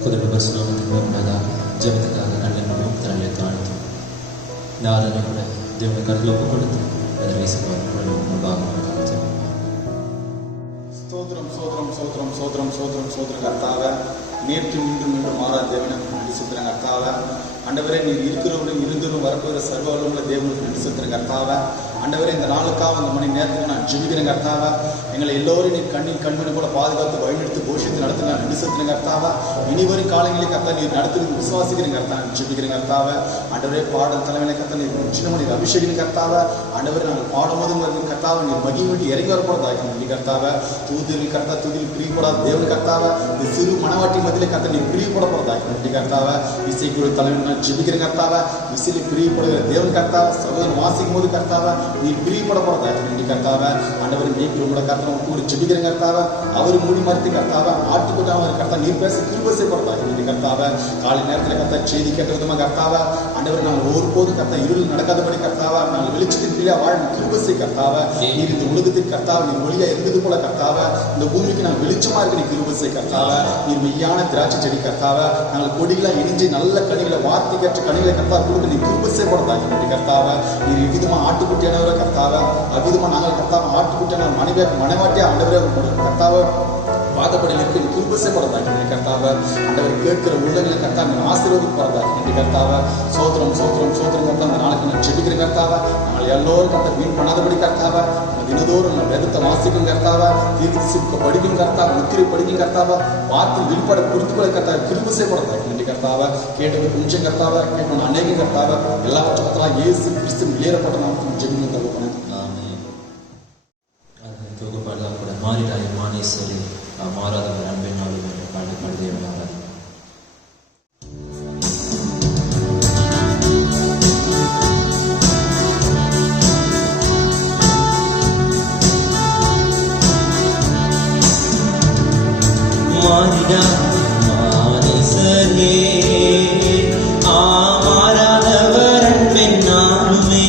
குதிரை பரிசுநாமத்துக்கு முன்னதாக ஜெபத்துக்காக கண்ணனும் தன்னை தாழ்த்து இந்த ஆராதனை கூட தேவனை கருத்தில் ஒப்புக் கொடுத்து அதை வீசுவார் முன்பாக ஸ்தோத்திரம் சோதரம் சோதரம் சோதரம் சோதரம் சோதரம் கர்த்தாவ நேற்று இன்று மாறா தேவனை நன்றி சுத்திரம் கர்த்தாவ ஆண்டவரே நீர் இருக்கிறவரும் இருந்தவரும் வரப்போகிற சர்வ வல்லமுள்ள தேவனுக்கு நன்றி சுத்திரம் கர்த்தாவ ஆண்டவரே இந்த நாளுக்காக இந்த மணி நேரத்துக்கு நான் ஜெபிக்கிறேன் கர்த்தாவ எங்களை எல்லோரும் நீர் கண்மணி கூட பாதுகாத்து வழிநடத்து போஷித்து நடத்து நான் நன்றி சுத்திரம் கர்த்தாவ இனிவரும் காலங்களில் கர்த்தா நீர் நடத்து விசுவாசிக்கிறேன் கர்த்தா ஜெபிக்கிறேன் கர்த்தாவ ஆண்டவரே பாடல் தலைவனை கர்த்தா நீர் சின்ன நீர் அபிஷேகம் கர்த்தாவ ஆண்டவரே நாங்கள் பாடும்போதும் வரும் கர்த்தாவ நீர் மகிழ்ச்சி இறங்கி வரப்போறதாக நன்றி கர்த்தாவ தூதில் கர்த்தா தூதில் பிரியப்படாத தேவன் கர்த்தாவ இந்த சிறு மனவாட்டி மத்தியிலே கர்த்தா நீர் பிரியப்பட போறதாக நன்றி கர்த்தாவ இசைக்குழு தலைவன் நான் ஜெபிக்கிறேன் கர்த்தாவ விசிலி பிரியப்படுகிற தேவன் கர்த்தாவ சகோதரன் வாசிக்கும் போது கர்த்தாவ நீர் பிரியப்பட போறதாக நன்றி கர்த்தாவ ஆண்டவர் நீர் உங்களோட கர்த்தா கூட ஜெபிக்கிறேன் கர்த்தாவ அவர் மூடி மறுத்து கர்த்தாவ ஆட்டுக்குட்டாக கர்த்தா நீர் பேச கிருபை செய்யப்படுறதாக நன்றி கர்த்தாவ காலை நேரத்தில் கர்த்தா செய்தி கேட்ட விதமா கர்த்தாவ ஆண்டவர் நாங்கள் ஒருபோதும் கர்த்தா இருள் நடக்காதபடி கர்த்தாவ நாங்கள் வெளிச்சத்தின் கீழே வாழ கிருபை செய் கர்த்தாவ நீர் இந்த உலகத்தின் கர்த்தாவ நீர் ஒளியா இருந்தது போல கர்த்தாவ இந்த பூமிக்கு நாங்கள் வெளிச்சமா இருக்க நீ கிருபை செய் கர்த்தாவ நீர் மெய்யான திராட்சை செடி கர்த்தாவ நாங்கள் கொடிகளா இணைஞ்சு நல்ல கனிகளை வார்த்தை கேட்ட கனிகளை கர்த்தா கொடுத்து நீ கிருபை செய்யப்படுறதாக நன்றி கர்த்தாவ நீர் இவ்விதமா ஆட்டுக்குட்டியானவரை கர்த்தாவ அவ்விதமா நாங்கள் கர்த்தாவ ஆட்டுக்குட்டியான மனைவாட்டியா ஆண்டவரே கர்த்தாவ வாதப்படி நிற்க கிருபை செய்யப்படுறதாக நன்றி கர்த்தாவ ஆண்டவர் கேட்கிற உள்ளங்களை கர்த்தா ஆசீர்வாதம் போறதாக நன்றி கர்த்தாவ சோத்திரம் சோத்திரம் சோத்திரம் கர்த்தா அந்த நாளைக்கு நான் ஜெபிக்கிற கர்த்தாவ நாங்கள் எல்லோரும் கர்த்தா வீண் பண்ணாதபடி கர்த்தாவ தினதோறும் நம்ம வேதத்தை வாசிக்கும் கர்த்தாவ தீர்க்க படிக்கும் கர்த்தாவ முத்திரை படிக்கும் கர்த்தாவ வார்த்தை வெளிப்பாட புரிந்து கொள்ள கர்த்தாவ கிருபை செய்யப்படுறதாக நன்றி கர்த்தாவ கேட்டது கொஞ்சம் கர்த்தாவ கேட்கணும் அநேக கர்த்தாவ எல்லா பட்சத்தெல்லாம் இயேசு கிறிஸ்து வெளியேறப்பட்ட நாமத்தில் ஜெபிக்கும் தகப்பனே தொகுப்பாடுதான் கூட மாறிடாய் மானேஸ்வரி மாறாதவர் அன்பின் நாளும் என்ற பாட்டு பாடுதே மாறாது மாறிடா மானேஸ்வரே மாறாதவர் அன்பின் நாளுமே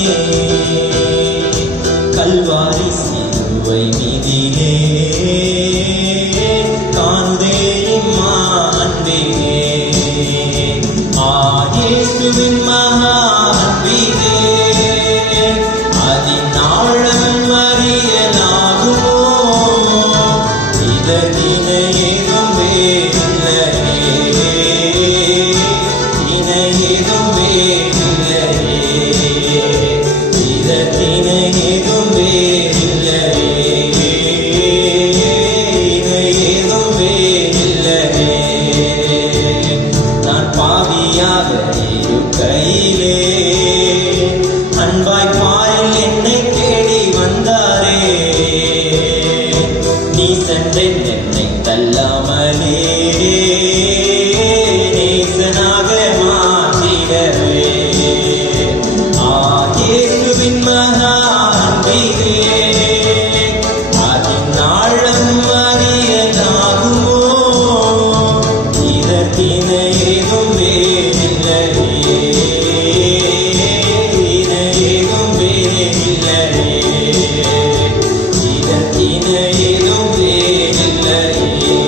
கல்வாரி சிலுவை மீதிலே காணுதே இம்மா அன்பே இயேசுவின் மகா அன்பிலே அதின் ஆழம் அறியலாகுமோ இதனினை ஏதும் வேறில்லையே இணை ஏதும் வேறில்லையே இதனினை ஏதும் வேறில்லையே இணை ஏதும் வேறில்லையே நான் பாவியாக இருக்கையிலே அன்பாய் பாரில் என்னை தேடி வந்தாரே நீ சென்றேன் என்னை தள்ளாமலே நேசனாக மாற்றிடவே இயேசுவின் மகா அன்பிலே அதின் ஆழம் அறியலாகுமோ இதற்கிணை ஏதும் வேறில்லையே இணை ஏதும் வேறில்லையே இதற்கிணை ஏதும் வேறில்லையே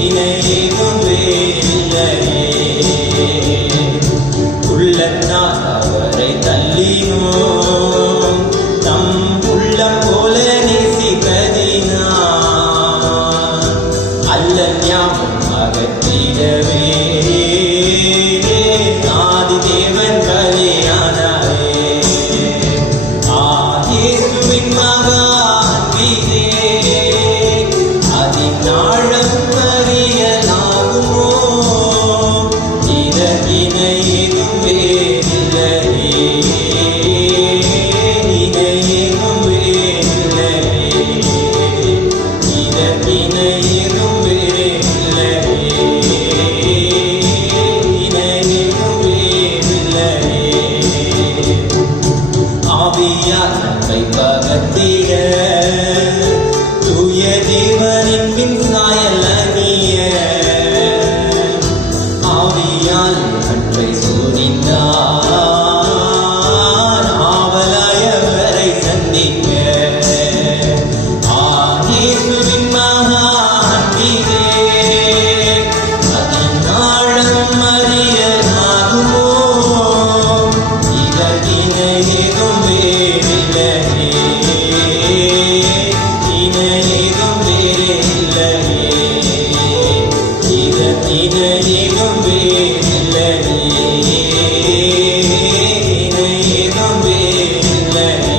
இணை ஏதும் வேறில்லையே உள்ளத்தால் அவரை தள்ளினோம் தம் உள்ளம் போல நேசித்ததினான் அல்ல ஞாபகம் அகற்றிடவே ஆதி தேவன் பலியானாரே இயேசுவின் மகா அன்பிலே அதின் ஆழம் அறியலாகுமோ இதற்கிணை ஏதும் வேறில்லையே இணை ஏதும் வேறில்லையே இதற்கிணை ஏதும் வேறில்லையே இணை ஏதும் வேறில்லையே ஆவியார் நம்மை பகத்திட தூய தேவனின் பின் சாய இணையேதும் வேறில்லையே, இணையேதும் வேறில்லையே.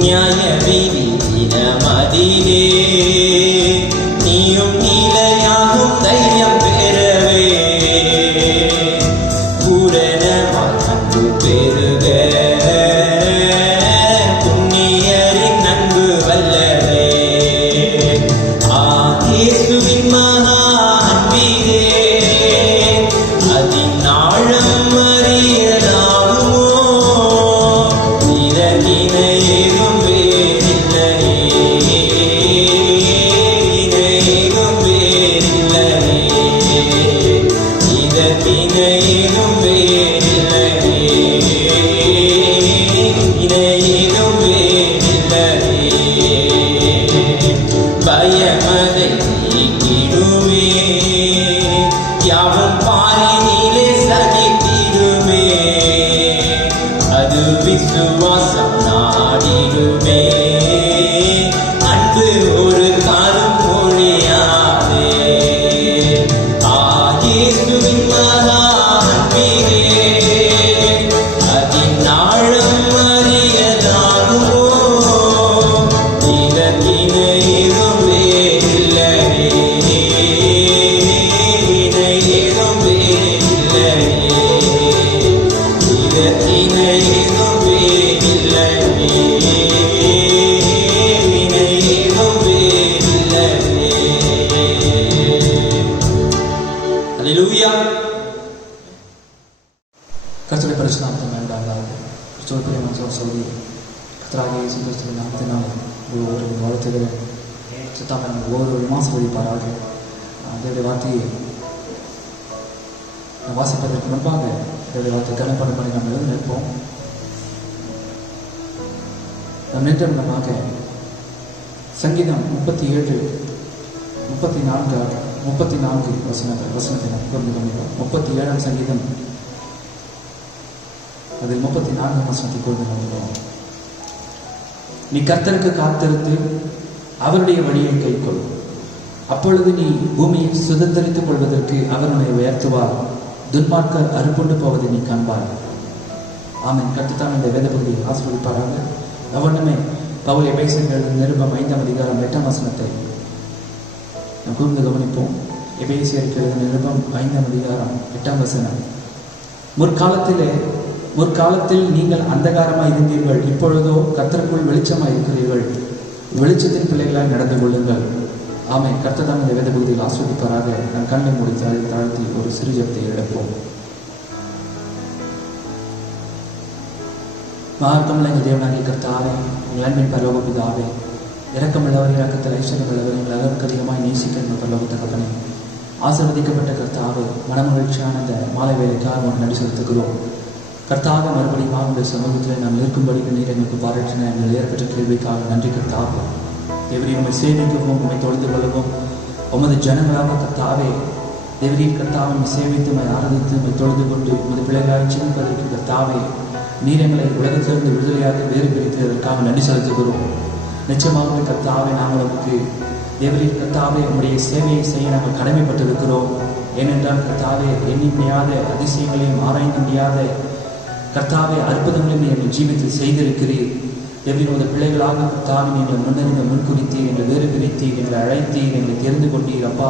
நியாய விதி தினமதிலே நீயும் நிலையாகும் தைரியம் பெறவே, பூரணமாய் அன்பு பெருக புண்ணியரின் அன்பு வல்லவே. இயேசுவின் மகா அன்பிலே அதின் ஆழம் அறியலாகுமோ, இதற்கிணையேதும் வேறில்லையே, இணையேதும் வேறில்லையே, இதற்கிணையேதும் வேறில்லையே, இணையேதும் வேறில்லையே. பயமதை நீக்கிடுமே, யாவும் பாரினிலே சகித்திடுமே, அது விசுவாசம் நாடிடுமே, அன்பு ஒரு காலம் பொழியாதே. இயேசுவின் மகா அன்பிலே அதின் ஆழம் அறியலாகுமோ, இதற்கிணையேதும் வேறில்லையே, இணையேதும் வேறில்லையே, இதற்கிணையேதும் வேறில்லையே, இணையேதும் வேறில்லையே. அல்லேலூயா. கர்த்தருடைய பரிசுத்த நாமத்துக்கு மகிமை உண்டாவதாக. சொல்லி கர்த்தராகிய இயேசு கிறிஸ்துவின் நாமத்தினால் ஒவ்வொரு வாழ்த்துகிறேன். சித்தாம ஒவ்வொரு ஆசீர்வதிப்பாராக. தேவனுடைய வார்த்தையை வாசிப்பதற்கு முன்பாக தேவனுடைய வார்த்தை கனப்படம் பண்ணி நாம் எழுந்து நிற்போம். நாம் நின்றமாக சங்கீதம் 37, 34 வசனத்தை நாம் புரிந்து கொள்கிறோம். 37ஆம் சங்கீதம் அதில் 34ஆம் வசனத்தை கொண்டு கொள்கிறோம். நீ கர்த்தருக்கு காத்திருந்து அவருடைய வழியை கைக்கொள், அப்பொழுது நீ பூமியை சுதந்திரித்துக் கொள்வதற்கு அவர் உன்னை உயர்த்துவார், துன்மார்க்கர் அறுப்புண்டு போவதை நீ காண்பார். ஆமென். கர்த்தர் இந்த வேத பகுதியை ஆசீர்வதிப்பாராக. அவனுமே பவுல் எபேசியர் நிருபம் 5ஆம் அதிகாரம் 8ஆம் வசனத்தை நாம் கூர்ந்து கவனிப்போம். எபேசியருக்கு நிருபம் 5ஆம் அதிகாரம் 8ஆம் வசனம். முற்காலத்தில் நீங்கள் அந்தகாரமாய் இருந்தீர்கள், இப்பொழுதோ கர்த்தருக்குள் வெளிச்சமாய் இருக்கிறீர்கள், வெளிச்சத்தின் பிள்ளைகளாய் நடந்து கொள்ளுங்கள். ஆமென். கர்த்தர் தான் இந்த வேத பகுதியில் ஆஸ்வதிப்பாராக. நம் கண்ணை மூடி தாழ்த்தி ஒரு சிறு ஜெபத்தை எடுப்போம். மகாத்மல எங்கள் தேவனாகிய கர்த்தாவே, எங்கள் அன்பின் பரலோக பிதாவே, இரக்கமுள்ளவர், இரக்கத்தில் ஐஸ்வர்யமுள்ளவர், எங்கள் அளவுக்கு அதிகமாக நேசிக்கிற எங்கள் பரலோக தகப்பனே, ஆசீர்வதிக்கப்பட்ட கர்த்தாவே, மனமகிழ்ச்சியான இந்த மாலை வேலைக்காக உங்கள் நன்றி செலுத்துகிறோம். கர்த்தாவே, மறுபடியும் உங்களுடைய சமூகத்தில் நாம் இருக்கும்படி நீர் எங்களுக்கு பாராட்டின எங்கள் ஏற்பட்ட கேள்விக்காக நன்றி கர்த்தாவே. தேவரீர் உண்மை சேமிக்கவும் உண்மை தொழுது கொள்ளவும் உமது ஜனங்களாக கர்த்தாவே, தேவரீர் கர்த்தாவை உண்மை சேமித்து உண்மை ஆராதித்து உண்மை தொழுது கொண்டு உமது பிள்ளைகளாய் சிந்திப்பதற்கு கர்த்தாவே, நீர் எங்களை உலகத்திலிருந்து விடுதலையாக வேறு பிரித்து அதற்காக நன்றி செலுத்துகிறோம். நிச்சயமாகவே கர்த்தாவே, நாங்கள் நமக்கு தேவரீர் கர்த்தாவே உங்களுடைய சேவையை செய்ய நாங்கள் கடமைப்பட்டிருக்கிறோம். ஏனென்றால் கர்த்தாவே, எண்ணி முடியாத அதிசயங்களையும் ஆராய்ந்து முடியாத கர்த்தாவே அற்புதங்களையும் எங்கள் ஜீவித்தில் செய்திருக்கிறீர். தேவரீர் உமது பிள்ளைகளாக கர்த்தாவே, எங்களை முன்னறிந்த முன்குறித்தீர், எங்களை வேறு பிரித்தீர், எங்களை அழைத்தீர், எங்களை தெரிந்து கொண்டீர். அப்பா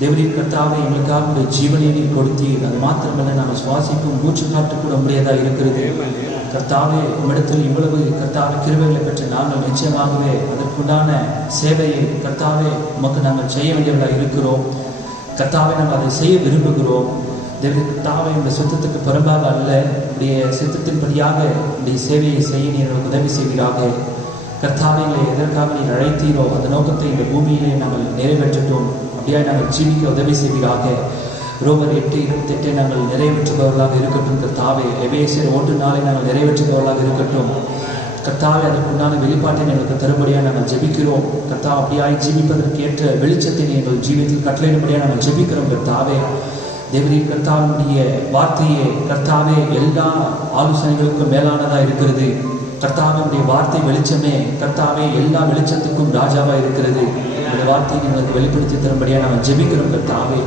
தேவரீர் கர்த்தாவே, எங்களுக்காக உங்களுடைய ஜீவனை நீர் கொடுத்தீர். அது மாத்திரமல்ல, நாங்கள் சுவாசிக்கும் மூச்சு காற்று கூட உடையதாக இருக்கிறது. கர்த்தாவே, உம்மிடத்தில் இவ்வளவு கர்த்தாவே கிருபைகளை பெற்ற நாங்கள் நிச்சயமாகவே அதற்குண்டான சேவையை கர்த்தாவே உமக்கு நாங்கள் செய்ய வேண்டியவர்களாக இருக்கிறோம். கர்த்தாவே, நாங்கள் அதை செய்ய விரும்புகிறோம். தேவரீர் கர்த்தாவே, இந்த சுத்தத்துக்கு புறம்பாக அல்ல, உடைய சித்தத்தின்படியாக உடைய சேவையை செய்ய நீர் எங்களுக்கு உதவி செய்வீராக. கர்த்தாவே, எதற்காக நீர் அழைத்தீரோ அந்த நோக்கத்தை இந்த பூமியிலே நாங்கள் நிறைவேற்றட்டும். அப்படியே நாங்கள் ஜீவிக்க உதவி செய்வீராக. ரோமர் 8:28 நாங்கள் நிறைவேற்றுபவர்களாக இருக்கட்டும். கர்த்தாவே, எபேசியர் 1:4 நாங்கள் நிறைவேற்றுபவர்களாக இருக்கட்டும். கர்த்தாவே, அதற்குண்டான வெளிப்பாட்டை எங்களுக்கு தரும்படியாக நாங்கள் ஜெபிக்கிறோம். கர்த்தா, அப்படியாய் ஜீவிப்பதற்கேற்ற வெளிச்சத்தை எங்கள் ஜீவியத்தில் கட்டளையிடும்படியாக நாங்கள் ஜெபிக்கிறோம். கர்த்தாவே, தேவரீர் கர்த்தாவுடைய வார்த்தையே கர்த்தாவே எல்லா ஆலோசனைகளுக்கும் மேலானதாக இருக்கிறது. கர்த்தாவுடைய வார்த்தை வெளிச்சமே கர்த்தாவே எல்லா வெளிச்சத்துக்கும் ராஜாவாக இருக்கிறது. உங்களுடைய வார்த்தையை எங்களுக்கு வெளிப்படுத்தி தரும்படியாக நாங்கள் ஜெபிக்கிறோம் கர்த்தாவே.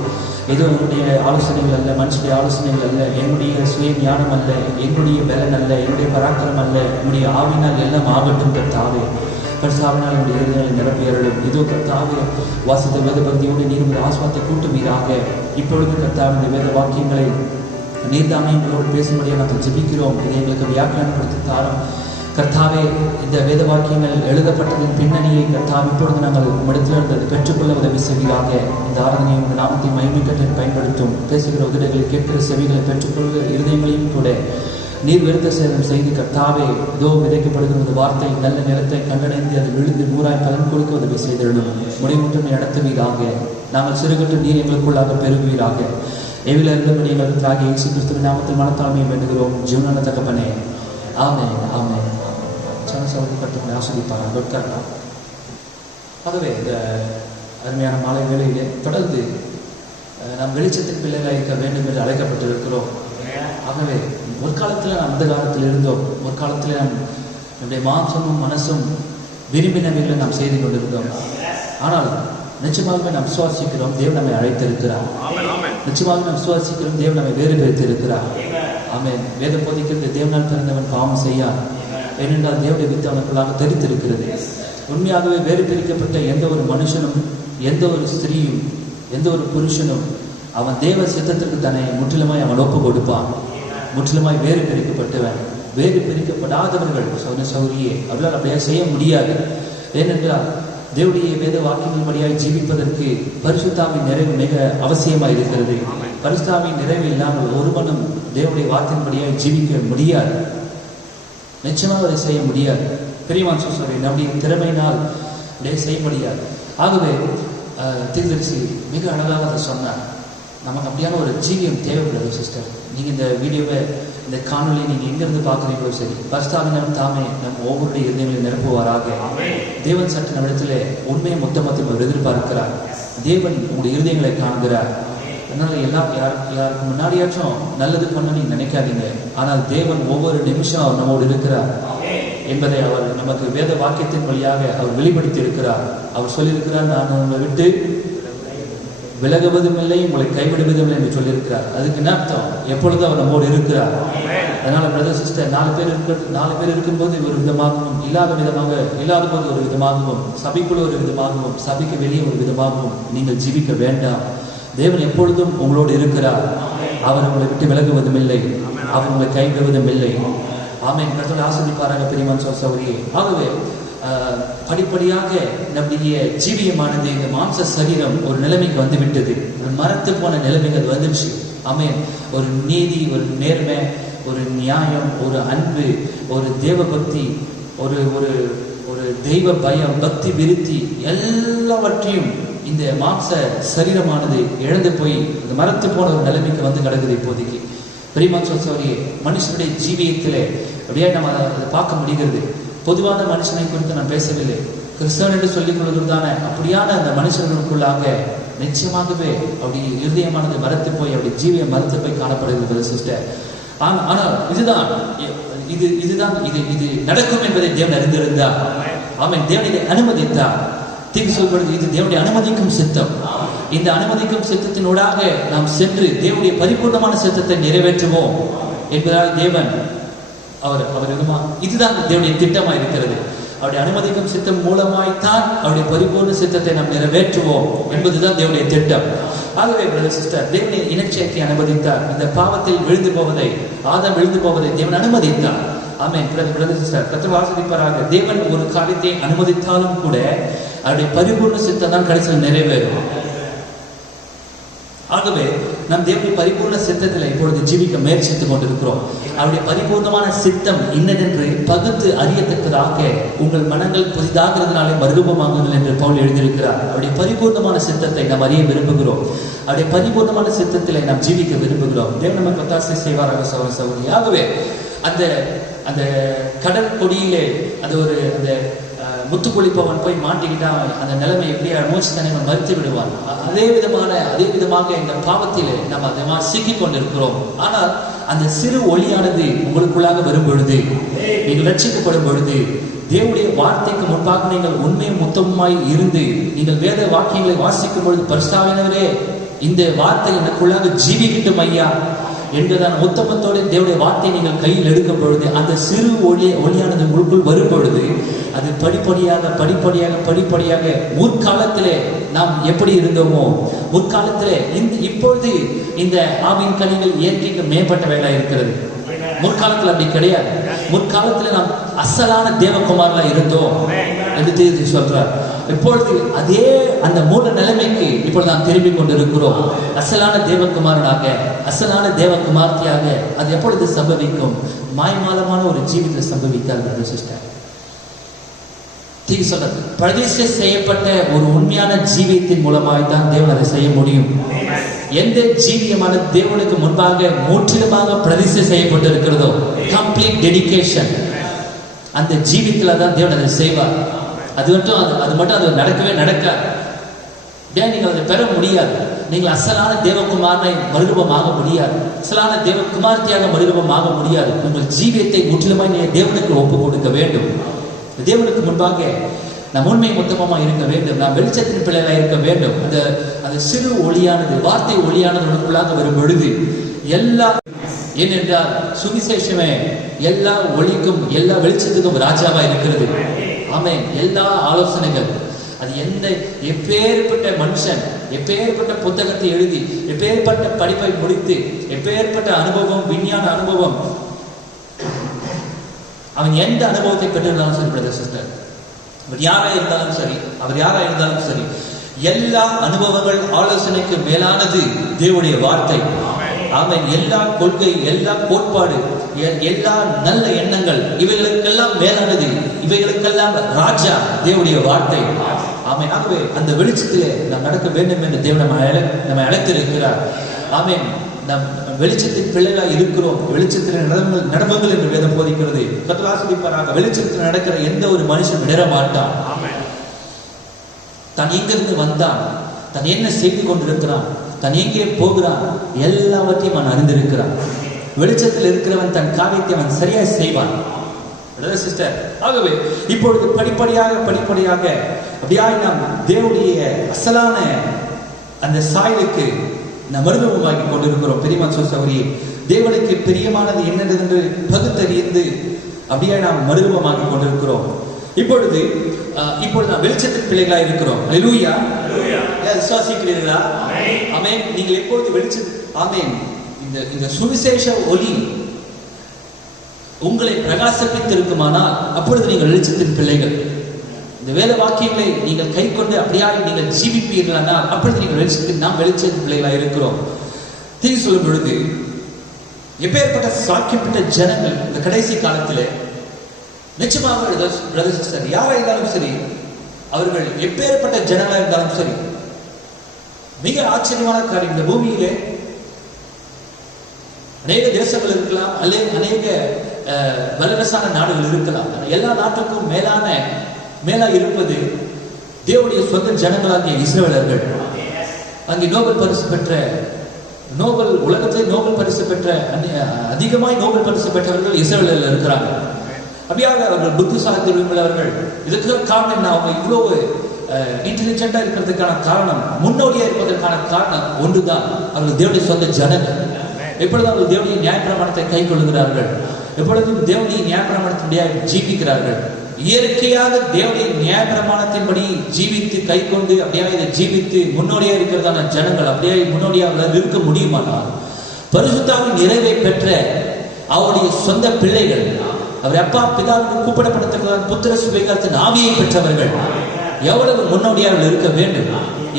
ஏதோ என்னுடைய ஆலோசனைகள் அல்ல, மனுஷனுடைய ஆலோசனைகள் அல்ல, என்னுடைய சுய ஞானம் அல்ல, என்னுடைய பலன் அல்ல, என்னுடைய பராக்கிரம் அல்ல, என்னுடைய ஆவினால் எல்லாம் ஆகட்டும் கர்த்தாவே. பரிசாவினால் என்னுடைய இதயங்களை நிரப்பியருளும். இதோ கர்த்தாவே வாசித்த வேத பகுதியோடு நீர் உங்கள் ஆஸ்வாத்தை கூட்டுவீராக. இப்பொழுது கர்த்தாவினுடைய வேத வாக்கியங்களை நீர்தானே எங்களோடு பேசும்படியாக நாங்கள் ஜெபிக்கிறோம். இதை எங்களுக்கு வியாக்கியானப்படுத்தி தாரும் கர்த்தாவே. இந்த வேத வாக்கியங்கள் எழுதப்பட்டதின் பின்னணியை கர்த்தாவே இப்பொழுது நாங்கள் இடத்திலிருந்து அதை பெற்றுக்கொள்ள உதவி செய்வீராக. இந்த ஆராதனையை உங்கள் நாமத்தை மகிமைக்கட்டு பயன்படுத்தும். பேசுகிற உதவிகளை கேட்கிற செவிகளை பெற்றுக்கொள்கிற இருதயங்களையும் கூட நீர் விருத்த சேதம் செய்து கர்த்தாவே இதோ விதைக்கப்படுகிற வார்த்தை நல்ல நிலத்தை கண்டடைந்து அது விழுந்து 100 பலன் கொடுக்க உதவி செய்திருடும். முடிவுற்றம் நடத்துவீராக. நாங்கள் சிறுகட்டு நீர் எங்களுக்குள்ளாக பெருகுவீராக. எவில இருந்தபடி எங்களுக்கு ஆகிய இயேசு கிறிஸ்துவின் நாமத்தில் மனத்தாழ்மையை வேண்டுகிறோம் ஜீவனான தகப்பனே. ஆமென் ஆமென். சனசவதி கட்டுங்களை ஆஸ்வதிப்பார்கள் உட்காரலாம். ஆகவே இந்த அருமையான மாலை வேளையிலே தொடர்ந்து நாம் வெளிச்சத்தின் பிள்ளைகளாக இருக்க வேண்டும் என்று அழைக்கப்பட்டிருக்கிறோம். ஆகவே ஒரு காலத்தில் நாம் அந்த காலத்தில் இருந்தோம். ஒரு காலத்தில் நாம் நம்முடைய மாம்சமும் மனசும் விரும்பினவைகளை நாம் செய்து கொண்டிருந்தோம். ஆனால் நிச்சயமாகவே நாம் விசுவாசிக்கிறோம் தேவன் நம்மை அழைத்திருக்கிறார். நிச்சயமாக நாம் விசுவாசிக்கிறோம் தேவன் நம்மை வேறு பிரித்திருக்கிறார். ஆமென். வேதம் போதிக்கிறது தேவனால் பிறந்தவன் பாவம் செய்யான், ஏனென்றால் தேவனுடைய வித்து அவனுக்குள்ளாக தெரித்திருக்கிறது. உண்மையாகவே வேறு பிரிக்கப்பட்ட எந்த ஒரு மனுஷனும், எந்த ஒரு ஸ்திரீயும், எந்த ஒரு புருஷனும் அவன் தேவ சித்தத்திற்கு தன்னை முற்றிலுமாய் அவன் ஒப்பு கொடுப்பான். முற்றிலுமாய் வேறு பிரிக்கப்பட்டவன். வேறு பிரிக்கப்படாதவர்கள் சௌரியே அவர்களால் அப்படியே செய்ய முடியாது. ஏனென்றால் தேவனுடைய வேத வாக்கியங்களின்படியாய் ஜீவிப்பதற்கு பரிசுத்தாவின் நிறைவு மிக அவசியமாக இருக்கிறது. பரிசுத்தாவின் நிறைவு இல்லாமல் ஒருவனும் தேவனுடைய வார்த்தையின்படியாய் ஜீவிக்க முடியாது. நிச்சயமாக அதை செய்ய முடியாது. பெரியவான் சொல்றாரு நம்முடைய திறமையினால் அப்படியே செய்ய முடியாது. ஆகவே தீர்க்கதரிசி மிக அழகாக அதை சொன்னார். நமக்கு அப்படியான ஒரு ஜீவியம் தேவைப்படுது சிஸ்டர். நீங்கள் இந்த வீடியோவை, இந்த காணொலியை நீங்கள் எங்கேருந்து பார்க்குறீங்களோ சரி, பரிசுத்தாவினர் தாமே நம்ம ஒவ்வொருடைய இதயங்களை நிரப்புவாராக. தேவன் சற்று நம்மிடத்தில் உண்மையை மொத்தமொத்தம் அவர் எதிர்பார்க்கிறார். தேவன் உங்களுடைய இருதயங்களை காண்கிறார். அதனால யாருக்கு முன்னாடியாச்சும் நல்லது பண்ண நீங்கள் நினைக்காதீங்க. ஆனால் தேவன் ஒவ்வொரு நிமிஷம் அவர் நம்மோடு இருக்கிறார் என்பதை அவர் நமக்கு வேத வாக்கியத்தின் வழியாக அவர் வெளிப்படுத்தி இருக்கிறார். அவர் சொல்லியிருக்கிறார், நான் உங்களை விட்டு விலகுவதும் இல்லை, உங்களை கைவிடுவதும் இல்லை என்று சொல்லியிருக்கிறார். அதுக்கு என்ன அர்த்தம்? எப்பொழுதும் அவர் நம்மோடு இருக்கிறார். அதனால பிரதர் சிஸ்டர் 4 பேர் இருக்கும்போது ஒரு விதமாகவும், இல்லாத போது ஒரு விதமாகவும், சபைக்குள்ள ஒரு விதமாகவும், சபைக்கு வெளியே ஒரு விதமாகவும் நீங்கள் ஜீவிக்க வேண்டாம். தேவன் எப்பொழுதும் உங்களோடு இருக்கிறார். அவர் உங்களை விட்டு விலகுவதும் இல்லை, அவர் உங்களை கைவிடுவதும் இல்லை. ஆமென். கர்த்தர் ஆசீர்வதிப்பாராக பெரியமான் சகோதரியே. ஆகவே படிப்படியாக நம்முடைய ஜீவியமானது இந்த மாம்ச சரீரம் ஒரு நிலைமைக்கு வந்து விட்டது. ஒரு மரத்து போன நிலைமைகள் வந்துடுச்சு. ஆமென். ஒரு நீதி, ஒரு நேர்மை, ஒரு நியாயம், ஒரு அன்பு, ஒரு தேவ பக்தி, ஒரு ஒரு ஒரு தெய்வ பயம், பக்தி விருத்தி எல்லாவற்றையும் இந்த மாம்ச சரீரமானது இழந்து போய் இந்த மரத்து போன ஒரு நிலைமைக்கு வந்து கிடக்குது இப்போதைக்கு. பெரியமான் சகோதரியே, மனுஷனுடைய ஜீவியத்திலே அப்படியே நம்ம அதை பார்க்க முடிகிறது. பொதுவான மனுஷனை குறித்து நான் பேசவில்லை. கிறிஸ்தவன் என்று சொல்லிக் கொள்வதுதானே அப்படியான அந்த மனுஷர்களுக்குள்ளாக நிச்சயமாகவே அப்படி இருதயமானது மரத்து போய் அப்படி ஜீவியம் மரத்து போய் காணப்படுகிறது சிஸ்டர். ஆனால் இதுதான் இது நடக்கும் என்பதை தேவன் அறிந்திருந்தார். ஆமென். தேவன் இதை அனுமதித்தார். தீர்ப்பு சொல்வது இது தேவனுடைய அனுமதிக்கும் சித்தம். இந்த அனுமதிக்கும் சித்தத்தினூடாக நாம் சென்று தேவனுடைய பரிபூர்ணமான சித்தத்தை நிறைவேற்றுவோம் என்பதால் தேவன் அவர் விதமா இதுதான் தேவனுடைய திட்டமாக இருக்கிறது. அவருடைய அனுமதிக்கும் சித்தம் மூலமாய்த்தான் அவருடைய பரிபூர்ண சித்தத்தை நாம் நிறைவேற்றுவோம் என்பதுதான் தேவனுடைய திட்டம். ஆகவே பிரதர் சிஸ்டர், தேவனை இனச்சேர்க்கை அனுமதித்தார். இந்த பாவத்தில் விழுந்து போவதை, ஆதாம் விழுந்து போவதை தேவன் அனுமதித்தார். ஆமென். பிரதர் சிஸ்டர், கர்த்தர் ஆசீர்வதிப்பாராக. தேவன் ஒரு காரியத்தை அனுமதித்தாலும் கூட அவருடைய பரிபூர்ண சித்தம் தான் கடைசியில் நிறைவேறும். ஆகவே நம் தேவனுடைய பரிபூர்ண சித்தத்தில் இப்பொழுது ஜீவிக்க முயற்சித்துக் கொண்டிருக்கிறோம். அவருடைய பரிபூர்ணமான சித்தம் இன்னதென்று பகுத்து அறியத்தக்கதாக உங்கள் மனங்கள் புதிதாகிறதுனாலே மறுரூபமாகுங்கள் என்று பவுல் எழுதியிருக்கிறார். அவருடைய பரிபூர்ணமான சித்தத்தை நாம் அறிய விரும்புகிறோம். அவருடைய பரிபூர்ணமான சித்தத்தில் நாம் ஜீவிக்க விரும்புகிறோம். தேவன் நமக்கு ஒத்தாசை செய்வாராக சகோதரி. ஆகவே அந்த கடல் கொடியிலே அந்த முத்துக்குளிப்பவன் போய் மாட்டிக்கிட்டான். அந்த நிலைமை எப்படியா மூச்சு தன்னை மறுத்து விடுவான். அதே விதமாக இந்த பாவத்திலே நம்ம அதை சிக்கிக் கொண்டிருக்கிறோம். ஆனால் அந்த சிறு ஒளியானது உங்களுக்குள்ளாக வரும் பொழுது, நீங்கள் ரட்சிக்கப்படும் பொழுது, தேவனுடைய வார்த்தைக்கு முன்பாக நீங்கள் உண்மையும் முத்தமுமாய் இருந்து நீங்கள் வேத வாக்கியங்களை வாசிக்கும் பொழுது, பரிசுத்தாவியானவரே இந்த வார்த்தை எனக்குள்ளாக ஜீவிக்கட்டும் ஐயா என்றுதான் உத்தமத்தோடு தேவனுடைய வார்த்தையை நீங்கள் கையில் எடுக்கும் பொழுது, அந்த சிறு ஒளியானது உங்களுக்குள் வரும் பொழுது, அது படிப்படியாக முற்காலத்திலே நாம் எப்படி இருந்தோமோ, முற்காலத்திலே இப்பொழுது இந்த ஆவின் கனிகள் இயற்கைக்கு மேம்பட்ட வேலை இருக்கிறது. முற்காலத்தில் அப்படி கிடையாது. முற்காலத்தில் நாம் அசலான தேவகுமாரலா இருந்தோம் என்று தீர்த்து சொல்றார். இப்பொழுது அதே அந்த மூல நிலைமைக்கு இப்பொழுது நாம் திரும்பி கொண்டிருக்கிறோம். அசலான தேவகுமாரனாக, அசலான தேவகுமார்த்தியாக. அது எப்பொழுது சம்பவிக்கும்? மாய்மாலமான ஒரு ஜீவிதத்தில் சம்பவிக்காது சிஸ்டர். தீர்த்து சொல்றது பிரதிஷ்டை செய்யப்பட்ட ஒரு உண்மையான ஜீவியத்தின் மூலமாக தான் தேவன் அதை செய்ய முடியும். எந்த ஜீவியமான தேவனுக்கு முன்பாக முற்றிலுமாக பிரதிஷ்டை செய்யப்பட்டிருக்கிறதோ, கம்ப்ளீட் டெடிகேஷன், அந்த ஜீவியத்தில் தான் தேவன் அதை செய்வார். அது மட்டும் அது நடக்காது. நீங்கள் அதை பெற முடியாது. நீங்கள் அசலான தேவகுமாரனை மறுரூபமாக முடியாது. அசலான தேவகுமார்த்தியாக மறுரூபமாக முடியாது. உங்கள் ஜீவியத்தை முற்றிலுமாய் நீங்கள் தேவனுக்கு ஒப்புக் கொடுக்க வேண்டும். தேவனுக்கு முன்பாக நாம் உண்மை மொத்தமாக இருக்க வேண்டும். நாம் வெளிச்சத்தின் பிள்ளைகளாக இருக்க வேண்டும். அந்த சிறு ஒளியானது, வார்த்தை ஒளியானது உனக்குள்ளாக வரும் பொழுது எல்லா, ஏனென்றால் சுவிசேஷமே எல்லா ஒளிக்கும் எல்லா வெளிச்சத்துக்கும் ராஜாவா இருக்கிறது. ஆமென். எல்லா ஆலோசனைகள், அது எப்பேற்பட்ட மனுஷன், எப்பேற்பட்ட புத்தகத்தை எழுதி, எப்பேற்பட்ட படிப்பை முடித்து, எப்பேற்பட்ட அனுபவம், விஞ்ஞான அனுபவம், அவன் எந்த அனுபவத்தை பெற்றிருந்தாலும் சரி பிரதர் சிஸ்டர், அவர் யாரா இருந்தாலும் சரி, எல்லா அனுபவங்கள் ஆலோசனைக்கு மேலானது தேவனுடைய வார்த்தை. ஆமென். எல்லா கொள்கை, எல்லா கோட்பாடு, எல்லா நல்ல எண்ணங்கள், இவைகளுக்கெல்லாம் மேலானது, இவைகளுக்கெல்லாம் ராஜா தேவனுடைய வார்த்தை. ஆமென். ஆகவே அந்த வெளிச்சத்திலே நாம் நடக்க வேண்டும் என்று தேவன் நம்மை அழைத்திருக்கிறார். ஆமென். நாம் வெளிச்சத்தின் பிள்ளைகளாக இருக்கிறோம். வெளிச்சத்தில் நடவுங்கள் என்று வேதம் போதிக்கிறது. கர்த்தர் ஆசீர்வதிப்பாராக. வெளிச்சத்தில் நடக்கிற எந்த ஒரு மனுஷன் விடர மாட்டான். தான் எங்கிருந்து வந்தான், தான் என்ன செய்து கொண்டிருக்கிறான், தான் எங்கே போகிறான், எல்லாவற்றையும் அவன் அறிந்திருக்கிறான். வெளிச்சத்தில் இருக்கிறவன் தன் காரியத்தை அவன் சரியாக செய்வான். சிஸ்டர், ஆகவே இப்பொழுது படிப்படியாக அப்படியாக நாம் தேவனுடைய அசலான அந்த சாயலுக்கு நாம் மறுரூபமாக்கி கொண்டிருக்கிறோம். பெரியமான் சகோதரி, தேவனுக்கு பிரியமானது என்னென்று பகுத்தறிந்து அப்படியே நாம் மறுரூபமாக்கி கொண்டிருக்கிறோம். இப்பொழுது நாம் வெளிச்சத்தின் பிள்ளைகளாக இருக்கிறோம். அல்லேலூயா. விசுவாசிக்கிறீர்களா? ஆமென். நீங்கள் எப்பொழுது ஆமென். இந்த சுவிசேஷ ஒளி உங்களை பிரகாசிப்பித்திருக்குமானால் அப்பொழுது நீங்கள் வெளிச்சத்தின் பிள்ளைகள். இந்த வேத வாக்கியங்களை நீங்கள் கை கொண்டு அப்படியாக நீங்கள் ஜீவிப்பீர்களானால் அப்பொழுது நீங்கள் நாம் வெளிச்சத்தின் பிள்ளைகளாக இருக்கிறோம். தீங்கு சொல்லும் பொழுது எப்பேற்பட்ட சாக்கியப்பட்ட ஜனங்கள் இந்த கடைசி காலத்தில் நிச்சயமாக பிரதர் சிஸ்டர் யாரா இருந்தாலும் சரி, அவர்கள் எப்பேற்பட்ட ஜனங்களா இருந்தாலும் சரி, மிக ஆச்சரியமான காரியம், இந்த பூமியிலே அநேக தேசங்கள் இருக்கலாம், அநேக வல்லரசான நாடுகள் இருக்கலாம். எல்லா நாட்டுக்கும் மேலா இருப்பது தேவனுடைய சொந்த ஜனங்களாகிய இஸ்ரவேலர்கள். அங்கே உலகத்திலே நோபல் பரிசு பெற்ற அதிகமாய் நோபல் பரிசு பெற்றவர்கள் இஸ்ரவேலர்கள் இருக்கிறாங்க. அப்படியாக அவர்கள் புத்திசாலித்தனம் உள்ளவர்கள். இதுக்கு காரணம் என்ன? அவங்க இவ்வளவு இன்டெலிஜென்டா இருக்கிறதுக்கான காரணம், முன்னோடியா இருப்பதற்கான காரணம் ஒன்றுதான், அவர்கள் தேவனுடைய சொந்த ஜனங்கள். எப்பொழுது அவர்கள் தேவனுடைய நியாயப்பிரமாணத்தை கை கொள்ளுகிறார்கள், எப்பொழுதும் தேவனுடைய நியாயப்பிரமாணத்தின்படியாக ஜீவிக்கிறார்கள், இயற்கையாக தேவனுடைய நியாயப்பிரமாணத்தின்படி ஜீவித்து கை கொண்டு அப்படியே இதை ஜீவித்து முன்னோடியா இருக்கிறதான ஜனங்கள் அப்படியே முன்னோடியாக இருக்க முடியுமானால், பரிசுத்தாவின் நிறைவை பெற்ற அவருடைய சொந்த பிள்ளைகள், அவர் அப்பா பிதாவுக்கு கூப்பிடப்பட்டிருக்கிறார், புத்திர சுவிகாரத்தின் ஆவியை பெற்றவர்கள் எவ்வளவு முன்னோடியாக இருக்க வேண்டும்,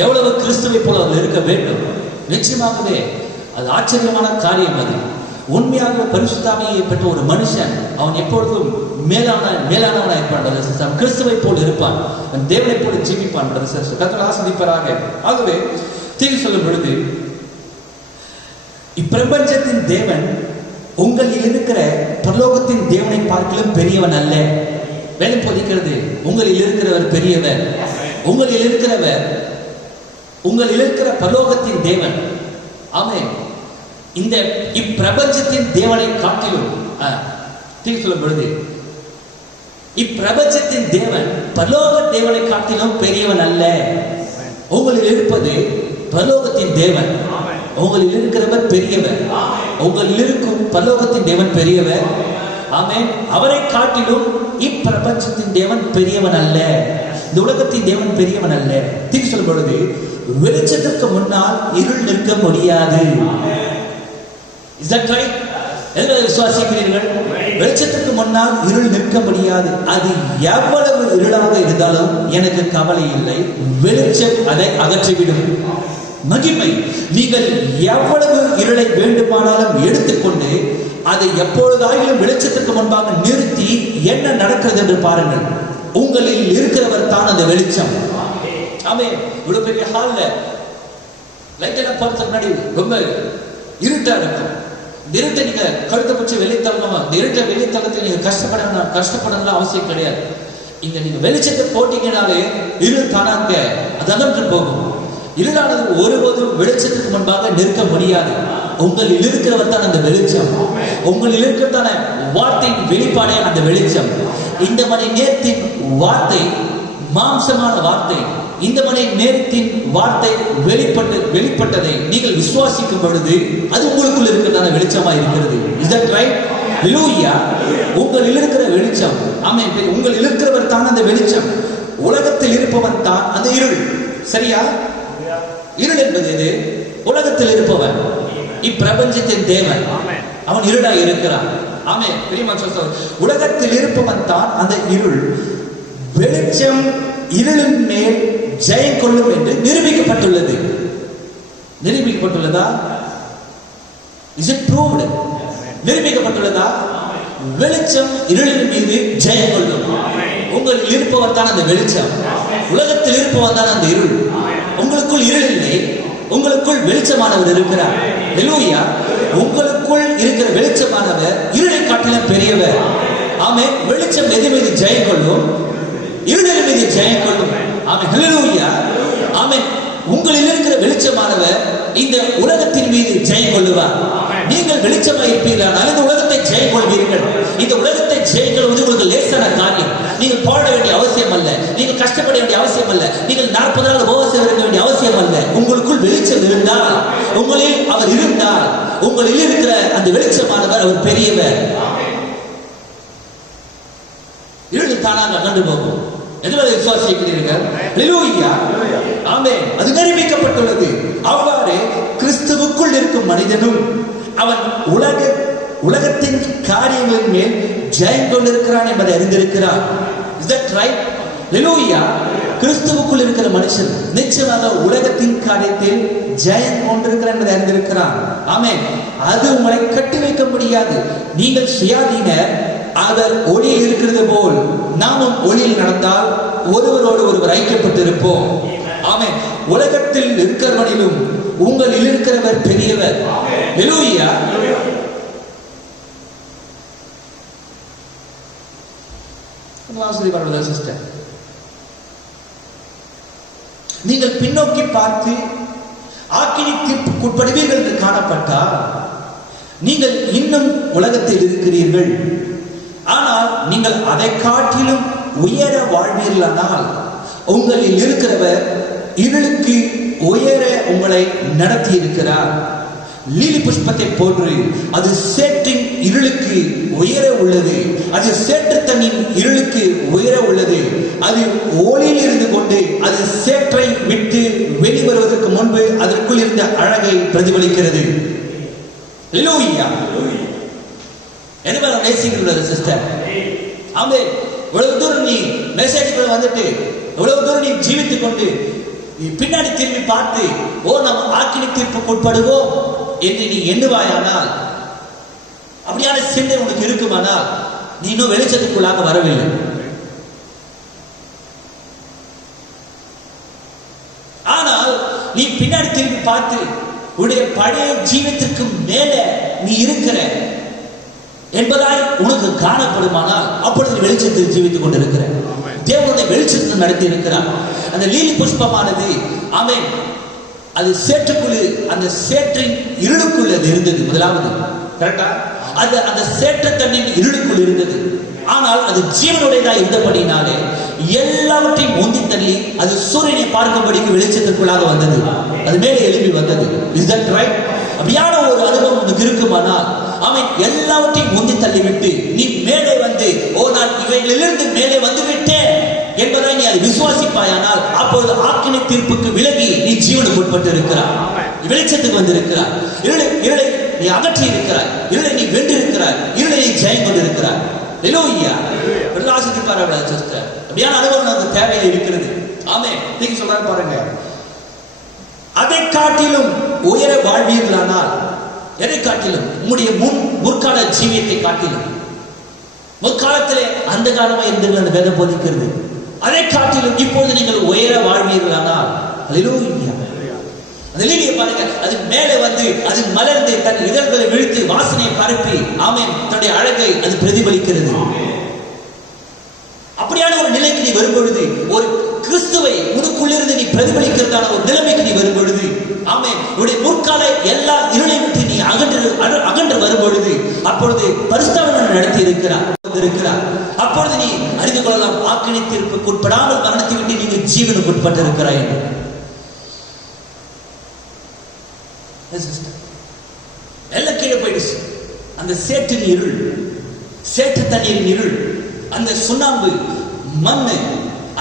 எவ்வளவு கிறிஸ்துவை போல அவர்கள் இருக்க வேண்டும். நிச்சயமாகவே அது ஆச்சரியமான காரியம். அது உண்மையாக பரிசுத்தாவியை பெற்ற ஒரு மனுஷன் அவன் எப்பொழுதும் மேலானவனாக இருப்பான். கிறிஸ்துவை போல் இருப்பான், தேவனை போல ஜீவிப்பான். கர்த்தர் ஆசீர்வதிப்பாராக. ஆகவே தீங்கு சொல்லும் பொழுது இப்பிரபஞ்சத்தின் தேவன் உங்களில் இருக்கிற பரலோகத்தின் தேவனை பார்க்கலும் பெரியவன் அல்ல. வேதம் போதிக்கிறது, உங்களில் இருக்கிறவர் பெரியவர். உங்களில் இருக்கிற பரலோகத்தின் தேவன். ஆமென். இந்த இப்பிரபஞ்சத்தின் தேவனை காட்டிலும் சொல்லும் பொழுது இப்பிரபஞ்சத்தின் தேவன் பரலோக தேவனை காட்டிலும் பெரியவன் அல்ல. உங்களில் இருப்பது பரலோகத்தின் தேவன், உங்களில் இருக்கிறவர் பெரியவர். உங்களில் இருக்கும் பரலோகத்தின் தேவன் பெரியவர். ஆமென். அவரை காட்டிலும் இப்பிரபஞ்சத்தின் தேவன் பெரியவன் அல்ல, இந்த உலகத்தின் தேவன் பெரியவன் அல்ல. திருப்பி சொல்லும் பொழுது வெளிச்சத்திற்கு முன்னால் இருள் நிற்க முடியாது. Is that right? விசுவாசிக்கிறீர்கள்? வெளிச்சத்துக்கு முன்னால் இருள் நிற்க முடியாது. அது எவ்வளவு இருளாக இருந்தாலும் எனக்கு கவலை இல்லை, வெளிச்சம் அதை அகற்றிவிடும். மகிமை, நீங்கள் எவ்வளவு இருளை வேண்டுமானாலும் எடுத்துக்கொண்டு அதை எப்பொழுதாயிலும் வெளிச்சத்துக்கு முன்பாக நிறுத்தி என்ன நடக்கிறது என்று பாருங்கள். உங்களில் இருக்கிறவர் தான் அந்த வெளிச்சம். ஆமென். இவ்வளவு பெரிய ஹால்ல லைட் எல்லாம் பார்த்த முன்னாடி ரொம்ப இருட்டா இருக்கும். இருட்டை நீங்க கழுத்தை பிடிச்சி வெளியே தள்ளணுமா? இருட்டை வெளியே தள்ளத்தில் நீங்க கஷ்டப்படணும் அவசியம் கிடையாது. இங்க நீங்க வெளிச்சத்தை போட்டீங்கனாலே இருள் தானாங்க அதகன்று போகும். இருளானது ஒருபோதும் வெளிச்சத்துக்கு முன்பாக நிற்க முடியாது. உங்களில் இருக்கிறவர் தான் அந்த வெளிச்சம். உங்களில் இருக்கிறதான வார்த்தையின் வெளிப்பாடே அந்த வெளிச்சம். இந்த மணி நேரத்தின் வார்த்தை மாம்சமான வார்த்தை. இந்த மணி நேரத்தின் வார்த்தை வெளிப்பட்டதை நீங்கள் விசுவாசிக்கும் பொழுது அது உங்களுக்குள் இருக்கிறதான வெளிச்சமா இருக்கிறது. Is that right? Hallelujah. உங்களில் இருக்கிற வெளிச்சம். ஆமென். உங்கள் இருக்கிறவர் தான் அந்த வெளிச்சம். உலகத்தில் இருப்பவன் தான் அந்த இருள். சரியா? இருள் என்பது எது? உலகத்தில் இருப்பவன் இப்பிரபஞ்சத்தின் தேவன். அவன் இருளாய் இருக்கிறான். ஆமென். உலகத்தில் இருப்பவன் தான் அந்த இருள். வெளிச்சம் இருளின் மேல் ஜெயம் கொள்ளும் என்று நிரூபிக்கப்பட்டுள்ளது. நிரூபிக்கப்பட்டுள்ளதா? Is it proved? நிரூபிக்கப்பட்டுள்ளதா? வெளிச்சம் இருளின் மீது ஜெயம் கொள்ளும். உங்களில் இருப்பவர் தான் அந்த வெளிச்சம். உலகத்தில் இருப்பவர் தான் அந்த இருள். உங்களுக்குள் இருள் இல்லை, உங்களுக்குள் வெளிச்சமானவர் இருக்கிறார். ஹல்லேலூயா. உங்களுக்குள் இருக்கிற வெளிச்சமானவர் இருளை காட்டிலும் பெரியவர். ஆமென். வெளிச்சம் எது மீது ஜெயம் கொள்ளும்? இருளின் மீது ஜெயம் கொள்ளும். ஆமென். ஹல்லேலூயா. ஆமென். உங்களில் இருக்கிற வெளிச்சமானவர் இந்த உலகத்தின் மீது ஜெயம் கொள்ளுவார். நீங்கள் வெளிச்சமாக இருப்பீர்களானால் இந்த உலகத்தை ஜெயம் கொள்வீர்கள். இந்த உலகத்தை ஜெயம் கொள்வது உங்களுக்கு லேசான காரியம். நீங்கள் பாட வேண்டிய அவசியம் அல்ல, நீங்கள் கஷ்டப்பட வேண்டிய அவசியம் அல்ல, நீங்கள் 40 நாள் உபவாசம் இருக்க வேண்டிய அவசியம் அல்ல. உங்களுக்குள் வெளிச்சம் இருந்தால், உங்களில் அவர் இருந்தால், உங்களில் இருக்கிற அந்த வெளிச்சமானவர் அவர் பெரியவர். இருள் தானாக அகன்று போகும். எதுவரை விசுவாசிக்கிறீர்கள்? ஹல்லேலூயா. ஆமென். அது நிரூபிக்கப்பட்டுள்ளது. அவ்வாறு கிறிஸ்துவுக்குள் இருக்கும் மனிதனும் அவன் உலகத்தின் காரியங்களின் மேல் ஜெயம் கொண்டிருக்கிறான் என்பதை அறிந்திருக்கிறான். Is that right? ஹல்லேலூயா. கிறிஸ்துவுக்குள் இருக்கிற மனுஷன் நிச்சயமாக உலகத்தின் காரியத்தில் ஜெயம் கொண்டிருக்கிறான் என்பதை அறிந்திருக்கிறான். ஆமென். அது உங்களை கட்டி வைக்க முடியாது. நீங்கள் சுயாதீனர். அவர் ஒளியில் இருக்கிறது போல் நாமும் ஒளியில் நடந்தால் ஒருவரோடு ஒருவர் ஐக்கியப்பட்டிருப்போம். ஆமென். உலகத்தில் இருக்கிறவனிலும் உங்களில் இருக்கிறவர் பெரியவர். ஹல்லேலூயா. சிஸ்டர், நீங்கள் பின்னோக்கி பார்த்து ஆக்கினி தீர்ப்புக்குட்படுவீர்கள் என்று காணப்பட்டால் நீங்கள் இன்னும் உலகத்தில் இருக்கிறீர்கள். ஆனால் நீங்கள் அதை காட்டிலும் உயர வாழ்வீர்களானால் உங்களில் இருக்கிறவர் இருளுக்கு உயர உங்களை நடத்தி இருக்கிறார். லீலி புஷ்பத்தை போன்று அது சேற்றின் இருளுக்கு உயர உள்ளது. அது சேற்று தண்ணின் இருளுக்கு உயர உள்ளது. அது ஒளியில் இருந்து கொண்டு அது சேற்றை விட்டு வெளிவருவதற்கு முன்பு அதற்குள் இருந்த அழகை பிரதிபலிக்கிறது. ஹல்லேலூயா. என்ன நேசிக்கிறது சிஸ்டர்? ஆமென். இவ்வளவு தூரம் நீ மெசேஜ்க்குள்ள வந்துட்டு, இவ்வளவு தூரம் நீ ஜீவித்துக் கொண்டு நீ பின்னாடி திரும்பி பார்த்து நம்ம ஆக்கினி தீர்ப்புக்கு உட்படுவோம் என்று நீ எண்ணுவாயானால், அப்படியான சிந்தை உனக்கு இருக்குமானால் நீ இன்னும் வெளிச்சத்துக்குள்ளாக வரவில்லை. ஆனால் நீ பின்னாடி திரும்பி பார்த்து உன்னுடைய பழைய ஜீவித்திற்கு மேல நீ இருக்கிற என்பதாய் உனக்கு காணப்படுமானால் அப்பொழுது வெளிச்சத்தில் ஜீவித்துக் கொண்டிருக்கிற தேவனுடைய வெளிச்சத்தில் நடத்தி இருக்கிறார். அந்த லீலி புஷ்பமானது ஆமென் அது சேற்றுக்குள்ள, அந்த சேற்றின் இருளுக்குள்ள அது இருந்தது. முதலாவது கரெக்டா? அது அந்த சேற்று தண்ணின் இருளுக்குள் இருந்தது. ஆனால் அது ஜீவனுடையதா இருந்தபடினாலே எல்லாவற்றையும் முந்தி தள்ளி அது சூரியனை பார்க்கும்படிக்கு வெளிச்சத்திற்குள்ளாக வந்தது. அது மேலே எழுப்பி வந்தது. Is that right? அப்படியான ஒரு அனுபவம் உனக்கு இருக்குமானால் அவன் எல்லாவற்றையும் முந்தி தள்ளிவிட்டு நீ மேலே வந்து, ஓ நான் இவைகளிலிருந்து மேலே வந்து விட்டேன் என்பதை நீ அதை விசுவாசிப்பாயானால் அப்பொழுது ஆக்கினை தீர்ப்புக்கு விலகி நீ ஜீவனுக்கு உட்பட்டு இருக்கிறாய், வெளிச்சத்துக்கு வந்து இருக்கிறாய். இருளை நீ அகற்றி இருக்கிறாய், இருளை நீ வென்று இருக்கிறாய், இருளை நீ ஜெயம் கொண்டு இருக்கிறாய். ஹல்லேலூயா. பிரகாசிப்பார் சிஸ்டர். அப்படியான அனுபவம் நமக்கு தேவையாக இருக்கிறது. ஆமே. நீங்க சொல்றாரு பாருங்க, அதை காட்டிலும் உயர வாழ்வீர்களானால், எதை காட்டிலும்? உங்களுடைய முற்கால ஜீவியத்தை காட்டிலும், முற்காலத்திலே அந்த காலமாக இருந்தீர்கள் அந்த வேதம் போதிக்கிறது. அதை காட்டிலும் இப்பொழுது நீங்கள் உயர வாழ்வீர்களானால், ஹல்லேலூயா. அந்த லீலியை பாருங்க, அது மேலே வந்து அது மலர்ந்து தன் இதழ்களை விழுத்து வாசனையை பரப்பி, ஆமென், தன்னுடைய அழகை அது பிரதிபலிக்கிறது. அப்படியான ஒரு நிலைக்கு நீ வரும்பொழுது, ஒரு கிறிஸ்துவை உனக்குள்ளிருந்து நீ பிரதிபலிக்கிறதான ஒரு நிலைமைக்கு நீ வரும்பொழுது, ஆமென், உன்னுடைய முற்கால எல்லா இருளை விட்டு நீ அகன்று வரும்பொழுது, அப்பொழுது பரிசுத்தவான்கள் நடத்தி இருக்கிறார். அப்பொழுது நீ அறிந்து கொள்ளலாம், ஆக்கினை தீர்ப்புக்கு உட்படாமல் மரணத்தை விட்டு நீங்கள் ஜீவனுக்கு உட்பட்டு இருக்கிறாய் என்று. எல்லாம் கீழே போயிடுச்சு. அந்த சேற்றின் இருள், சேற்று தண்ணீரின் இருள், அந்த சுண்ணாம்பு, மண்ணு,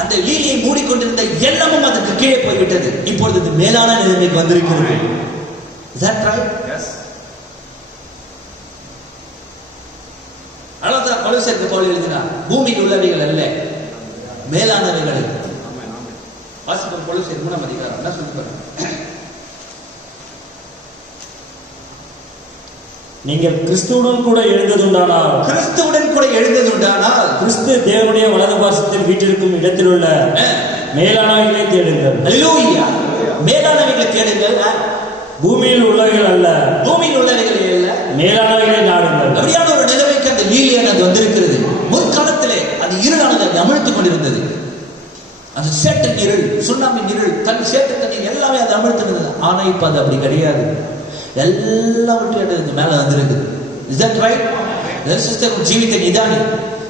அந்த லீலியை மூடிக்கொண்டிருந்த எல்லாமும் அதற்கு கீழே போய்விட்டது. இப்பொழுது இது மேலான நிலைமைக்கு வந்திருக்கிறது. Is that right? Yes. அழகா கொலோசியருக்கு பவுல் எழுதினார், பூமியில் உள்ளவைகள் அல்ல, மேலானவைகள். வாசிப்போம் கொலோசியர் 3ஆம் அதிகாரம் என்ன சொல்றாரு? நீங்கள் கிறிஸ்துவுடன் கூட எழுந்ததுண்டானால், கிறிஸ்து தேவனுடைய வலது பாசத்தில் வீட்டிற்கும் இடத்தில் உள்ள மேலானவைகளை தேடுங்கள். அல்லேலூயா. மேலானவைகளை தேடுங்கள். பூமியில் உள்ளவைகள் அல்ல, பூமியில் உள்ளவைகள் அல்ல, மேலானவைகளை நாடுங்கள். அப்படியான ஒரு நிலைமைக்கு அந்த லீலியானது வந்திருக்கிறது. முற்காலத்திலே அது இருளானது அதை அமிழ்த்துக் கொண்டிருந்தது. அந்த சேற்றின் இருள், சுண்ணாம்பின் இருள், தன் சேற்று தண்ணீர் எல்லாமே அதை அமிழ்த்துனது. ஆனா இப்ப அது அப்படி கிடையாது. எல்லாவற்றையும் மேல வந்திருக்கு. Is that right? சிஸ்டர், ஜீவித்த நிதானி,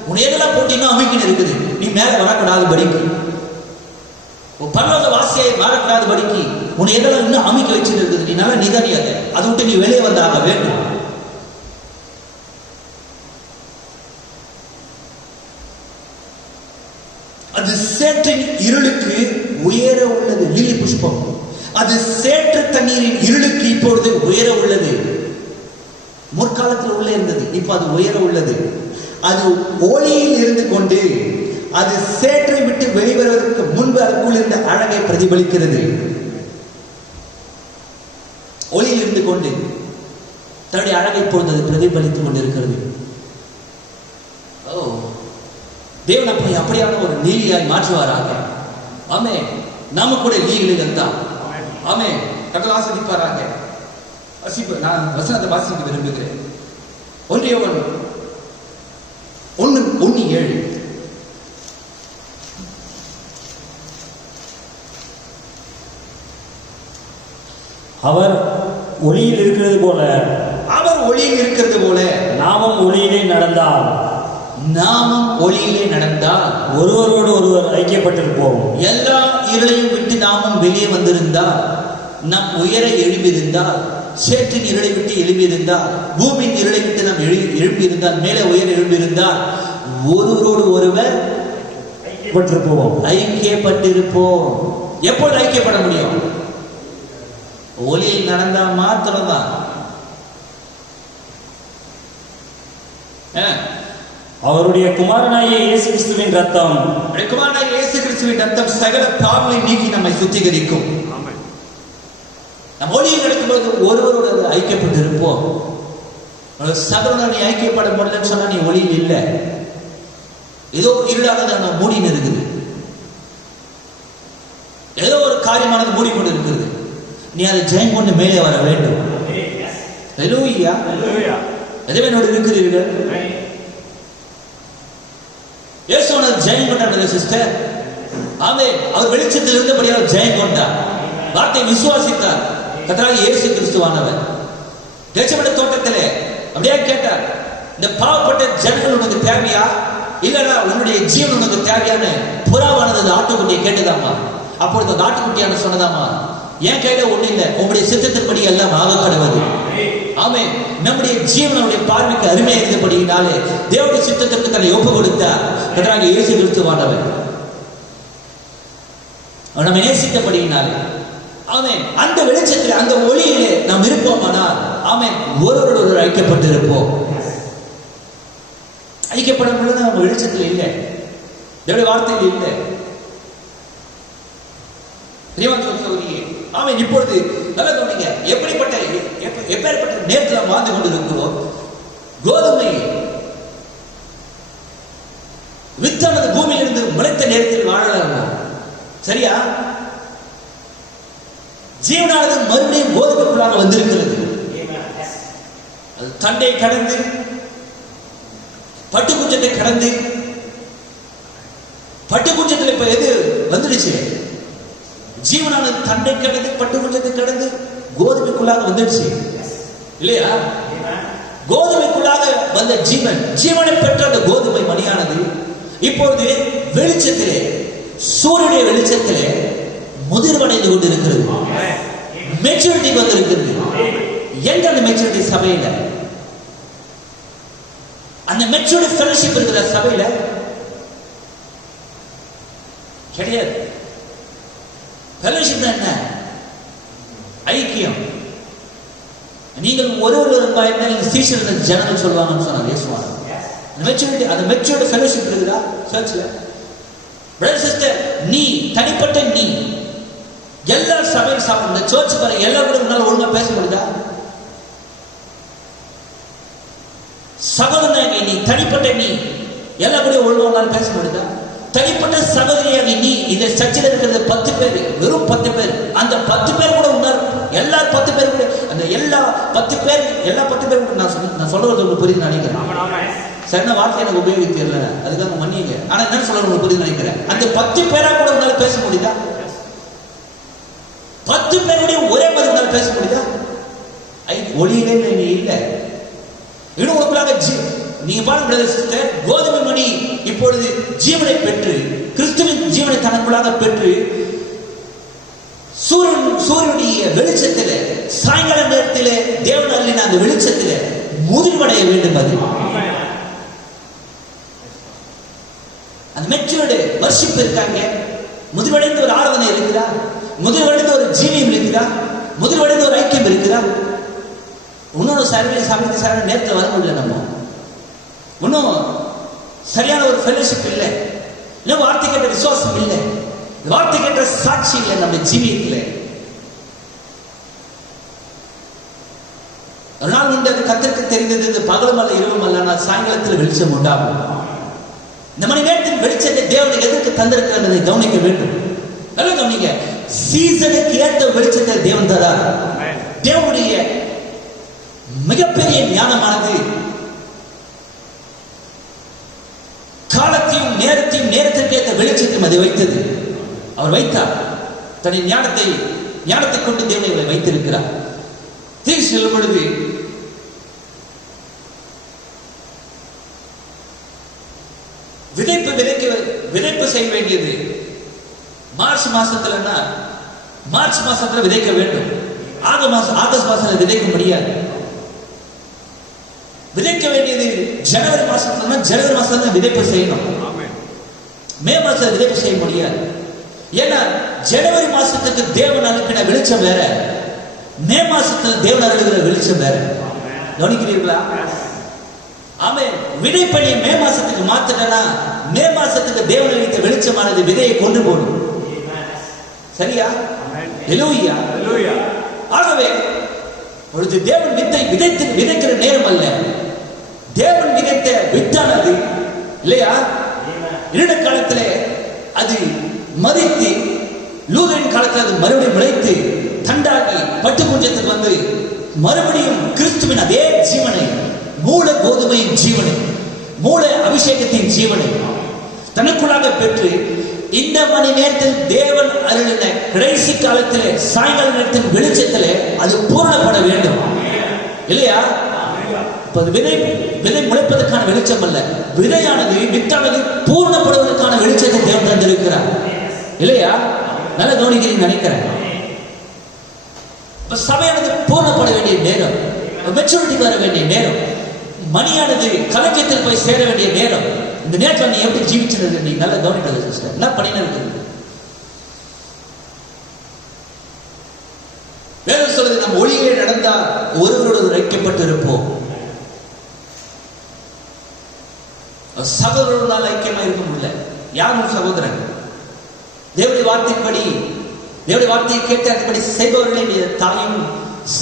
உன் எதெல்லாம் போட்டினா அமைக்கின்னு இருக்குது. நீ மேல வரக்கூடாது படிக்கு, பரலோக வாசியாய் மாறக்கூடாது படிக்கு, உன் எதெல்லாம் இன்னும் அமைக்க வச்சுட்டு இருக்குது. நீ நல்லா நிதானியாத, அதை விட்டு நீ வெளியே வந்தாக வேண்டும். அது சேற்றின் இருளுக்கு உயர உள்ளது. லில்லி புஷ்பம் அது சேற்று தண்ணீரின் இருளுக்கு இப்பொழுது உயர உள்ளது. முற்காலத்தில் உள்ளே இருந்தது, இப்ப அது உயர உள்ளது. அது ஒளியில் இருந்து கொண்டு அது சேற்றை விட்டு வெளிவருவதற்கு முன்பு அதுக்குள் இருந்த அழகை பிரதிபலிக்கிறது. ஒளியில் இருந்து கொண்டு தன்னுடைய அழகை இப்பொழுது அது பிரதிபலித்துக் கொண்டிருக்கிறது. தேவன் அப்படி அப்படியான ஒரு நீலியாய் மாற்றுவாராக. ஆமே. நாம கூட நீலிகள் தான். ஆமே. கர்த்தர் ஆசீர்வதிப்பாராக. நான் வசனத்தை வாசிக்க விரும்புகிறேன். 1 யோவான் 1:7. அவர் ஒளியில் இருக்கிறது போல, அவர் ஒளியில் இருக்கிறது போல நாமும் ஒளியிலே நடந்தால், ஒருவரோடு ஒருவர் ஐக்கியப்பட்டிருப்போம். எல்லா இருளையும் விட்டு நாமும் வெளியே வந்திருந்தால், நம் உயர எழும்பியிருந்தால், சேற்றின் இருளை விட்டு எழும்பியிருந்தால், பூமியின் இருளை விட்டு நாம் எழும்பியிருந்தால், மேலே உயர எழும்பியிருந்தால், ஒருவரோடு ஒருவர் ஐக்கியப்பட்டிருப்போம். எப்போது ஐக்கியப்பட முடியும்? ஒளியில் நடந்தால் மாத்திரம்தான். அவருடைய குமாரனாகிய இயேசு கிறிஸ்துவின் ரத்தம், சகல பாவங்களை நீக்கி நம்மை சுத்திகரிக்கும். நம் ஒளியில் நடக்கும்போது ஒருவரோடு ஐக்கியப்பட்டு இருப்போம். சகலோட நீ ஐக்கியப்பட முடியலன்னு சொன்னா நீ ஒளியில் இல்லை. ஏதோ இருளானது மூடின்னு இருக்குது, ஏதோ ஒரு காரியமானது மூடிக்கொண்டு இருக்கிறது. நீ அதை ஜெயம் கொண்டு மேலே வர வேண்டும். எதவேனோடு இருக்கிறீர்கள்? இயேசுவானவர் ஜெயம் கொண்டார் சிஸ்டர். ஆமே. அவர் வெளிச்சத்தில் இருந்தபடியால் ஜெயம் கொண்டார். வார்த்தையை விசுவாசித்தார். கர்த்தராகிய இயேசு கிறிஸ்துவானவர் கெத்செமனே தோட்டத்திலே அப்படியே கேட்டார், இந்த பாவப்பட்ட ஜனங்கள் உனக்கு தேவையா, இல்லனா உன்னுடைய ஜீவன் உனக்கு தேவையான புறாவானது அந்த ஆட்டுக்குட்டியை கேட்டதாமா. அப்பொழுது அந்த ஆட்டுக்குட்டியான சொன்னதாமா, என் கையில ஒண்ணு இல்லை, உங்களுடைய சித்தத்தின்படி எல்லாம் ஆக கடவுது. ஆமென். நம்முடைய ஜீவனுடைய பார்வைக்கு அருமையா இருந்தபடியினாலே தேவனுடைய சித்தத்திற்கு தன்னை ஒப்பு கொடுத்தார். கர்த்தராகிய இயேசு கிறிஸ்துவானவர் நம்மை நேசித்தபடியினாலே ஆமென். அந்த வெளிச்சத்தில் அந்த ஒளியிலே நாம் இருப்போமானால் ஆமென், ஒருவரோடு ஐக்கியப்பட்டு இருப்போம். ஐக்கியப்படும் பொழுது நம்ம வெளிச்சத்தில் இல்லை, தேவனுடைய வார்த்தையில் இல்லை. ஆமென். இப்பொழுது நல்ல கவனிங்க, எப்பேற்பட்ட நேரத்தில் வாழ்ந்து கொண்டிருக்கிறோம். கோதுமை வித்தானது பூமியிலிருந்து முளைத்த நேரத்தில் வாழலாம், சரியா? ஜீவனானது மறுபடியும் கோதுமைக்குள்ளாக வந்திருக்கிறது. அது தண்டை கடந்து பட்டுக்குஞ்சத்தை கடந்து, பட்டுக்குஞ்சத்தில் இப்ப எது வந்துடுச்சு? ஜீவனானது தண்டை கடந்து பட்டுக்குஞ்சத்தை கடந்து கோதுமைக்குள்ளாக வந்துடுச்சு இல்லையா? கோதுமைக்குள்ளாக வந்த ஜீவன், ஜீவனை பெற்ற அந்த கோதுமை மணியானது இப்பொழுது வெளிச்சத்திலே, சூரியனுடைய வெளிச்சத்திலே முதிர்வடைந்து கொண்டிருக்கிறது. மெச்சூரிட்டி வந்திருக்கிறது. எங்க அந்த மெச்சூரிட்டி? சபையில. அந்த மெச்சூரிட்டி ஃபெலோஷிப் இருக்கிற சபையில கிடையாது. ஃபெலோஷிப் என்ன? ஐக்கியம். நீங்கள் ஒருவர் சீஷர்கள் ஜனங்கள் சொல்லுவாங்கன்னு சொன்னாங்க இயேசுவான. அந்த மெச்சூரிட்டி ஃபெலோஷிப் இருக்குதா சர்ச்ல? பிரதர் சிஸ்டர், நீ தனிப்பட்ட நீ எல்லா சபையும் சாப்பிடுற சர்ச் பாரு, எல்லாரும் கூட உன்னால ஒழுங்கா பேச முடியுதா? சகோதரனாகி நீ தனிப்பட்ட நீ எல்லா கூட ஒழுங்கா உன்னால பேச முடியுதா? தனிப்பட்ட சகோதரியாக நீ இந்த சர்ச்சில் இருக்கிறது 10 பேர், வெறும் 10 பேர். அந்த 10 பேர் கூட உன்னால எல்லா 10 பேர் கூட அந்த எல்லா 10 பேர் கூட நான் சொல்றது உங்களுக்கு புரியுது நினைக்கிறேன். சரியான வார்த்தை எனக்கு உபயோகிக்க தெரியல, அதுக்காக மன்னிங்க. ஆனா என்ன சொல்ல உங்களுக்கு புரியுது நினைக்கிறேன். அந்த 10 பேரா கூட உன்னால பேச முடியுதா? 10 பேருடைய ஒரே மாதிரி உன்னால பேச முடியுதா? ஒளியிலே நீ இல்லை. இன்னும் உங்களுக்காக நீங்க பாருங்க பிரதர் சிஸ்டர், கோதுமை மணி இப்பொழுது ஜீவனை பெற்று, கிறிஸ்துவின் ஜீவனை தனக்குள்ளாக பெற்று, சூரியனுடைய வெளிச்சத்திலே, சாயங்கால நேரத்திலே தேவன் அருளின அந்த வெளிச்சத்திலே முதிர்வடைய வேண்டும். அது அந்த மெச்சூர்டு வர்ஷிப் இருக்காங்க. முதிர்வடைந்த ஒரு ஆராதனை இருக்கிறா, முதிர்வடைந்த ஒரு ஜீவியம் இருக்கிறா, முதிர்வடைந்த ஒரு ஐக்கியம் இருக்கிறா. இன்னொரு சபைக்கு நேரத்தில் வர முடியல, நம்ம இன்னும் சரியான ஒரு ஃபெலோஷிப் இல்லை, இன்னும் வார்த்தை கேட்ட விசுவாசம் இல்லை, வார்த்தை கேட்ட சாட்சி இல்லை நம்ம ஜீவியத்தில். ஒரு நாள் உண்டு, அது கர்த்தருக்கு தெரிந்தது, பகலும் அல்ல இரவும் அல்ல, ஆனால் சாயங்காலத்தில் வெளிச்சம் உண்டாகும். இந்த மணி நேரத்தின் வெளிச்சத்தை தேவனை எதற்கு தந்திருக்கிறதை கவனிக்க வேண்டும். நல்லா கவனிங்க, சீசனுக்கு ஏற்ற வெளிச்சத்தை தேவன் தரார். தேவனுடைய மிகப்பெரிய ஞானமானது காலத்தையும் நேரத்திற்கு ஏற்ற வெளிச்சத்தையும் அதை வைத்தது. அவர் வைத்தார். தன்னுடைய ஞானத்தை கொண்டு தேவனை வைத்திருக்கிறார். தீர்வு சொல்லும் பொழுது விதைப்பு செய்ய வேண்டியது மார்ச் மாசத்துல விதைக்க வேண்டும். ஆகஸ்ட் மாசத்துல விதைக்க முடியாது. விதைக்க வேண்டியது ஜனவரி மாசத்துல விதைப்பு செய்யணும். மே மாசத்துல விதைப்பு செய்ய முடியாது. ஏன்னா ஜனவரி மாசத்துக்கு தேவன் அனுப்பின வெளிச்சம் வேற, மே மாசத்துல தேவன் அனுப்புகிற வெளிச்சம் வேற. கவனிக்கிறீர்களா? ஆமே. விதைப்பணியை மே மாசத்துக்கு மாத்திட்டா, மே மாசத்துக்கு தேவன் அளித்த வெளிச்சமானது விதையை கொண்டு போடும். சரியா? ஹல்லேலூயா. ஆகவே பொழுது தேவன் விதைக்கிற நேரம் அல்ல, தேவன் விதைத்த வித்தானது இல்லையா, இருட காலத்திலே அது மதித்து, லூதரின் காலத்தில் அது மறுபடியும் முளைத்து தண்டாகி பட்டுக்குஞ்சத்துக்கு வந்து மறுபடியும் கிறிஸ்துவின் அதே ஜீவனை, மூல கோதுமையின் ஜீவனை, மூல அபிஷேகத்தின் ஜீவனை தனக்குள்ளாக பெற்று இந்த மணி நேரத்தில் தேவன் அருளின கடைசி காலத்திலே சாயங்கால நேரத்தின் வெளிச்சத்திலே அது பூரணப்பட வேண்டும் இல்லையா? விதை முளைப்பதற்கான வெளிச்சம் அல்ல, விதையானது வித்தானது பூர்ணப்படுவதற்கான வெளிச்சத்தை தேவன் தந்திருக்கிறார் இல்லையா? நல்ல கவனிக்கிறீங்க நினைக்கிறேன். சபையானது பூர்ணப்பட வேண்டிய நேரம், மெச்சூரிட்டி வர வேண்டிய நேரம், மணியானது களஞ்சியத்தில் போய் சேர வேண்டிய நேரம். இந்த நேரத்தில் நீ எப்படி ஜீவிச்சிருக்க? நீ நல்லா கவனிக்கிறது சிஸ்டர். என்ன பண்ணின இருக்குது? வேதம் சொல்றது நம்ம ஒளியிலே நடந்தால் ஒருவரோடு ஐக்கியப்பட்டு இருப்போம். சகோதரர்களால் ஐக்கியமா இருக்க முடியல. யார் ஒரு சகோதரன்? தேவனுடைய வார்த்தைப்படி, தேவனுடைய வார்த்தையை கேட்டு அதுபடி செய்பவர்களே தாயும்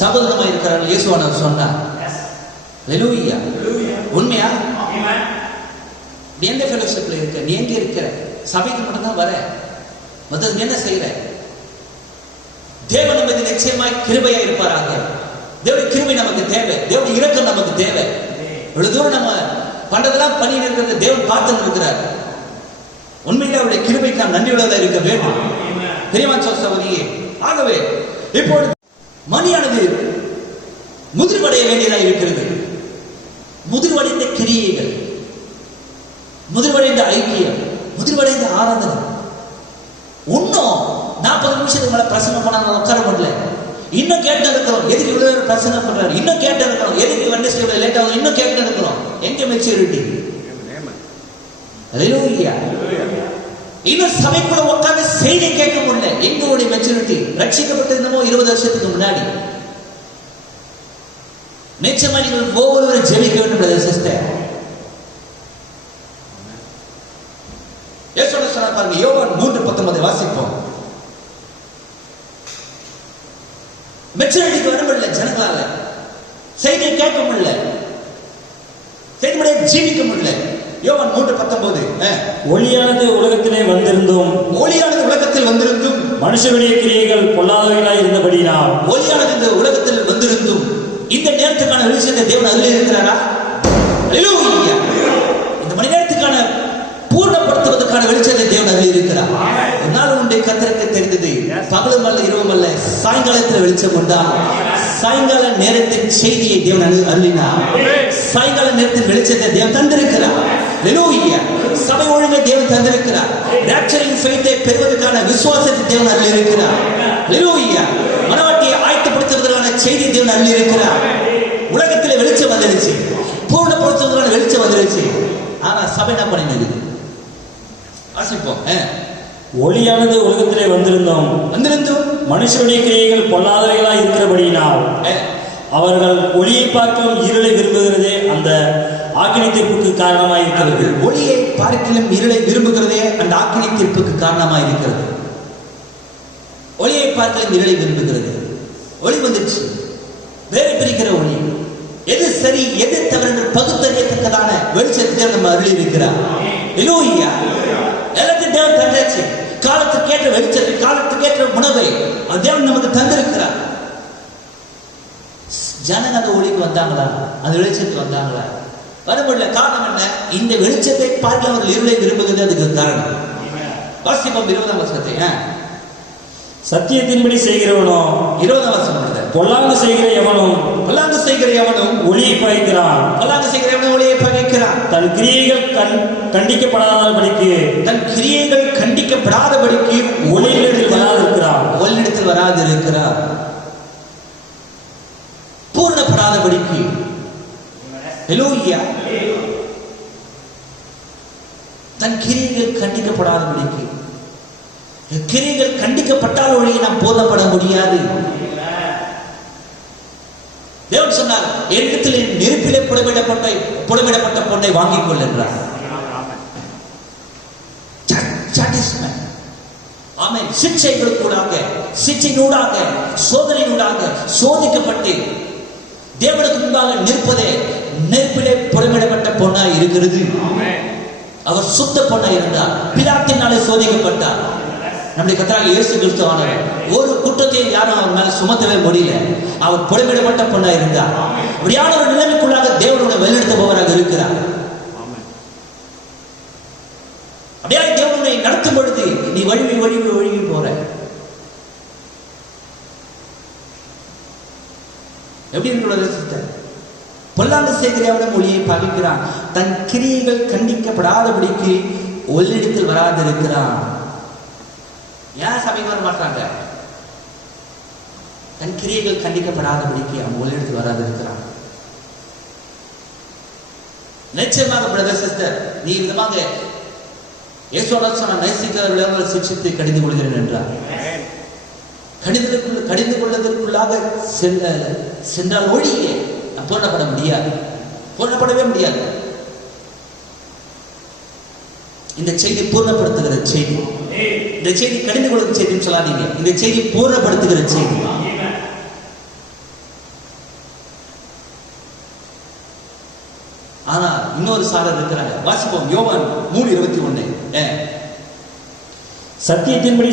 சகோதரமா இருக்கிறார்கள். இயேசுவானவர் சொன்னார். ஹல்லேலூயா. உண்மையா? நீ எந்த ஃபெலோஷிப்ல இருக்க? நீ எங்க இருக்கிற? சபைக்கு மட்டும்தான் வர. முதல்ல என்ன செய்யற? தேவன் நமக்கு நிச்சயமாய் கிருபையா இருப்பாராக. தேவனுடைய கிருபை நமக்கு தேவை, தேவனுடைய இரக்கம் நமக்கு தேவை. இவ்வளவு தூரம் நம்ம பண்றதெல்லாம் பண்ணி இருக்கிறது தேவன் பார்த்து இருக்கிறார். உண்மையிலே அவருடைய கிருபைக்கு நாம் நன்றியுள்ளதா இருக்க வேண்டும். பெரியவான் சகோதரியே, ஆகவே இப்பொழுது மணியானது முதிர்வடைய வேண்டியதாக இருக்கிறது. முதிர்வடைந்த கிரியைகள், முதிர்வடைந்த ஐக்கியம், முதிர்வடைந்த ஆராதனை. இன்னும் 40 நிமிஷத்துக்கு மேல பிரசங்கம் பண்ண உட்கார முடியல. இன்னும் கேட்டு இருக்கிறோம், எதுக்கு இவ்வளவு பிரசங்கம் பண்றாரு? இன்னும் கேட்டு இருக்கிறோம், எதுக்கு வெட்னஸ்டே லேட் ஆகுது? இன்னும் கேட்டு இருக்கிறோம். எங்க மெச்சூரிட்டி? ஹல்லேலூயா. இன்னும் சபைக்குள்ள உட்கார்ந்து செய்தி கேட்க முடியல. எங்களுடைய மெச்சூரிட்டி? ரட்சிக்கப்பட்டிருந்தமோ 20 வருஷத்துக்கு முன்னாடி. நிச்சயமா நீங்கள் ஒவ்வொருவரும் ஜெபிக்க வேண்டும் சிஸ்டர். யேசுவோட சொன்னார் பாருங்க, யோவான் 3:19 வாசிப்போம். மெச்சூரிட்டிக்கு வர முடியல ஜனங்களால, செய்தியை கேட்க முடியல, செய்தியை ஜீவிக்க முடியல. யோவான் 3:19 ஒளியானது உலகத்திலே வந்திருந்தும், ஒளியானது உலகத்தில் வந்திருந்தும் மனுஷருடைய கிரியைகள் பொல்லாதவைகளாய் இருந்தபடியினால், ஒளியானது இந்த உலகத்தில் வந்திருந்தும் இந்த நேரத்துக்கான வெளிச்சத்தை தேவன் அதில் இருக்கிறாரா? ஹல்லேலூயா. இந்த மணி நேரத்துக்கான பூர்ணப்படுத்துவதற்கான வெளிச்சத்தை தேவன் அதில் இருக்கிறார். ஒரு நாள் உன்னுடைய கர்த்தருக்கு தெரிந்தது, பகலும் அல்ல இரவும் அல்ல, சாயங்காலத்தில் வெளிச்சம் உண்டா? சாயங்கால நேரத்தின் செய்தியை தேவன் அருளினார். சாயங்கால நேரத்தின் வெளிச்சத்தை தேவன் தந்திருக்கிறார். ஹல்லேலூயா. சபை ஒழுங்கை தேவன் தந்திருக்கிறார். ராப்சரிங் ஃபெய்த்தை பெறுவதற்கான விசுவாசத்தை தேவன் அருளி இருக்கிறார். ஹல்லேலூயா. மனவாட்டியை ஆயத்தப்படுத்துவதற்கான செய்தி தேவன் அருளி இருக்கிறார். உலகத்திலே வெளிச்சம் வந்துருச்சு, பூர்ணப்படுத்துவதற்கான வெளிச்சம் வந்துருச்சு. ஆனா சபை என்ன பண்ணினது? வாசிப்போம். ஒளியானது உலகத்திலே வந்திருந்தோம், மனுஷருடைய கிரியைகள் பொல்லாதவைகளாய் இருக்கிறபடியினால் அவர்கள் ஒளியை பார்க்கலும் இருளை விரும்புகிறதே அந்த ஆக்கினை தீர்ப்புக்கு காரணமாய் இருக்கிறது. ஒளியை பார்க்கலும் இருளை விரும்புகிறதே அந்த ஆக்கினை தீர்ப்புக்கு காரணமாய் இருக்கிறது. ஒளியை பார்க்கலும் இருளை விரும்புகிறது. ஒளி வந்துச்சு, வேறு பிரிக்கிற ஒளி. எது சரி எது தவறு என்று பகுத்தறியத்தக்கதான வெளிச்சத்தை நம்ம அருளி இருக்கிறார். ஹல்லேலூயா. எல்லாத்தையும் தேவன் தந்தாச்சு. காலத்துக்கேற்ற வெளிச்சத்தை, காலத்துக்கேற்ற உணவை தேவன் நமக்கு தந்திருக்கிறார். ஜனங்க அந்த ஒளிக்கு வந்தாங்களா? அந்த வெளிச்சத்துக்கு வந்தாங்களா? வர முடியல. காரணம் என்ன? இந்த வெளிச்சத்தை பார்க்க அவர்கள் இருளை விரும்புகிறது. அதுக்கு காரணம் வாசிப்போம் 20ஆம் வசனத்தை. சத்தியத்தின்படி செய்கிறவனோ 20ஆம் வசனம், பொல்லாங்கு செய்கிற எவனும் ஒளியை பகைக்கிறான். பொல்லாங்கு செய்கிற எவனும் ஒளியை பகைக்கிறான். தன் கிரியைகள் கண்டிக்கப்படாதபடிக்கு ஒளியிடத்தில் வராதிருக்கிறார். பூர்ணப்படாதபடிக்கு. ஹல்லேலூயா. தன் கிரியைகள் கண்டிக்கப்படாதபடிக்கு. கிரியைகள் கண்டிக்கப்பட்டால் ஒழிய நாம் போதப்பட முடியாது. தேவன் சொன்னார், என்னிடத்தில் நெருப்பிலே புடமிடப்பட்ட பொன்னை வாங்கிக் கொள் என்றார். சிக்ஷையினூடாக சோதனையினூடாக சோதிக்கப்பட்டு தேவனுக்கு முன்பாக நிற்பதே நெருப்பிலே புடமிடப்பட்ட பொன்னாய் இருக்கிறது. அவர் சுத்த பொன்னாய் இருந்தார். பிலாத்தினாலே சோதிக்கப்பட்டார். நம்முடைய கர்த்தராகிய இயேசு கிறிஸ்துவானவர் ஒரு குற்றத்தையும் யாரும் அவர் மேல சுமத்தவே முடியல. அவர் புடமிடப்பட்ட பொன்னாய் இருந்தார். அப்படியான ஒரு நிலைமைக்குள்ளாக தேவனுடைய வழிநடத்துபவராக இருக்கிறார். அப்படியே தேவனுடைய நடத்தும் பொழுது ஒழுகி போற? எப்படி இருக்கிற? பொல்லாங்கு செய்கிறவனும் ஒளியை பகைக்கிறான், தன் கிரியைகள் கண்டிக்கப்படாதபடிக்கு ஒளியிடத்தில் வராதிருக்கிறான். ஏன் சபைக்கு வர மாட்டாங்க? தன் கிரியைகள் கண்டிக்கப்படாதபடிக்கு அவன் ஒளியிடத்தில் வராதிருக்கிறான். நிச்சயமாக பிரதர் சிஸ்டர், நீ விதமாக நேசிக்கிறவர்களை சிக்ஷித்து கடிந்து கொள்கிறேன் என்றார். கடிந்து கொள்வதற்குள்ளாக சென்றால் ஒழியே பூர்ணப்பட முடியாது, பூர்ணப்படவே முடியாது. இந்த செய்தி பூர்ணப்படுத்துகிற செய்தி. இந்த செய்தி கடிந்து கொள்கிற செய்தின்னு சொல்லாதீங்க, இந்த செய்தி பூர்ணப்படுத்துகிற செய்தி. ஆனா இன்னொரு சாரர் இருக்கிறாங்க. வாசிப்போம் யோவான் 3:21. சத்தியத்தின்படி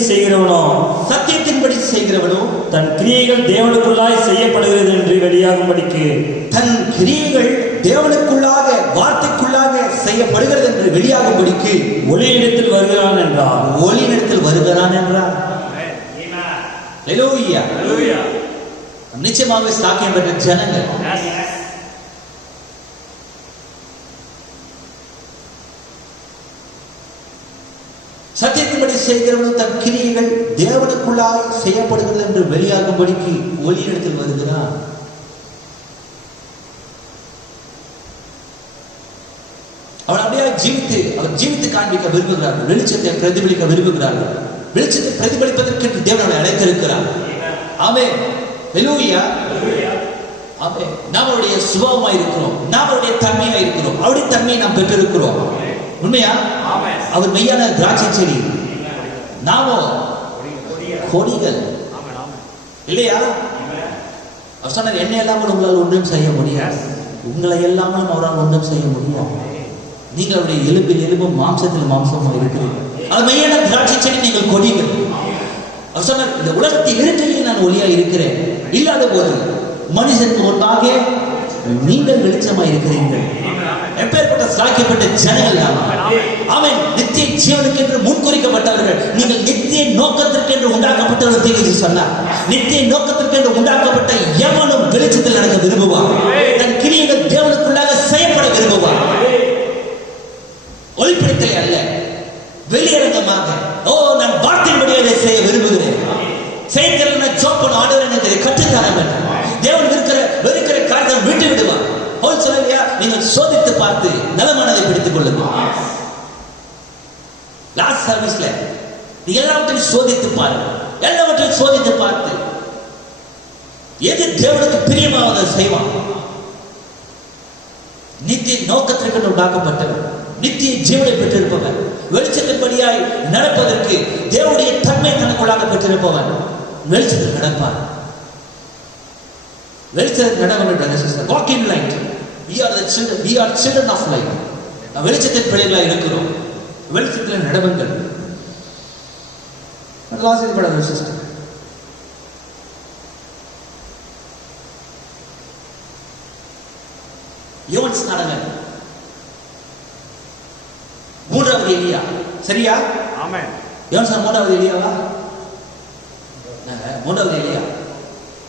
செய்கிறவனோ தன் கிரியைகள் தேவனுக்குள்ளாய் செய்யப்படுகிறது என்று வெளியாகும்படிக்கு, தன் கிரியைகள் தேவனுக்குள்ளாக வார்த்தைக்குள்ளாக செய்யப்படுகிறது என்று வெளியாகும்படிக்கு ஒளியிடத்தில் வருகிறான் என்றார். ஒளியிடத்தில் வருகிறான் என்றார். ஹல்லேலூயா. நிச்சயமாக சாக்கியம் பெற்ற ஜனங்கள். சத்தியத்தின்படி செய்கிறவனும் தன் கிரியைகள் தேவனுக்குள்ளாய் செய்யப்படுகிறது என்று வெளியாகும்படிக்கு ஒளியிடத்தில் வருகிறான். அவன் அப்படியே ஜீவித்து காண்பிக்க விரும்புகிறார்கள். வெளிச்சத்தை பிரதிபலிக்க விரும்புகிறார்கள். வெளிச்சத்தை பிரதிபலிப்பதற்கு தேவன் அவனை அழைத்திருக்கிறார். ஆமென். ஹல்லேலூயா. ஆமென். நாம் அவருடைய சுபாவமாய் இருக்கிறோம், நாம் அவருடைய தன்மையாய் இருக்கிறோம், அவருடைய தன்மையை நாம் பெற்றிருக்கிறோம். உண்மையா? அவர் மெய்யான திராட்சை செடி, நாமோ கொடிகள் இல்லையா? அவர் சொன்னார், என்னை இல்லாமல் உங்களால் ஒன்றும் செய்ய முடியாது, உங்களை இல்லாமல் அவரால் ஒன்றும் செய்ய முடியும். நீங்கள் அவருடைய எலும்பில் எலும்பும் மாம்சத்தில் மாம்சமாக இருக்கிறீர்கள். அது மெய்யான திராட்சை செடி, நீங்கள் கொடிகள். அவர் சொன்னார், இந்த உலகத்தில் இருக்கையில் நான் ஒளியாக இருக்கிறேன், இல்லாத போது மனுஷனுக்கு முன்பாக நீங்கள் வெளிச்சமாக இருக்கிறீர்கள். எப்பேற்பட்ட சாக்கியப்பட்ட ஜனங்கள் நாம. அவன் நித்திய ஜீவனுக்கு என்று முன்குறிக்கப்பட்டவர்கள். நீங்கள் நித்திய நோக்கத்திற்கு என்று உண்டாக்கப்பட்டவர்கள் தீர்த்து சொன்னார். நித்திய நோக்கத்திற்கு என்று உண்டாக்கப்பட்ட எவனும் வெளிச்சத்தில் நடக்க விரும்புவார். தன் கிரியைகள் தேவனுக்குள்ளாக செய்யப்பட விரும்புவார். ஒளிப்பிடித்தலை அல்ல, வெளியரங்கமாக. ஓ, நான் வார்த்தையின்படியே அதை செய்ய விரும்புகிறேன். செய்கிறேன் சோப்பன் ஆண்டவர் எனக்கு கற்றுத்தர வேண்டும். தேவன் வெறுக்கிற காரியத்தை விட்டு விடுவார். அவள் சொல்லலையா, நீங்கள் சோதித்து பார்த்து நலமானதை பிடித்துக் கொள்ளுங்கள். லாஸ்ட் சர்வீஸ்ல நீ எல்லாவற்றையும் சோதித்து பாருங்க. எல்லாவற்றையும் சோதித்து பார்த்து எது தேவனுக்கு பிரியமாவதை செய்வான். நித்திய நோக்கத்திற்கு உண்டாக்கப்பட்டவர், நித்திய ஜீவனை பெற்றிருப்பவர், வெளிச்சத்தின்படியாய் நடப்பதற்கு தேவனுடைய தன்மை தனக்குள்ளாக பெற்றிருப்பவன் வெளிச்சத்தில் நடப்பார். வெளிச்சத்தில் நடவடிக்கை. Walk in light. We are children of light. வெளிச்சத்தின் பிள்ளைகளாக இருக்கிறோம். வெளிச்சத்தில் நடவுங்கள். ஆசீர்வாதம் சிஸ்டர். யோவான் ஸ்நானகன் மூன்றாவது எலியா. சரியா? ஆமென். யோவான் ஸ்நானகன் மூன்றாவது எலியாவா? மூன்றாவது எலியா.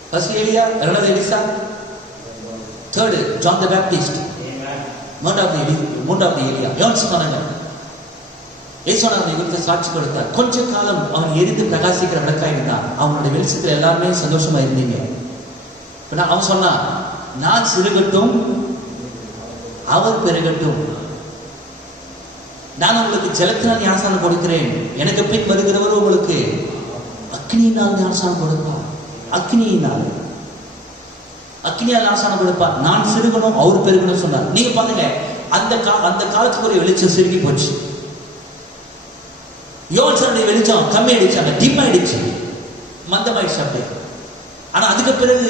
ஃபர்ஸ்ட் எலியா, இரண்டாவது எலிசா, தேர்ட் ஜான் தி பேப்டிஸ்ட். மூன்றாவது எலியா யோவான் ஸ்நானகன். இயேசுவானவரை குறித்து சாட்சி கொடுத்தார். கொஞ்ச காலம் அவன் எரிந்து பிரகாசிக்கிற விளக்காய் இருந்தான். அவனுடைய வெளிச்சத்தில் எல்லாருமே சந்தோஷமா இருந்தீங்க. அவன் சொன்னான், நான் சிறுகட்டும் அவர் பெருகட்டும். நான் உங்களுக்கு ஜலத்தினால் ஞானஸ்நானம் கொடுக்கிறேன், எனக்கு பின் வருகிறவர் உங்களுக்கு அக்னியினால் ஞானஸ்நானம் கொடுப்பார். அக்னியால் ஞானஸ்நானம் கொடுப்பார். நான் சிறுகணும் அவர் பெருகணும் சொன்னார். நீங்க பாருங்க, அந்த காலத்துக்கு ஒரு வெளிச்சம் சிறுகி போச்சு. யோவானுடைய வெளிச்சம் கம்மி ஆயிடுச்சு, டிம் ஆயிடுச்சு, மந்தமாயிடுச்சு அப்படியே. ஆனா அதுக்கு பிறகு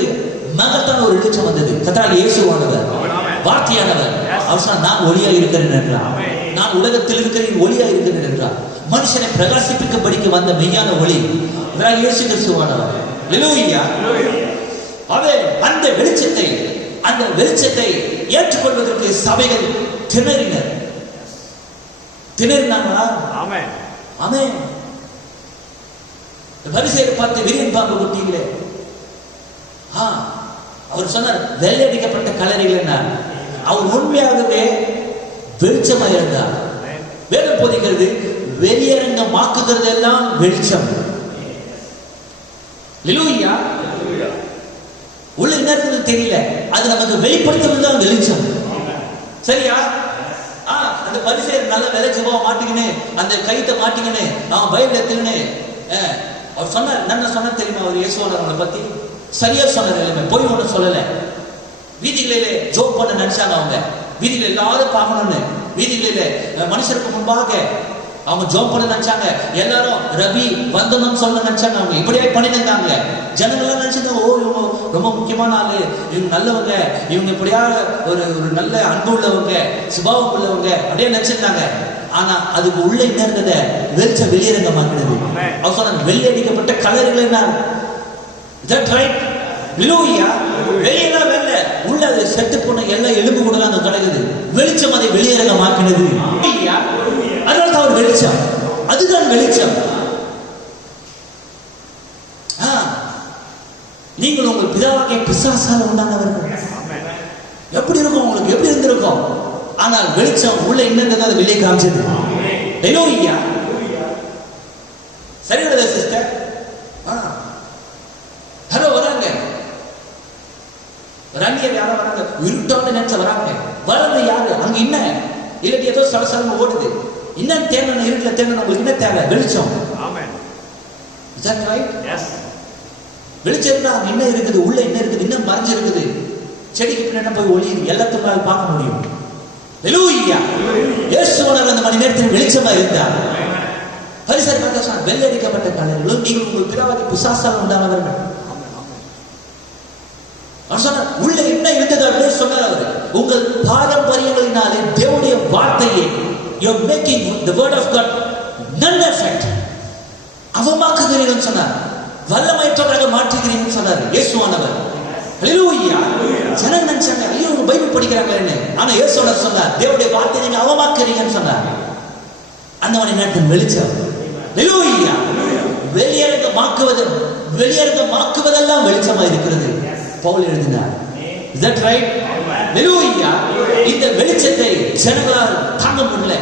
மகத்தான ஒரு வெளிச்சம் வந்தது. கர்த்தர் இயேசுவானவர், வார்த்தையானவர். அவர் சொன்னார், நான் ஒளியா இருக்கிறேன் என்றார். நான் உலகத்தில் இருக்கிறேன், ஒளியா இருக்கிறேன் என்றார். மனுஷனை பிரகாசிப்பிக்கும்படிக்கு வந்த மெய்யான ஒளி இயேசு கிறிஸ்துவானவர். ஹல்லேலூயா. அவன் அந்த வெளிச்சத்தை ஏற்றுக்கொள்வதற்கு சபைகள் திணறினார்களா? ஆமென். பரிசேயரை பார்த்து விரியன் பாம்பு குட்டிகளே, அவர் சொன்னார் வெள்ளையடிக்கப்பட்ட கல்லறைகள் என்ன. அவர் உண்மையாகவே வெளிச்சமா இருந்தார். வேதம் போதிக்கிறது வெளியரங்கமாக்குகிறது எல்லாம் வெளிச்சம். ஹல்லேலூயா. உள்ள என்ன இருக்குன்னு தெரியல, அது நமக்கு வெளிப்படுத்துறது தான் வெளிச்சம். சரியா? அந்த பரிசேயர் நல்ல வெள்ளை மாட்டிக்கின்னு அந்த கைத்தை மாட்டிக்கின்னு அவன் பைபிள் எடுத்துக்கின்னு அவர் சொன்னார். என்ன சொன்ன தெரியுமா? அவர் இயேசுவானவங்களை பத்தி சரியா சொன்னார். எல்லாமே போய் ஒன்றும் சொல்லலை. வீதிகளிலே ஜோக் பண்ண நினைச்சாங்க அவங்க. வீதிகள் எல்லாரும் பார்க்கணும்னு வீதிகளிலே மனுஷருக்கு முன்பாக அவங்க ஜோக் பண்ண நினைச்சாங்க. எல்லாரும் ரபி வந்தனும் சொல்ல நினைச்சாங்க. அவங்க இப்படியே பண்ணிருந்தாங்க. ஜனங்கள்லாம் நினைச்சிருந்தாங்க, ஓ இவங்க ரொம்ப முக்கியமான ஆளு, இவங்க நல்லவங்க, இவங்க இப்படியா ஒரு நல்ல அன்பு உள்ளவங்க, சுபாவம் உள்ளவங்க அப்படியே நினைச்சிருந்தாங்க. ஆனா அதுக்கு உள்ள என்ன இருந்தத வெளிச்சம் வெளியரங்கமாக்கினது. அவர் சொன்ன வெள்ளையடிக்கப்பட்ட கலர்கள் என்ன. வெளியெல்லாம் வெள்ள உள்ள அது செத்து போன எல்லா எலும்பு கூட அங்க கிடக்குது. வெளிச்சம் அதை வெளியரங்கமாக்கினது. அதனால அவர் வெளிச்சம், அதுதான் வெளிச்சம். நீங்கள் உங்கள் பிதாவாகிய பிசாசால் உண்டானவர்கள். எப்படி இருக்கும் உங்களுக்கு? எப்படி இருந்திருக்கும்? ஆனால் வெளிச்சம் உள்ள என்னன்றது அதை வெளியே காமிச்சது. ஹல்லேலூயா. சரிங்களா சிஸ்டர்? ஹலோ வராங்க, ரன்னியர் யாரோ வராங்க, இருட்டான நேரத்தில் வராங்க. வரது யாரு? அங்க என்ன இல்லாட்டி ஏதோ சலசலமா ஓடுது. என்ன தேவை? இருட்டில் தேவை. உங்களுக்கு என்ன தேவை? வெளிச்சம். Is that right? Yes. வெளிச்சம் இருந்தா அங்க என்ன இருக்குது, உள்ள என்ன இருக்குது, இன்னும் மறைஞ்சு இருக்குது. செடிக்கு பின்னாடி போய் ஒளி எல்லாத்துக்கும் பார்க்க முடியும். ஹல்லேலூயா. இயேசுவானவர் அந்த மணி நேரத்தில் வெளிச்சமா இருந்தார். பரிசேயர் பார்த்தா சொன்னார், வெள்ளையடிக்கப்பட்ட கல்லறைகளும் நீங்கள் உங்கள் பிதாவாகிய பிசாசால் உண்டானவர்கள். அவர் சொன்னார், உள்ள என்ன இருந்தது அப்படின்னு சொன்னார். அவர் உங்கள் பாரம்பரியங்களினாலே தேவனுடைய வார்த்தையை you are making the word of God none effect. அவமாக்குகிறீர்கள் சொன்னார். வல்லமையற்றவராக மாற்றுகிறீர்கள் சொன்னார் இயேசுவானவர். ஹல்லேலூயா. ஜனங்க நினைச்சாங்க, ஐயோ இவங்க பைபிள் படிக்கிறாங்களே. ஆனா இயேசுவானவர் சொன்னார், தேவனுடைய வார்த்தையை நீங்க அவமாக்குறீங்கன்னு சொன்னார். அந்த மணி நேரத்தின் வெளிச்சம். ஹல்லேலூயா. வெளியரங்கமாக்குவதெல்லாம் வெளிச்சமா இருக்கிறது. பவுல் எழுதினார். Is that right? ஹல்லேலூயா. இந்த வெளிச்சத்தை ஜனங்களால் தாங்க முடியல.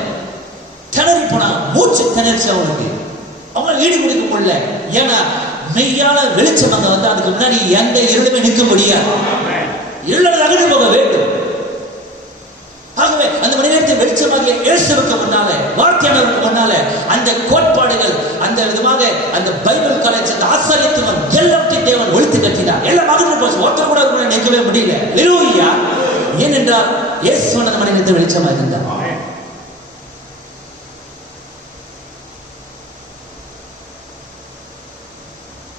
திணறி போனா, மூச்சு திணறிச்சு அவங்களுக்கு. அவங்க ஈடு கொடுக்க முடியல. ஏன்னா மெய்யான வெளிச்சம் அங்க வந்து அதுக்கு முன்னாடி எந்த இருளுமே நிற்க முடியாது. இருளை அகன்று போக வேண்டும். ஆகவே அந்த மணி நேரத்தில் வெளிச்சமாகிய இயேசுவுக்கு முன்னாலே, வார்த்தையானவருக்கு முன்னாலே அந்த கோட்பாடுகள், அந்த விதமாக அந்த பைபிள் காலேஜ், அந்த ஆசாரியத்துவம் எல்லாத்தையும் தேவன் ஒழித்து கட்டினார். எல்லாம் அகன்று போச்சு. ஒருத்தர் கூட நிற்கவே முடியல. ஹல்லேலூயா. ஏனென்றால் இயேசு அந்த மணி நேரத்தில் வெளிச்சமாக இருந்தார்.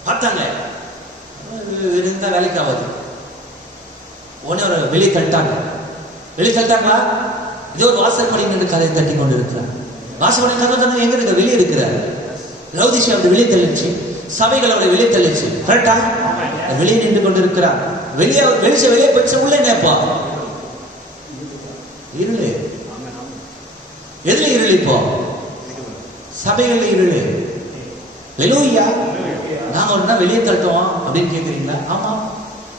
பார்த்தாங்க, இருந்தா வேலைக்கு ஆகாது. உடனே ஒரு வெளியே தட்டாங்க. வெளியே தட்டாங்களா? இதோ ஒரு வாசற்படி நின்று கதையை தட்டி கொண்டு இருக்கிறார். வாசப்படி கதை எங்க இருக்க? வெளியே இருக்கிறார். லவுதீசியா அப்படி வெளியே தள்ளிச்சு, சபைகள் அவரை வெளியே தள்ளிச்சு. கரெக்டா? வெளியே நின்று கொண்டு இருக்கிறார். வெளியே வெளியே போயிடுச்சு. உள்ள என்னப்பா? இருளு. எதுல இருளு? இப்போ சபைகள்ல இருளு. ஹல்லேலூயா. நாங்க ஒரு நாள் வெளியே தள்ளிட்டோம் அப்படின்னு கேட்குறீங்களா? ஆமா,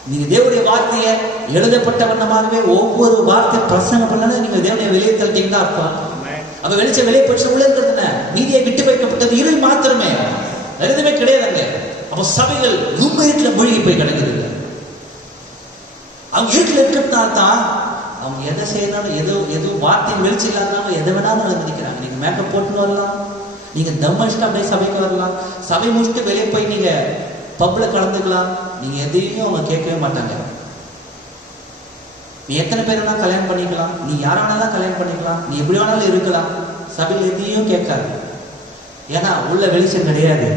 நீங்க தேவனுடைய வார்த்தையை எழுதப்பட்ட வண்ணமாகவே ஒவ்வொரு வார்த்தை பிரசங்கம் பண்ணாலும் நீங்க தேவனுடைய வெளியே தள்ளிட்டீங்க தான் அர்த்தம். அப்ப வெளிச்சம் வெளியே போயிடுச்சு. உள்ள இருக்கிறது மீதியை விட்டு வைக்கப்பட்டது இருள் மாத்திரமே, எதுவுமே கிடையாதுங்க. அப்போ சபைகள் ரொம்ப இருட்டில் மூழ்கி போய் கிடக்குது. அவங்க இருட்டில் இருக்கிறதுனால தான் அவங்க எதை செய்யறாலும் ஏதோ வார்த்தையின் வெளிச்சம் இல்லாதவங்க எதை வேணாலும் நடந்துக்கிறாங்க. நீங்க மேக்கப் போட்டுன்னு வரலாம், நீங்க தம்மடிச்சுட்டு அப்படியே சபைக்கு வரலாம், சபை முடிச்சுட்டு வெளியே போய் நீங்க பப்ல கலந்துக்கலாம். நீங்க எதையும் அவங்க கேட்கவே மாட்டாங்க. நீ எத்தனை பேர் வேணா கல்யாணம் பண்ணிக்கலாம், நீ யார வேணாலும் கல்யாணம் பண்ணிக்கலாம், நீ எப்படி வேணாலும் இருக்கலாம். சபையில் எதையும் கேட்காது. ஏன்னா உள்ள வெளிச்சம் கிடையாது.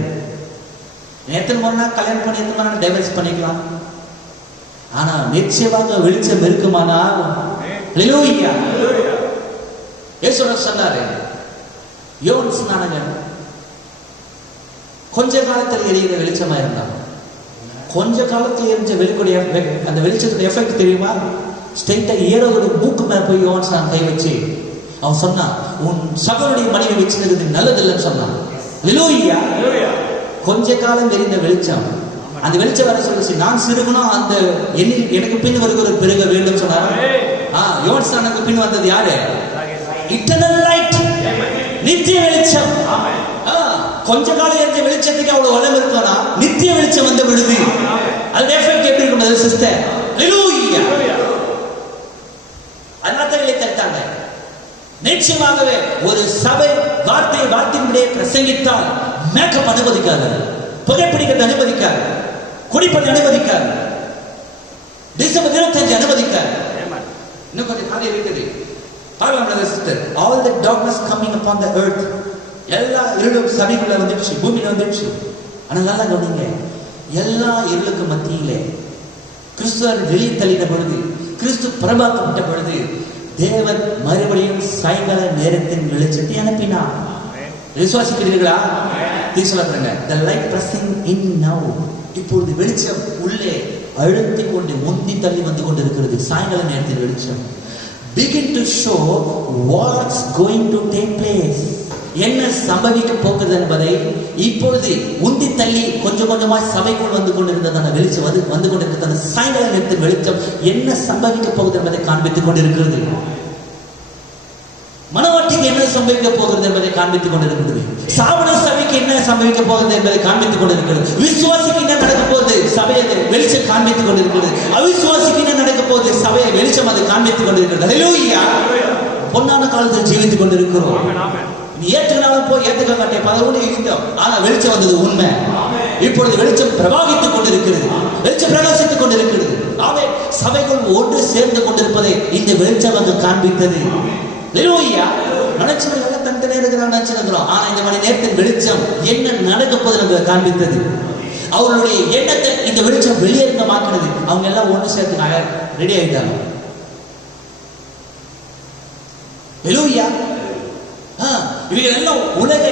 நீ எத்தனை முறை கல்யாணம் பண்ணி எத்தனை முறை டைவர்ஸ் பண்ணிக்கலாம். ஆனா நிச்சயமாக வெளிச்சம் இருக்குமானா ஹல்லேலூயா. இயேசு சொன்னாரு, யோவான் சொன்னாங்க, கொஞ்ச காலத்தில் எரிகிற வெளிச்சமா இருந்தான். கொஞ்ச காலத்தில் எரிஞ்ச வெளிக்குடைய அந்த வெளிச்சத்துடைய எஃபெக்ட் தெரியுமா? ஸ்ட்ரெயிட்டா ஏரோட மூக்கு மேல போய் யோவான் கை வச்சு அவன் சொன்னான், உன் சகோதரனுடைய மனைவி வச்சுக்கிறது நல்லதில்லைன்னு சொன்னான். ஹல்லேலூயா. கொஞ்ச காலம் எரிந்த வெளிச்சம், அந்த வெளிச்சம் வர சொல்லுச்சு, நான் சிறுகணும் அந்த எனக்கு பின் வருகிற பெருக வேண்டும் சொன்னார். யோவானுக்கு பின் வந்தது யாரு? இட்டர்னல் லைட், நித்திய வெளிச்சம். கொஞ்ச காலம் எரிஞ்ச வெளிச்சத்துக்கு அவ்வளவு வளம் இருக்கானா, நித்திய வெளிச்சம் வந்த விடுது அது எஃபெக்ட் எப்படி இருக்கும் சிஸ்டர்? ஹalleluya. அண்ணாத்தங்களை தட்டாங்க. நிச்சயமாகவே ஒரு சபை வார்த்தையின்படியே பிரசங்கித்தால் மேக்கப் அனுமதிக்காது, புகைப்பிடிக்கிறது அனுமதிக்காது, குடிப்பது அனுமதிக்காது, டிசம்பர் 25 அனுமதிக்காது. இன்னும் கொஞ்சம் காரியம் இருக்குது. All the darkness coming upon the earth, எல்லா இருளும் சபைக்குள்ள வந்துடுச்சு, பூமியில வந்துடுச்சு. ஆனா நல்லா கவனிங்க, எல்லா இருளுக்கு மத்தியிலே கிறிஸ்துவர் வெளியே தள்ளின பொழுது, கிறிஸ்து பிரபாக்கப்பட்ட பொழுது, தேவன் மறுபடியும் சாயங்கால நேரத்தின் வெளிச்சத்தை அனுப்பினார். விசுவாசிக்கிறீர்களா? சொல்லுங்க, the light pressing in now. இப்பொழுது வெளிச்சம் உள்ளே அழுத்திக் கொண்டு முந்தி தள்ளி வந்து கொண்டிருக்கிறது. சாயங்கால நேரத்தின் வெளிச்சம் begin to show what's going to take place. என்ன சம்பவிக்க போகிறது என்பதை இப்பொழுது உந்தி தள்ளி கொஞ்சம் கொஞ்சமாய் சபைக்குள் வந்து கொண்டிருந்ததான வெளிச்சம் வந்து கொண்டிருந்ததான சாயங்கால நேரத்தின் வெளிச்சம் என்ன சம்பவிக்க போகுது என்பதை காண்பித்துக் கொண்டிருக்கிறது. மனவாட்டிக்கு என்ன சம்பவிக்க போகிறது என்பதை காண்பித்துக் கொண்டிருக்கிறது. சாவண சபைக்கு என்ன சம்பவிக்க போகிறது என்பதை காண்பித்துக் கொண்டிருக்கிறது. விசுவாசிக்கு என்ன நடக்க போகுது, சபையை வெளிச்சம் காண்பித்துக் கொண்டிருக்கிறது. அவிசுவாசிக்கு என்ன நடக்க போகுது, சபையை வெளிச்சம் அது காண்பித்துக் கொண்டிருக்கிறது. ஹalleluya. பொன்னான காலத்தில் ஜீவித்துக் கொண்டிருக்கிறோம். நீ ஏற்றுனாலும் போய் ஏற்றுக்க மாட்டே, பதவோடு இருந்தோம். ஆனா வெளிச்சம் வந்தது உண்மை. இப்பொழுது வெளிச்சம் பிரவாகித்துக் கொண்டிருக்கிறது, வெளிச்சம் பிரகாசித்துக் கொண்டிருக்கிறது. ஆமே, சபைக்குள் ஒன்று சேர்ந்து கொண்டிருப்பதை இந்த வெளிச்சம் வந்து காண்பித்தது. ஹalleluya. நினைச்சவங்க தனித்தனியா இருக்கிறாங்க நினைச்சிருக்கிறோம். ஆனா இந்த மணி நேரத்தின் வெளிச்சம் என்ன நடக்க போகுது நமக்கு காண்பித்தது. அவர்களுடைய எண்ணத்தை இந்த வெளிச்சம் வெளியேறமாக்குறது. அவங்க எல்லாம் ஒன்று சேர்த்து ரெடி ஆயிட்டாங்க. ஹalleluya. இவங்க எல்லாம் உலக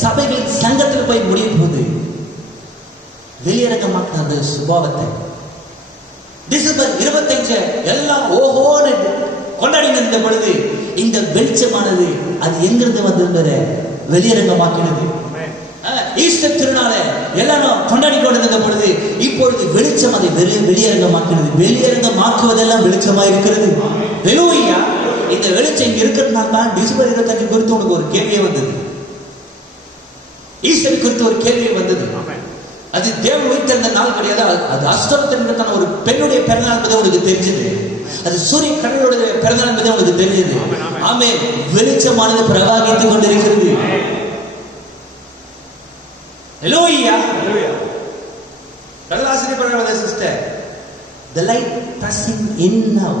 சபைகளின் சங்கத்தில் போய் முடிய போகுது. வெளியரங்கமாக்கின அந்த சுபாவத்தை டிசம்பர் 25 எல்லாம் ஓஹோன்னு கொண்டாடி இருந்த பொழுது இந்த வெளிச்சமானது அது எங்கிருந்து வந்திருந்தது வெளியரங்கமாக்கினது. ஈஸ்டர் திருநாளை எல்லாரும் கொண்டாடி கொண்டிருந்த பொழுது இப்பொழுது வெளிச்சம் அதை வெளியரங்கமாக்கினது. வெளியரங்கமாக்குவதெல்லாம் வெளிச்சமா இருக்கிறது. ஹalleluya. இந்த வெளிச்சம் இங்க இருக்கிறதுனால தான் டிசம்பர் 25 குறித்து உனக்கு ஒரு கேள்வியே வந்தது. ஈஸ்டர் குறித்து ஒரு கேள்வி வந்தது. அது தேவன் வைத்திருந்த நாள் கிடையாது. அது அஸ்தோத்திரத்திற்கான ஒரு பெண்ணுடைய பிறந்தநாள் என்பதை உனக்கு தெரிஞ்சது. அது சூரிய கடவுளுடைய பிறந்தநாள் என்பதை உனக்கு தெரிஞ்சது. ஆமென். வெளிச்சமானது பிரவாகித்துக் கொண்டிருக்கிறது. ஹalleluya. கடலாசிரியர் பரவாயில்லை sister. The light pressing in now.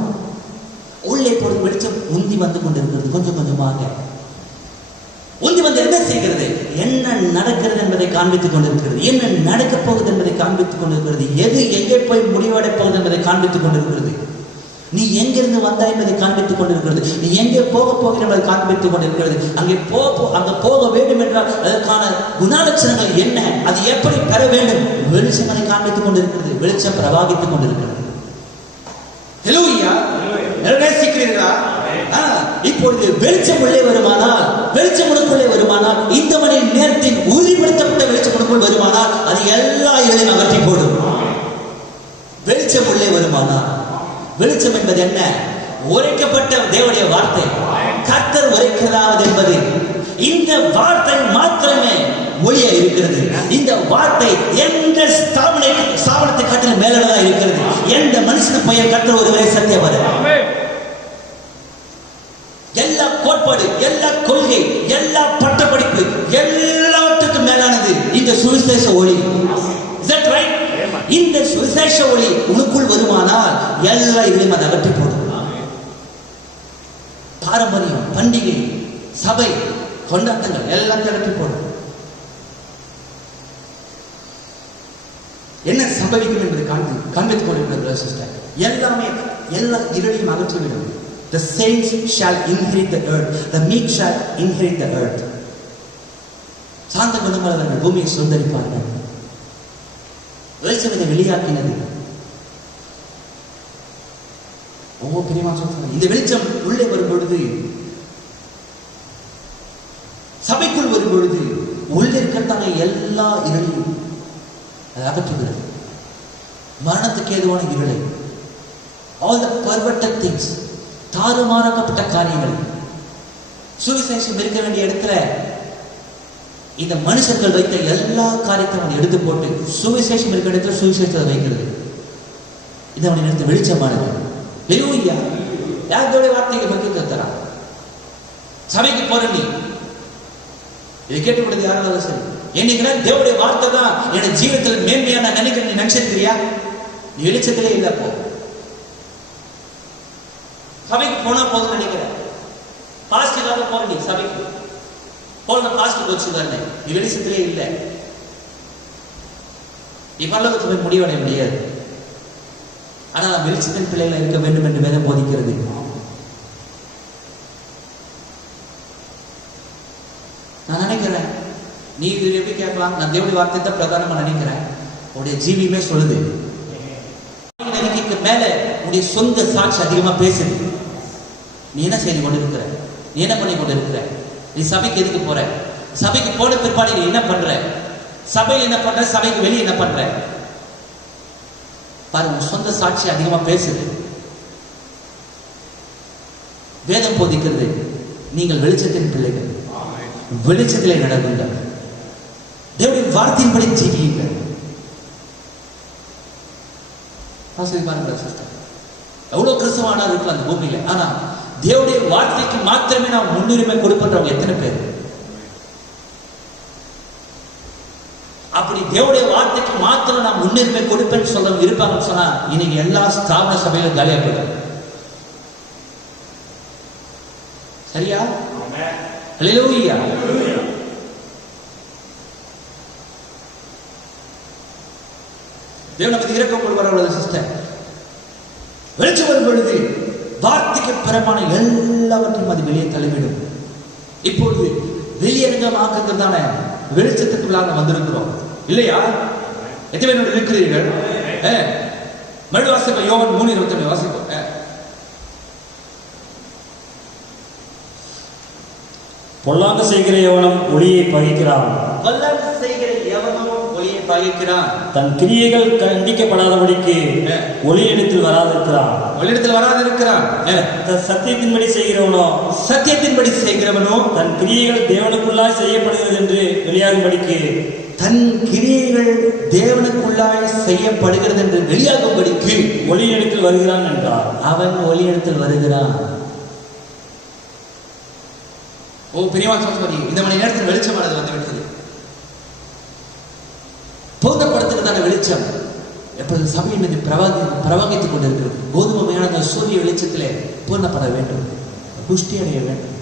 உள்ளே போது வெளிச்சம் உந்தி வந்து கொண்டிருக்கிறது. கொஞ்சம் கொஞ்சமாக உந்தி வந்து என்ன செய்கிறது, என்ன நடக்கிறது என்பதை காண்பித்துக் கொண்டிருக்கிறது. என்ன நடக்க போகுது என்பதை காண்பித்துக் கொண்டிருக்கிறது. எது எங்கே போய் முடிவடை போகுது என்பதை காண்பித்துக் கொண்டிருக்கிறது. நீ எங்கிருந்து வந்தா என்பதை காண்பித்துக் கொண்டிருக்கிறது. நீ எங்கே போக போகிற என்பதை காண்பித்துக் கொண்டிருக்கிறது. அங்கே போக வேண்டும் என்றால் அதற்கான குணலட்சணங்கள் என்ன, அது எப்படி பெற வேண்டும், வெளிச்சம் அதை காண்பித்துக் கொண்டிருக்கிறது. வெளிச்சம் பிரவாகித்துக் கொண்டிருக்கிறது. ஹalleluya. நேசிக்கிறீர்களா? இப்பொழுது வெளிச்சம் உள்ளே வருமானால், வெளிச்சம் உனக்குள்ளே வருமானால், இந்த மணி நேரத்தின் உறுதிப்படுத்தப்பட்ட வெளிச்சம் உனக்குள் வருமானால் அது எல்லா இருளையும் அகற்றி போடும். வெளிச்சம் உள்ளே வருமானால், வெளிச்சம் என்பது என்ன? உரைக்கப்பட்ட தேவனுடைய வார்த்தை. கர்த்தர் உரைக்கிறாவது என்பது இந்த வார்த்தை மாத்திரமே மொழியா இருக்கிறது. இந்த வார்த்தை எந்த ஸ்தாபனத்தை காட்டிலும் மேலதாக இருக்கிறது. எந்த மனுஷனுக்கு பெயர் கர்த்தர் ஒருவரே சத்தியவர். எல்லா கோட்பாடு, எல்லா கொள்கை, எல்லா பட்டப்படிப்பு எல்லாத்துக்கும் மேலானது இந்த சுவிசேஷ ஒளி. Is that right? இந்த சுவிசேஷ ஒளி உனக்குள் வருமானால் எல்லா இதையும் அதை அகற்றி போடும். பாரம்பரியம், பண்டிகை, சபை, கொண்டாட்டங்கள் எல்லாம் அகற்றி போடும். என்ன சம்பவிக்கும் என்பதை காண்பித்துக் கொண்டிருக்கிறது சிஸ்டர். எல்லாமே எல்லா இருளையும் அகற்றிவிடும். The saints shall inherit the earth. The meek shall inherit the earth. சாந்த குணமுள்ளவர்கள் பூமியை சுதந்தரிப்பார்கள். வெளிச்சம் இதை வெளியாக்கினது. பிரியமா சொல்றாங்க, இந்த வெளிச்சம் உள்ளே வரும் பொழுது, சபைக்குள் வரும் பொழுது உள்ளே இருக்கிறதான எல்லா எல்லா இருளையும் அது அகற்றுகிறது. மரணத்துக்கு ஏதுவான இருளை, all the perverted things, தாறுமாறாக்கப்பட்ட காரியங்கள், சுவிசேஷம் இருக்க வேண்டிய இடத்துல இந்த மனுஷர்கள் வைத்த எல்லா காரியத்தையும் அவனை எடுத்து போட்டு சுவிசேஷம் இருக்கிற இடத்துல சுவிசேஷத்தை வைக்கிறது. இது அவனை நிறுத்த வெளிச்சமானது. ஹல்லேலூயா. யாருடைய வார்த்தைக்கு முக்கியத்துவம் தரா? சபைக்கு போற நீ இதை கேட்டுக்கூடாது யாராவது சரி, என்னைக்குன்னா தேவனுடைய வார்த்தை தான் என்னோட ஜீவிதத்தில் மேன்மையா நான் நினைக்கிறேன். நீ நினைச்சிருக்கிறியா? நீ வெளிச்சத்திலே இல்லை. போ சபைக்கு போனா போதும் நினைக்கிறேன். பாஸ்ட் இல்லாத போற நீ சபைக்கு போன பாஸ்ட் வச்சுதானே, நீ வெளிச்சத்திலே இல்லை. நீ பரலோகத்துக்கு போய் முடிவடைய முடியாது. ஆனால் வெளிச்சத்தின் பிள்ளைகளை இருக்க வேண்டும் என்று வேதம் போதிக்கிறது. நான் நினைக்கிறேன், நீ இது எப்படி கேட்கலாம்? நான் தேவனுடைய வார்த்தை பிரகாரமா நினைக்கிறேன். உன்னுடைய ஜீவியமே சொல்லுது. மேல உன்னுடைய சொந்த சாட்சி அதிகமா பேசுது. நீ என்ன செய்து கொண்டு இருக்கிற? நீ என்ன பண்ணி கொண்டு இருக்கிற? நீ சபைக்கு எதுக்கு போற? சபைக்கு போன பிற்பாடு நீ என்ன பண்ற? சபையில் என்ன பண்ற? சபைக்கு வெளியே என்ன பண்ற? பாருங்க, சொந்த சாட்சி அதிகமா பேசுது. வேதம் போதிக்கிறது, நீங்கள் வெளிச்சத்தின் பிள்ளைகள், வெளிச்சத்திலே நடக்குங்கள், தேவனுடைய வார்த்தையின்படி ஜீவியுங்கள். எவ்வளவு கிறிஸ்தவானா இருக்கலாம் அந்த பூமியில, ஆனா தேவனுடைய வார்த்தைக்கு மாத்திரமே நாம் முன்னுரிமை கொடுப்பன்றவங்க எத்தனை பேர்? அப்படி தேவனுடைய வார்த்தைக்கு மாத்திரம் நான் முன்னுரிமை கொடுப்பேன்னு சொல்ல இருப்பாங்கன்னு சொன்னா இன்னைக்கு எல்லா ஸ்தாபன சபையிலும் காலியா போயிடும். சரியா? ஹல்லேலூயா. தேவனை பத்தி இரக்கம் கொள்வார் சிஸ்டர். வெளிச்சம் வரும் பொழுது வார்த்தைக்கு பிறமான எல்லாவற்றையும் அது வெளியே தள்ளிவிடும். இப்பொழுது வெளியரங்கமாக்குறது தானே வெளிச்சத்துக்குள்ளாக வந்திருக்கிறோம் இல்லையா? எத்தனை பேர் இருக்கிறீர்கள்? மறுபடியும் வாசிப்போம், யோவான் 3:27 வாசிப்போம். பொல்லாங்கு செய்கிற எவனும் ஒளியை பகைக்கிறான். பொல்லாங்கு செய்கிற எவனும் ஒளியை பகைக்கிறான். தன் கிரியைகள் கண்டிக்கப்படாதபடிக்கு ஒளியிடத்தில் வராதிருக்கிறான். ஒளியிடத்தில் வராதிருக்கிறான். சத்தியத்தின்படி செய்கிறவனோ தன் கிரியைகள் தேவனுக்குள்ளாய் செய்யப்படுகிறது என்று வெளியாகும்படிக்கு தன் கிரியைகள் தேவனுக்குள்ளாய் செய்யப்படுகிறது என்று வெளியாகும்படிக்கு ஒளியிடத்தில் வருகிறான் என்றார். அவன் ஒளியிடத்தில் வருகிறான். ஓ பெரியவா சோதரி, இந்த மணி நேரத்தில் வெளிச்சமானது வந்து விட்டது. போதப்படுத்துகிறதான வெளிச்சம் எப்பொழுது சபையின் மீது பிரவகித்துக் கொண்டிருக்கிறது. கோதுமையான சூரிய வெளிச்சத்திலே பூர்ணப்பட வேண்டும், புஷ்டி அடைய வேண்டும்,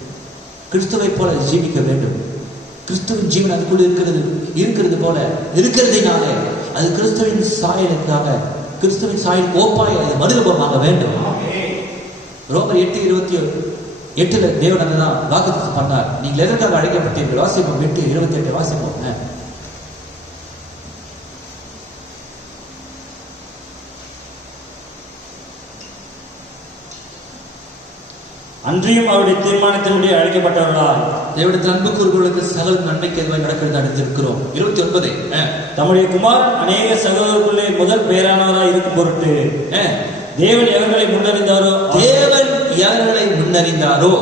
கிறிஸ்துவை போல ஜீவிக்க வேண்டும். கிறிஸ்துவின் ஜீவன் அதுக்குள்ள இருக்கிறது போல இருக்கிறதுனால அது கிறிஸ்துவின் சாயலுக்காக, கிறிஸ்துவின் சாயல் ஓப்பாய் அது மறுரூபமாக வேண்டும். ரோமர் 8:28 தேவன் அதுதான் வாக்குத்தத்தம் பண்ணார். நீங்கள் எதற்காக அழைக்கப்பட்டீர்கள்? வாசிப்போம் 8:28 வாசிப்போம். அன்றியும் அவருடைய தீர்மானத்தினுடைய அழைக்கப்பட்டவர்களால் தேவனுடைய அன்பு கூறுகளுக்கு சகல நன்மைக்கு எதுவாய் நடக்கிறது அடைந்திருக்கிறோம். 29 தம்முடைய குமார் அநேக சகோதரர்களுக்குள்ளே முதல் பேரானவராய் இருக்கும் பொருட்டு தேவன் எவர்களை முன்னறிந்தாரோ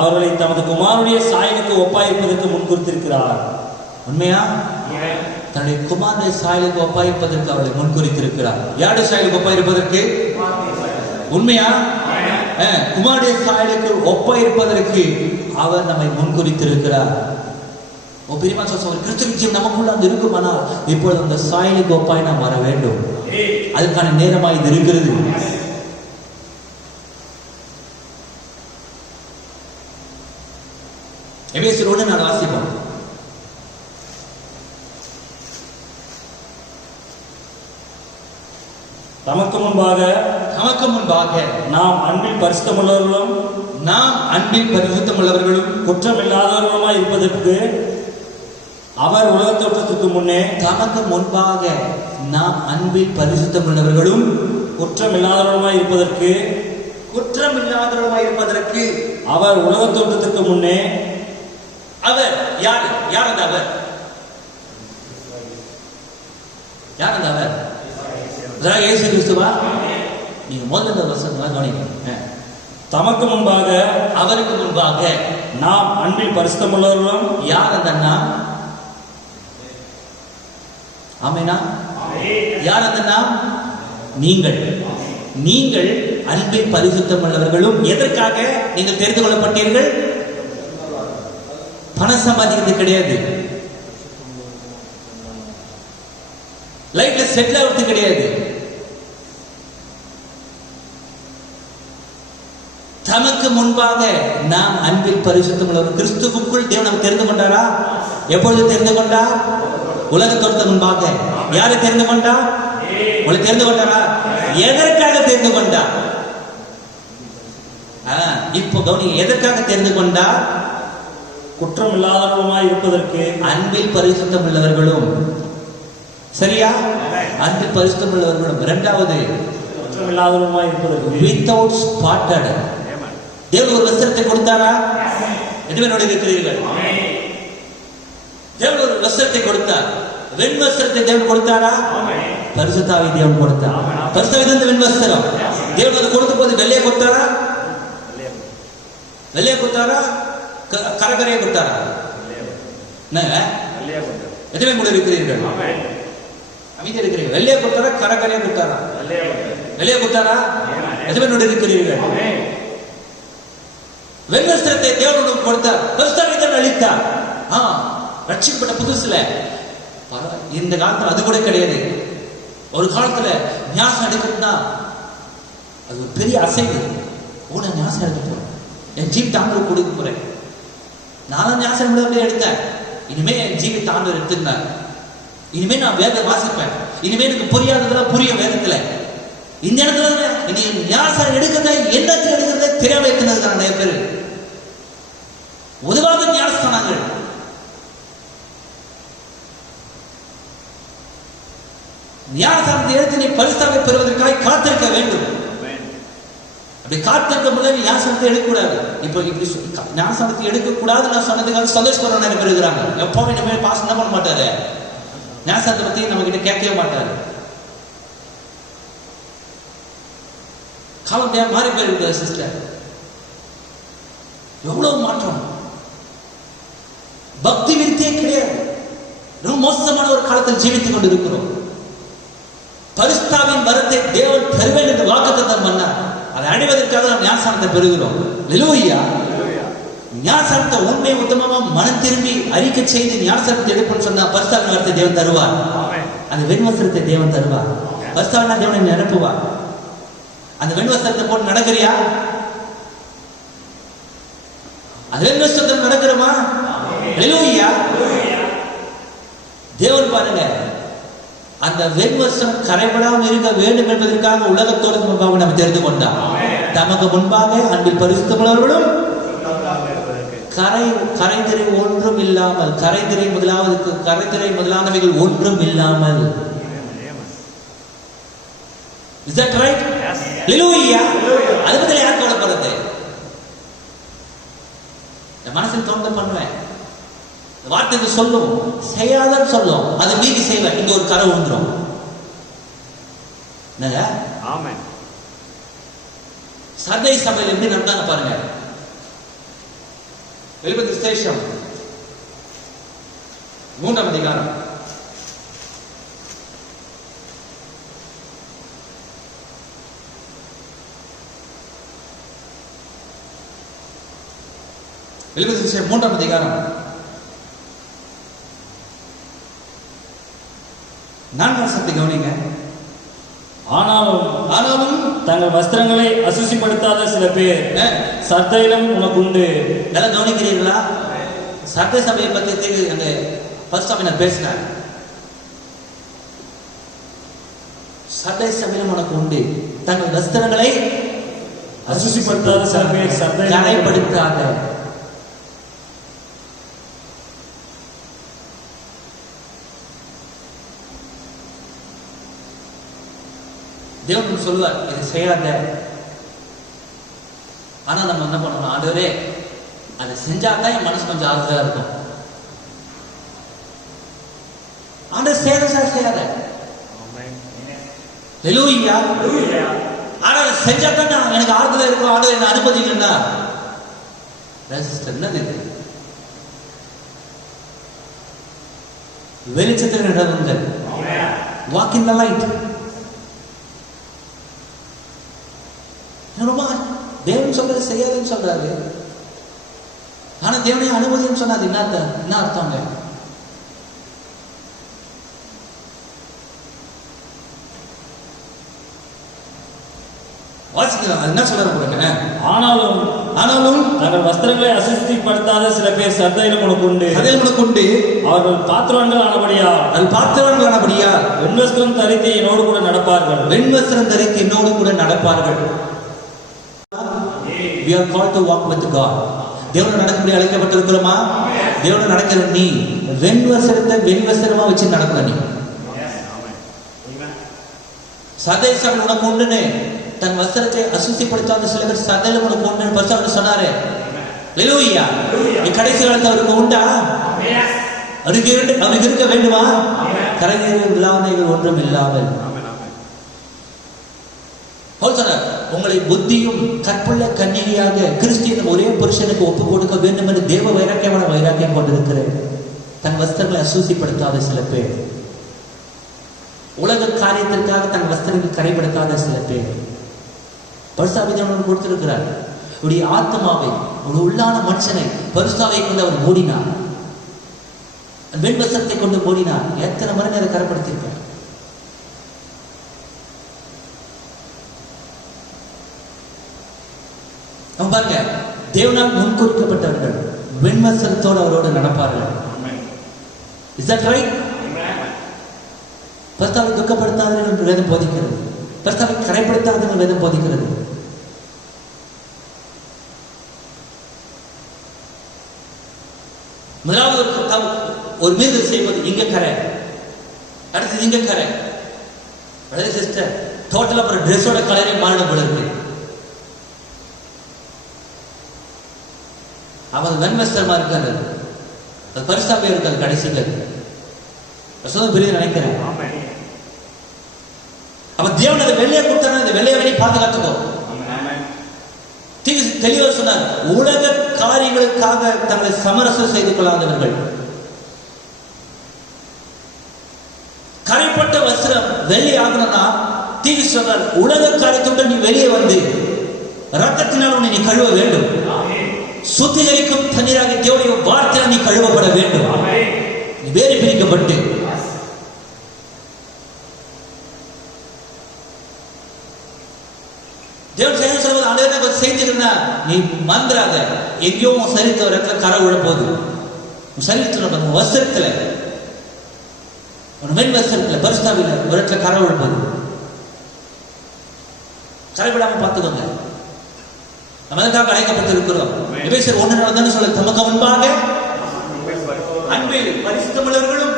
அவர்களை தமது குமாரனுடைய சாயலுக்கு ஒப்பாயிருப்பதற்கு முன்குறித்திருக்கிறார். உண்மையா? தன்னுடைய குமாரனுடைய சாயலுக்கு ஒப்பாயிருப்பதற்கு அவர்களை முன்குறித்திருக்கிறார். யாருடைய சாயலுக்கு ஒப்பாயிருப்பதற்கு? உண்மையா? குமாரனுடைய சாயலுக்கு ஒப்பாயிருப்பதற்கு அவர் நம்மை முன்குறித்திருக்கிறார். கிறிஸ்துவின் ஜீவன் நமக்குள்ள அங்கு இருக்குமானால் இப்பொழுது அந்த சாயலுக்கு ஒப்பாய் நாம் வர வேண்டும். அதுக்கான நேரமாக இது இருக்கிறது. எபேசியர் 1 வாசிப்போம். தமக்கு முன்பாக நாம் அன்பில் பரிசுத்தமுள்ளவர்களும் குற்றமில்லாதவர்களுமாய் இருப்பதற்கு அவர் உலக தோற்றத்திற்கு முன்னே தமக்கு முன்பாக நாம் அன்பில் பரிசுத்தமுள்ளவர்களும் குற்றமில்லாதவர்களுமாய் இருப்பதற்கு அவர் உலக தோற்றத்திற்கு முன்னே அவர் யார் அந்த அவர்? யார் அந்த அவர்? இயேசு கிறிஸ்துவா? நீங்க முதல்ல இந்த வசனங்களை கவனிங்க. தமக்கு முன்பாக, அவருக்கு முன்பாக நாம் அன்பில் பரிசுத்தமுள்ளவர்களும். யார் அந்த அண்ணா? ஆமெனா? யார் அந்த அண்ணா? நீங்கள். நீங்கள் அன்பில் பரிசுத்தமுள்ளவர்களும். எதற்காக நீங்கள் தெரிந்து கொள்ளப்பட்டீர்கள்? பணம் சம்பாதிக்கிறது கிடையாது, லைஃப்ல செட்டில் ஆகிறது கிடையாது. தமக்கு முன்பாக நாம் அன்பில் பரிசுத்தமுள்ளவர். கிறிஸ்துவுக்குள் தேவன் நமக்கு தெரிந்து கொண்டாரா? எப்பொழுது தெரிந்து கொண்டார்? உலகத்தோற்கு முன்பாக. யாரை தெரிந்து கொண்டார்? உங்களை தெரிந்து கொண்டாரா? எதற்காக தெரிந்து கொண்டார்? இப்போ கவனிங்க, எதற்காக தெரிந்து கொண்டார்? குற்றம் இல்லாதவர்களுமாய் இருப்பதற்கு. அன்பில் பரிசுத்தம் உள்ளவர்களும். சரியா? அன்பில் பரிசுத்தம் உள்ளவர்களும். இரண்டாவது, குற்றம் இல்லாதவர்களுமாய் இருப்பதற்கு. Without spotted. தேவன் ஒரு வஸ்திரத்தை கொடுத்தாரா? எதுவனோடு இருக்கிறீர்கள்? தேவன் ஒரு வஸ்திரத்தை கொடுத்தார். வெண் வஸ்திரத்தை தேவன் கொடுத்தாரா? பரிசுத்தாவி தேவன் கொடுத்தார். பரிசுத்தாவி வெண் வஸ்திரம். தேவன் அது கொடுத்த போது வெள்ளையை கொடுத்தாரா? வெள்ளையை கொடுத்தாரா? கரகரையை கொடுத்தாரா? எதுவே கூட இருக்கிறீர்கள்? அமைதி இருக்கிறீர்கள். வெள்ளையை கொடுத்தாரா? கரகரையை கொடுத்தாரா? வெள்ளையை கொடுத்தாரா? எதுவே இருக்கிறீர்கள்? வெண்வஸ்திரத்தை தேவனுக்கு கொடுத்தார். பரிசுத்தாவி தேவன் அளித்தார். ரட்சிக்கப்பட்ட புதுசுல இந்த காலத்துல அது கூட கிடையாது. ஒரு காலத்துல ஞாசம் எடுக்கணும்னா அது ஒரு பெரிய அசைவு. நான் ஞாசம் எடுக்க போறேன், என் ஜீவித்த ஆண்டவர் கொடுக்க போறேன். நானும் ஞாசம் எடுத்தேன். இனிமே என் ஜீவித்த ஆண்டவர் எடுத்திருந்தார். இனிமே நான் வேத வாசிப்பேன். இனிமே எனக்கு புரியாததெல்லாம் புரிய வேதத்துல. இந்த இடத்துல இனி ஞாசம் எடுக்கிறத என்னத்தை எடுக்கிறத தெரியாம இருக்கிறது நிறைய பேர். உதவாத ஞானஸ்தானங்கள். ஞானஸ்தானத்தை எடுத்து நீ பரிசுத்தாவை பெறுவதற்காக காத்திருக்க வேண்டும். அப்படி காத்திருக்க முடியாது. ஞானஸ்தானத்தை எடுக்கக்கூடாது. இப்போ இப்படி ஞானஸ்தானத்தை எடுக்கக்கூடாது நான் சொன்னதுக்காக சந்தோஷப்படுற நிறைய பேர் இருக்கிறாங்க. எப்பவும் இனிமேல் பாஸ் என்ன பண்ண மாட்டாரு, ஞானஸ்தானத்தை பத்தி நம்ம கிட்ட கேட்கவே மாட்டாரு. காலம் மாறி போயிருக்க சிஸ்டர். எவ்வளவு மாற்றம். பக்தி விருத்தியே கிடையாது. ரொம்ப மோசமான ஒரு காலத்தில் ஜீவித்துக் கொண்டு இருக்கிறோம். பரிசுத்தாவின் வரத்தை தேவன் தருவேன் என்று வாக்குத்தத்தம் பண்ணார். அதை அடைவதற்காக நாம் ஞானஸ்தானத்தை பெறுகிறோம். ஹல்லேலூயா. ஞானஸ்தானத்தை உண்மை உத்தமமா மனம் திரும்பி அறிக்கை செய்து ஞானஸ்தானத்தை எடுப்போம்னு சொன்னா பரிசுத்தாவின் வரத்தை தேவன் தருவார். அந்த வெண்வஸ்திரத்தை தேவன் தருவார். பரிசுத்தாவினா தேவனை நிரப்புவார். அந்த வெண்வஸ்திரத்தை போட்டு நடக்கிறியா? அந்த வெண்வஸ்திரத்தில் நடக்கிறோமா? ஹல்லேலூயா. தேவன் பாருங்க, அந்த வெண்வஸ்திரம் கரைபடாமல் இருக்க வேண்டும் என்பதற்காக உலகத்தோடு முன்பாக நம்ம தெரிந்து கொண்டார். தமக்கு முன்பாக அன்பில் பரிசுத்தமுள்ளவர்களும் கரைதிரை ஒன்றும் இல்லாமல், கரைதிரை முதலானவைகள் ஒன்றும் இல்லாமல். Is that right? Hallelujah. அது பத்தி யார் கவலைப்படுறது? என் மனசில் தோன்ற பண்ணுவேன். வார்த்தை சொல்லும், செய்யாதன்னு சொல்லும், அது மீறி செய்வேன். இங்க ஒரு கரை விழுந்துரும். சர்தை சபையில் எப்படி நடந்தாங்க பாருங்க. வெளிப்பதி விசேஷம் 3ஆம் அதிகாரம். வெளிப்பதி விசேஷம் 3ஆம் அதிகாரம் 4ஆம் வசனத்தை கவனிங்க. ஆனாலும் தங்கள் வஸ்திரங்களை அசுசிப்படுத்தாத சில பேர் சர்தையிலும் உனக்கு உண்டு. எல்லாம் கவனிக்கிறீர்களா? சர்தை சபையை பத்தி அந்த ஃபர்ஸ்ட் ஆஃப் நான் பேசினேன். சர்தை சபையிலும் உனக்கு உண்டு. தங்கள் வஸ்திரங்களை அசுசிப்படுத்தாத சில பேர் கரைப்படுத்தாத. தேவன் சொல்லுவார், இதை செய்யாத. ஆனா நம்ம என்ன பண்ணணும்? ஆண்டவரே, அதை செஞ்சாதான் என் மனசு கொஞ்சம் ஆறுதலா இருக்கும். ஆண்டவர் செய்யாத. ஹல்லேலூயா. ஆனா செஞ்சா தான் எனக்கு ஆறுதலா இருக்கும், ஆறுதல் என்ன அனுமதிங்கன்னா என்னது வெளிச்சத்தில் நடவுங்கள். Walk in the light. ரொம்ப தேவன் சொல்றது செய்யாதுன்னு சொல்றாரு. ஆனா தேவனுடைய அனுமதின்னு சொன்னாது என்ன அர்த்தங்க? வாசிக்கலாம். என்ன சொல்றாரு பாருங்க. ஆனாலும் தங்கள் வஸ்திரங்களை அசுத்திப்படுத்தாத சில பேர் சர்தையிலும் உனக்கு உண்டு. அவர்கள் பாத்திரங்கள் ஆனபடியா வெண்வஸ்திரம் தரித்து என்னோடு கூட நடப்பார்கள். We are called to walk with God. தேவனோடு நடக்கும்படி அழைக்கப்பட்டிருக்கிறோமா? தேவனோடு நடக்கிற நீ வெண்வஸ்திரமா வச்சு நடக்கணும். நீ சதை சாமி உனக்கு உண்டுன்னு தன் வஸ்திரத்தை அசுத்திப்படுத்தாத சில பேர் சதையில உனக்கு உண்டுன்னு பரிசுத்தர் சொன்னாரு. ஹல்லேலூயா. கடைசி காலத்துல அவருக்கு உண்டா? அவருக்கு இருக்க வேண்டுமா? கரைநீர் இல்லாதவைகள் ஒன்றும் இல்லாமல் உங்களை புத்தியும் கற்புள்ள கன்னிகையாக கிறிஸ்தியன் ஒரே புருஷனுக்கு ஒப்பு கொடுக்க வேண்டும் என்று தேவ வைராக்கியம் கொண்டிருக்கிறேன். தன் வஸ்திரங்களை அசூசிப்படுத்தாத சில பேர், உலக காரியத்திற்காக தன் வஸ்திரங்களை கரைப்படுத்தாத சில பேர் பரிசுத்தாவியானவர் கொடுத்திருக்கிறார். உடைய ஆத்மாவை, ஒரு உள்ளான மனுஷனை பரிசுத்தாவை கொண்டு அவர் மூடினார். வெண் வஸ்திரத்தை கொண்டு மூடினார். எத்தனை மணி நேரம் கரைப்படுத்தியிருக்கார்? பாருங்க, தேவனால் முன்குறிக்கப்பட்டவர்கள் வெண்வஸ்திரத்தோடு அவரோடு நடப்பார்கள். Is that right? பரிசுத்தாவை துக்கப்படுத்தாதவர்கள் என்று வேதம் போதிக்கிறது. பரிசுத்தாவை கரைப்படுத்தாதவர்கள் வேதம் போதிக்கிறது. முதலாவது ஒரு மீறுதல் செய்வது இங்க கரை, அடுத்தது இங்க கரை. சிஸ்டர் டோட்டலா ஒரு ட்ரெஸ்ஸோட கலரே மாறின போல இருக்கு. அவன் வெண்வஸ்திரமா இருக்காது, அது பரிசுத்தாவியா இருக்காது. கடைசியில் பெரிய நினைக்கிறேன். அவன் தேவன் அதை வெள்ளையை கொடுத்தான, அந்த வெள்ளையை வெளியே பாதுகாத்துக்கோ. தெளிவாக சொன்னார், உலக காரியங்களுக்காக தங்களை சமரசம் செய்து கொள்ளாதவர்கள். கரைப்பட்ட வஸ்திரம் வெள்ளை ஆகணும்னா தீவி சொன்னார், உலக காரியத்தோடு நீ வெளியே வந்து ரத்தத்தினால் உன்னை நீ கழுவ வேண்டும். சுத்திகரிக்கும் தண்ணீராக தேவனுடைய வார்த்தையால் நீ கழுவப்பட வேண்டும். நீ வேறு பிரிக்கப்பட்டு தேவன் சொல்வது ஆண்டவரே செய்திருந்தா நீ மந்திராத. எங்கேயோ உன் சரீரத்தில் ஒரு இடத்துல கரை விழப்போகுது. உன் சரீரத்தில் வஸ்திரத்துல, ஒரு மென் வஸ்திரத்துல பரிசுத்தாவில ஒரு இடத்துல கரை விழப்போகுது. கரைவிடாம பார்த்துக்கோங்க. நம்ம எதற்காக அழைக்கப்பட்டிருக்கிறோம்? எபேசியர் 1 நடந்தன்னு சொல்ல, தமக்கு முன்பாக அன்பில் பரிசுத்தமுள்ளவர்களும்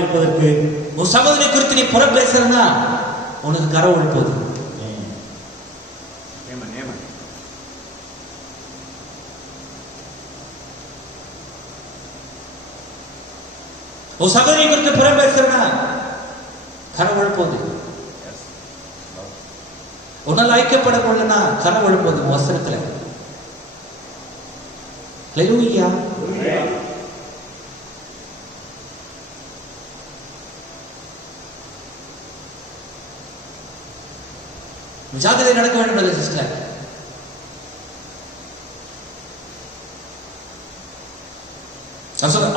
இருப்பதற்கு ஒரு சகோதரி குறித்து நீ புற பேசுறனா உனக்கு கரை விழப்போகுது. ஒரு சகோதரி குறித்து புற பேசுறனா கரை விழப்போகுது. உன்னால் ஐக்கியப்படக்கூடனா கரை விழப்போகுது வஸ்திரத்துல. ஹல்லேலூயா. ஜாக்கிரதை நடக்க வேண்டும் சிஸ்டர்.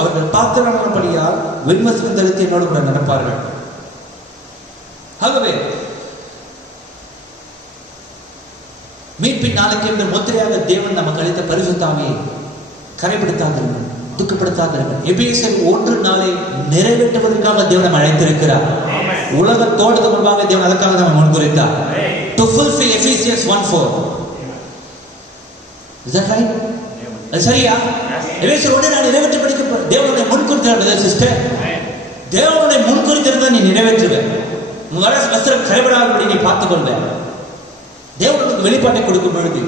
அவர்கள் பாத்திரமானபடியால் வெண்வஸ்திரம் தரித்து என்னோடு கூட நடப்பார்கள். ஆகவே மீட்பின் நாளுக்கு என்று முத்திரையாக தேவன் நமக்கு அளித்த பரிசுத்த ஆவியை கரைப்படுத்தாதீர்கள், துக்கப்படுத்தாதீர்கள். எபேசியர் 1:4 நிறைவேற்றுவதற்காக தேவன் அழைத்திருக்கிறார். உலகம் தோன்றதுக்கு முன்பாக தேவன் அதற்காக நம்ம முன்குறித்தார். To fulfill Ephesians 1:4. Is that right? அது சரியா? எபேசியர் 1 நிறைவேற்றப்படிக்க தேவனுடைய முன்குறித்தார். சிஸ்டர், தேவனுடைய முன்குறித்திருந்தா நீ நிறைவேற்றுவேன். உன் வஸ்திரம் கரைபடாதபடி நீ பார்த்துக் கொள்வ. தேவனுக்கு வெளிப்பாட்டை கொடுக்கும் பொழுது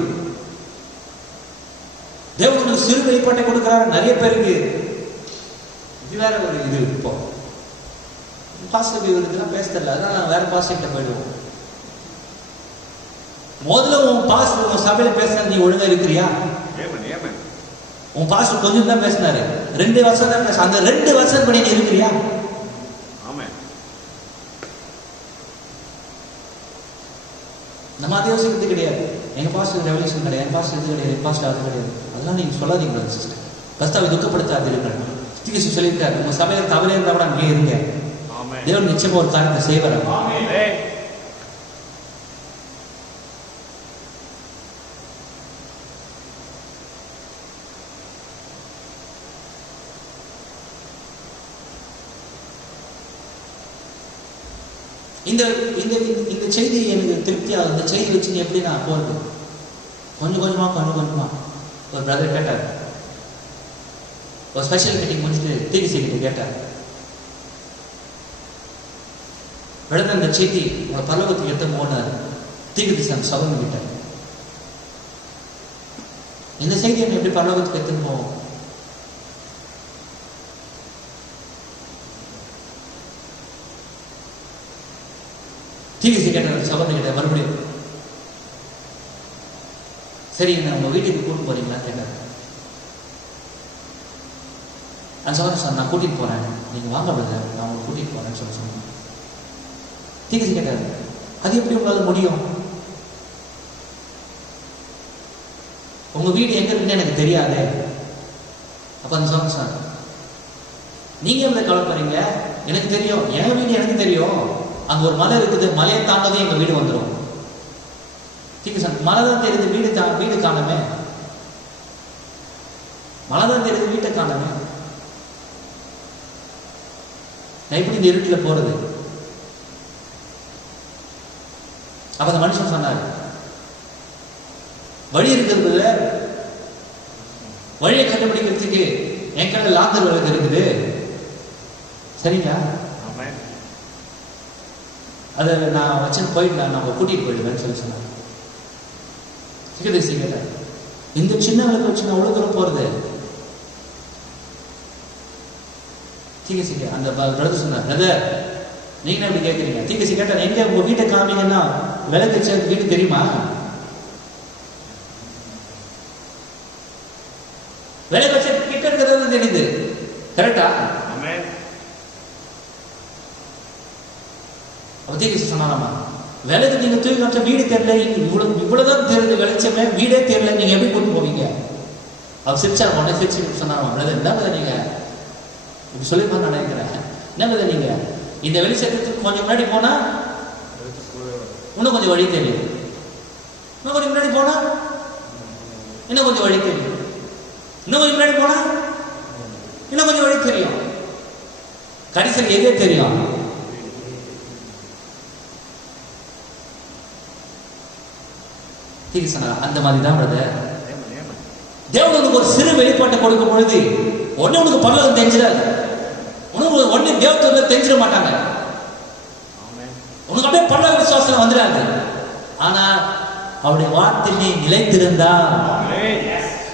தேவனுக்கு சிறு வெளிப்பாட்டை கொடுக்கிறார். நிறைய பேருக்கு இது வேற ஒரு இது. இப்போ பாஸ்டர் இவருக்குலாம் பேச தெரியல, அதனால நான் வேற பாஸ்டர்கிட்ட போயிடுவோம். முதல்ல உன் பாஸ்டர் உன் சபையில பேசினா நீ ஒழுங்கா இருக்கிறியா? உன் பாஸ்டர் கொஞ்சம் தான் பேசினாரு, 2 வருஷம் தான் பேச, அந்த 2 வருஷம் படி நீ இருக்கிறியா? நம்ம அதை யோசிக்கிறது கிடையாது. எங்க பாஸ்டர் ரெவல்யூஷன் கிடையாது, என் பாஸ்டர் இது கிடையாது, என் பாஸ்டர் அது கிடையாது. அதெல்லாம் நீங்க சொல்லாதீங்க சிஸ்டர். கர்த்தாவை துக்கப்படுத்தாதீர்கள். தீர்க்கதரிசி சொல்லியிருக்காரு, உங்க சபையில தவறே இருந்தா கூட அங்கே இருங்க, தேவன் நிச்சயமா ஒரு காரியத்தை செய்வார். இந்த செய்தி எனக்கு திருப்தியாக, இந்த செய்தி வச்சு நீ எப்படி நான் போறது? கொஞ்சம் கொஞ்சமா ஒரு பிரதர் கேட்டார், ஒரு ஸ்பெஷல் மீட்டிங் முடிச்சுட்டு தீர்க்கதரிசி கிட்ட கேட்டார், பிரதர் இந்த செய்தி உங்களை பரலோகத்துக்கு எடுத்து போனார். தீர்க்கதரிசி அந்த சபை கிட்டார், இந்த செய்தி என்ன எப்படி பரலோகத்துக்கு எடுத்துன்னு போவோம்? தீர்க்கதரிசி கேட்டார் சபை கிட்ட மறுபடியும், சரி நான் உங்க வீட்டுக்கு கூட்டிட்டு போறீங்களா கேட்டார். அந்த சகோதரன் சார் நான் கூட்டிட்டு போறேன், நீங்க வாங்க பிரதர், நான் உங்களை கூட்டிட்டு போறேன்னு சொன்னேன். தீர்க்கதரிசி கேட்டார், அது எப்படி உங்களால முடியும்? உங்க வீடு எங்க இருக்குன்னு எனக்கு தெரியாது. அப்ப அந்த சகோதரன் சார், நீங்க எப்படி கவலைப்படுறீங்க? எனக்கு தெரியும், என் வீடு எனக்கு தெரியும். அங்க ஒரு மலை இருக்குது, மலையை தாண்டதே எங்க வீடு வந்துடும். மலை தான் தெரியுது, வீடு காணமே. மலை தான் தெரியுது, வீட்டை காணமே. நான் எப்படி இந்த இருட்டுல போறது? அப்ப அந்த மனுஷன் சொன்னார், வழி இருக்கிறதுல வழியை கண்டுபிடிக்கிறதுக்கு என் கையில லாந்தர் விளக்கு இருக்குது. சரிங்களா? அதை நான் வச்சுன்னு போயிட்டு நான் கூட்டிட்டு போயிடுவேன்னு சொல்லி சொன்னாங்க. தீர்க்கதரிசி கேட்டார், இந்த சின்ன விளக்கு வச்சு நான் அவ்வளவு தூரம் போறது? தீர்க்கதரிசி அந்த பிரதர் சொன்னார், பிரதர் நீங்க எப்படி கேட்குறீங்க? தீர்க்கதரிசி கேட்டார், எங்க உங்க வீட்டை காமிங்கன்னா விளக்கு வச்ச வீடு தெரியுமா? விளக்கு வச்ச கிட்ட இருக்கிறது தெரியுது, கரெக்டா? தீர்க்கதரிசி சொன்னாராமா, விளக்கு நீங்க தூக்கி காமிச்சா வீடு தெரியல, இவ்வளவுதான் தெரியுது வெளிச்சமே, வீடே தெரியல, நீங்க எப்படி கூட்டு போவீங்க? அவர் சிரிச்சார், உடனே சிரிச்சு சொன்னாராமா, பிரதர் என்ன நீங்க இப்படி சொல்லிருப்பான்னு நினைக்கிறேன். என்ன பிரதர் நீங்க இந்த வெளிச்சத்துக்கு கொஞ்சம் முன்னாடி போனா இன்னும் கொஞ்சம் வழி தெரியும், இன்னும் கொஞ்சம் முன்னாடி போனா இன்னும் கொஞ்சம் வழி தெரியும், இன்னும் கொஞ்சம் முன்னாடி போனா இன்னும் கொஞ்சம் வழி தெரியும், கடைசியில் எதே தெரியும்? அந்த மாதிரி தான் பிரதர், தேவன் உனக்கு ஒரு சிறு வெளிப்பாட்டை கொடுக்கும் பொழுது உடனே உனக்கு பரலோகம் தெரிஞ்சிடாது. உனக்கு உடனே தேவத்துல தெரிஞ்சிட மாட்டாங்க, உனக்கு அப்படியே பரலோக விசுவாசம் வந்துடாது. ஆனா அவருடைய வார்த்தையில் நீ நிலைத்திருந்தா,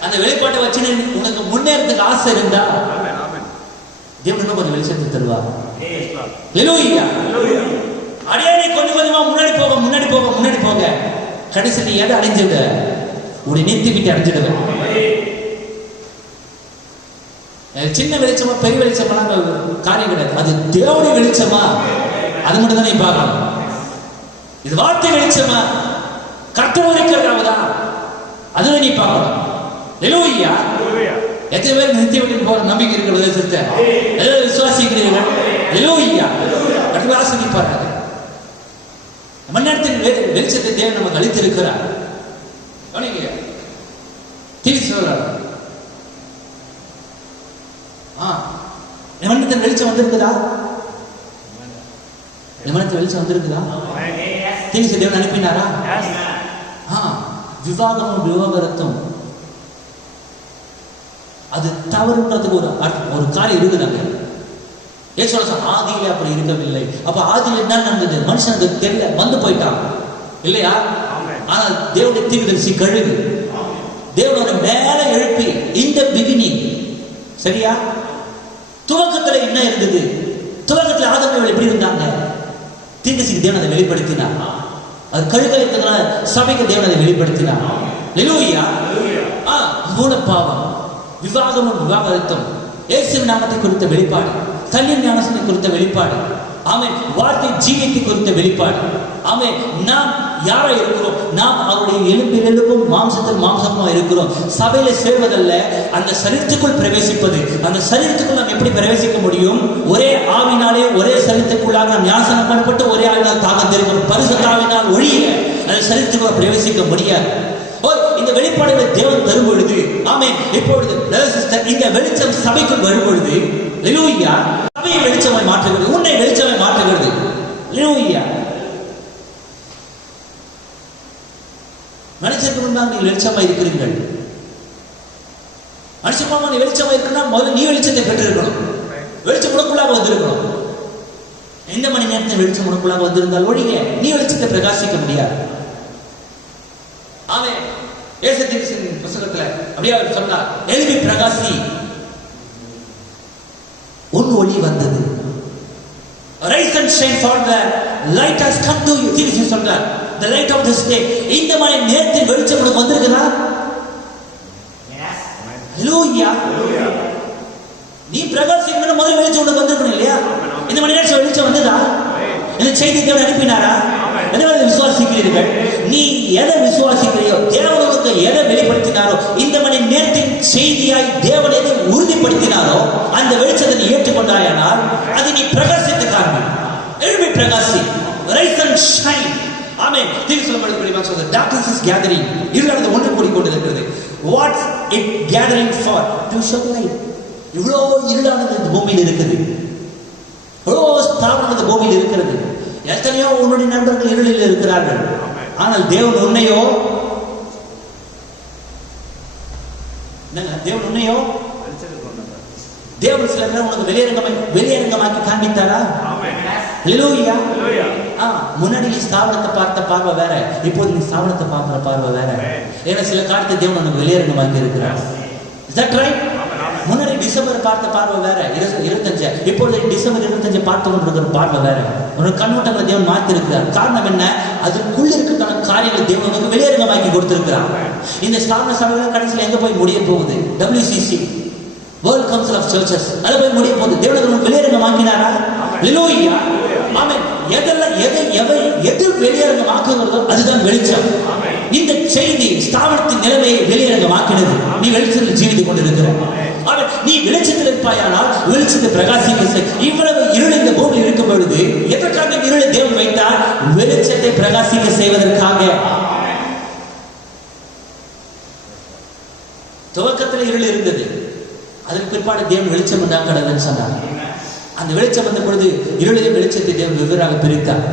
அந்த வெளிப்பாட்டை வச்சு உனக்கு முன்னேறதுக்கு ஆசை இருந்தா, தேவன் இன்னும் கொஞ்சம் வெளிச்சத்தை தருவார். ஹல்லேலூயா. அடியே நீ கொஞ்சம் கொஞ்சமா முன்னாடி போக கடைசி நீ எதை அடைஞ்சிட? உடைய நித்தி விட்டு அடைஞ்சிடுவேன். சின்ன வெளிச்சமா பெரிய வெளிச்சமா காரியம் கிடையாது, அது தேவனுடைய வெளிச்சமா அது மட்டும் தான் நீ பார்க்கணும். இது வார்த்தை வெளிச்சமா கர்த்தர் இருக்கிறதா அதுவே நீ பார்க்கணும். ஹல்லேலூயா. எத்தனை பேர் நித்திய விட்டு போற நம்பிக்கை இருக்கிறது சிஸ்டர்? எல்லாரும் விசுவாசிக்கிறீர்கள்? ஹல்லேலூயா. கர்த்தர் ஆசீர்வதிப்பார். மன்னத்தின் வெளிச்சத்தை தேவன் நமக்கு அளித்திருக்கிறார். மன்னத்தின் வெளிச்சம் வந்திருக்குதா? வெளிச்சம் வந்திருக்குதா? தீர்க்கதரிசி தேவன் அனுப்பினாரா? விவாகமும் விவாகரத்தும் அது தவறுன்றதுக்கு ஒரு காரியம் இருக்குதாங்க. ஆதியில அப்படி இருக்கவில்லை. அப்ப ஆதியில என்ன நடந்தது? மனுஷனுக்கு தெரியல, வந்து போயிட்டான் இல்லையா? ஆனா தேவனுடைய தீர்க்கதரிசி கழுகு தேவனோட மேல எழுப்பி இந்த பிகினிங், சரியா? துவக்கத்துல என்ன இருந்தது? துவக்கத்தில் ஆதாம் எப்படி இருந்தாங்க? தீர்க்கதரிசிக்கு தேவன் அதை வெளிப்படுத்தினார். அது கழுகை இருந்ததுனால சபைக்கு தேவன் அதை வெளிப்படுத்தினார். ஹல்லேலூயா. மூலப்பாவம், விவாகமும் விவாகரத்தும், இயேசுவின் நாமத்தை குறித்த வெளிப்பாடு, தண்ணீர் ஞானஸ்நானம் குறித்த வெளிப்பாடு, ஆமென், வார்த்தை ஜீவியத்தை குறித்த வெளிப்பாடு, ஆமென். நாம் யாரா இருக்கிறோம்? நாம் அவருடைய எலும்பும் மாம்சத்தில் மாம்சமா இருக்கிறோம். சபையில சேர்வதல்ல, அந்த சரீரத்துக்குள் பிரவேசிப்பது. அந்த சரீரத்துக்குள் நாம் எப்படி பிரவேசிக்க முடியும்? ஒரே ஆவினாலே ஒரே சரீரத்துக்குள்ளாக நாம் ஞானஸ்நானம் பண்ணப்பட்டு ஒரே ஆவினால் தாகம் தெரிவிக்கும் பரிசுத்த ஆவினால் ஒழிய அந்த சரீரத்துக்குள்ள பிரவேசிக்க முடியாது. இந்த வெளிப்பாடுகளை தேவன் தரும் பொழுது, ஆமென், இப்பொழுது இந்த வெளிச்சம் சபைக்குள் வரும் பொழுது, ஹல்லேலூயா, சபையை வெளிச்சமாய் மாற்றுகிறது, உன்னை வெளிச்சமாய் மாற்றுகிறது. ஹல்லேலூயா. மனுஷனுக்கு முன்பாக நீங்கள் வெளிச்சமாய் இருக்கிறீர்கள். மனுஷன் நீ வெளிச்சமாய் இருக்கணும், முதல்ல நீ வெளிச்சத்தை பெற்றிருக்கணும். வெளிச்சம் உனக்குள்ளாக வந்திருக்கணும். எந்த மணி நேரத்தில் வெளிச்சம் உனக்குள்ளாக வந்திருந்தால் ஒழிய நீ வெளிச்சத்தை பிரகாசிக்க முடியாது. ஆமென். ஏசாயாவின் புத்தகத்துல அப்படியே அவர் சொன்னார், எழும்பி பிரகாசி, உன் ஒளி வந்தது. Rise and shine, for the light has come to you. தீர்க்கதரிசி சொன்னார், the light of this day. இந்த மாதிரி நேரத்தில் வெளிச்சம் உனக்கு வந்திருக்குதா? ஹல்லேலூயா. நீ பிரகாசிக்கணும், முதல்ல வெளிச்சம் உனக்கு வந்திருக்கணும் இல்லையா? இந்த மணி நேரம் வெளிச்சம் வந்ததா? இந்த செய்தி தேவன் அனுப்பினாரா? விசுவாசிக்கிறீர்கள். நீ எதை விசுவாசிக்கிறையோ, தேவனுக்கு எதை வெளிப்படுத்தினாரோ, இந்த மணி நேரத்தின் செய்தியாய் தேவன் எதை உறுதிப்படுத்தினாரோ அந்த வெளிச்சத்தை நீ ஏற்றுக்கொண்டாயானால் அதை நீ பிரகாசித்து காண்பி. எழும்பி பிரகாசி. Rise and shine. ஆமென். தீர்க்க சொல்லப்படுகிறது பிரியமான சகோதரர்களே, darkness is gathering. இருளானது ஒன்று கூடிக்கொண்டிருக்கிறது. What's it gathering for? To show the light. இவ்வளோ இருளானது இந்த பூமியில் இருக்குது, இவ்வளோ ஸ்தாபனது பூமியில் இருக்கிறது. எத்தனையோ உன்னுடைய நண்பர்கள் இருளில் இருக்கிறார்கள். ஆனால் தேவன் உன்னையோ, தேவன் உன்னையோ, தேவன் சில நேரம் உனக்கு வெளியரங்கமாக்கி காண்பித்தாரா? ஹல்லேலூயா. முன்னாடி நீ ஸ்தாபனத்தை பார்த்த பார்வை வேற, இப்போது நீ ஸ்தாபனத்தை பார்க்கிற பார்வை வேற. ஏன்னா சில காலத்தை தேவன் உனக்கு வெளியரங்கமாக்கி இருக்கிறார். Is that right? முன்னாடி டிசம்பர் பார்த்த பார்வை வேற, 25, இப்பொழுது டிசம்பர் 25 பார்த்து கொண்டிருக்கிற பார்வை வேற. ஒரு கண்ணோட்டங்களை தேவன் மாற்றி இருக்கிறார். காரணம் என்ன? அதுக்குள்ள இருக்கிற காரியங்களை தேவன் உங்களுக்கு வெளியரங்கமாக்கி கொடுத்திருக்கிறார். இந்த ஸ்தாபன சபைகள் கடைசியில் எங்க போய் முடிய போகுது? WCC, World Council of Churches, அது போய் முடிய போகுது. தேவன் உங்களுக்கு வெளியரங்கமாக்கினாரா? ஹல்லேலூயா. ஆமென். எது வெளியரங்கமாக்குகிறதோ அதுதான் வெளிச்சம். இந்த செய்தி ஸ்தாபனத்தின் நிலைமையை வெளியரங்கமாக்கினது. நீ வெளிச்சத்தில் ஜீவித்துக் கொண்டிருக்கிறாய். நீ வெளிச்சத்தில் இருப்பாயானால் வெளிச்சத்தை பிரகாசிக்க. இவ்வளவு இருள் இந்த பூமியில் இருக்கும் பொழுது எதற்காக இருளை தேவன் வைத்தார்? வெளிச்சத்தை பிரகாசிக்க செய்வதற்காக. துவக்கத்தில் இருள் இருந்தது, அதற்கு பிற்பாடு தேவன் வெளிச்சம் உண்டாக்கடன்னு சொன்னார். அந்த வெளிச்சம் வந்த பொழுது இருளையும் வெளிச்சத்தை தேவன் வெவ்வேறாக பிரித்தார்.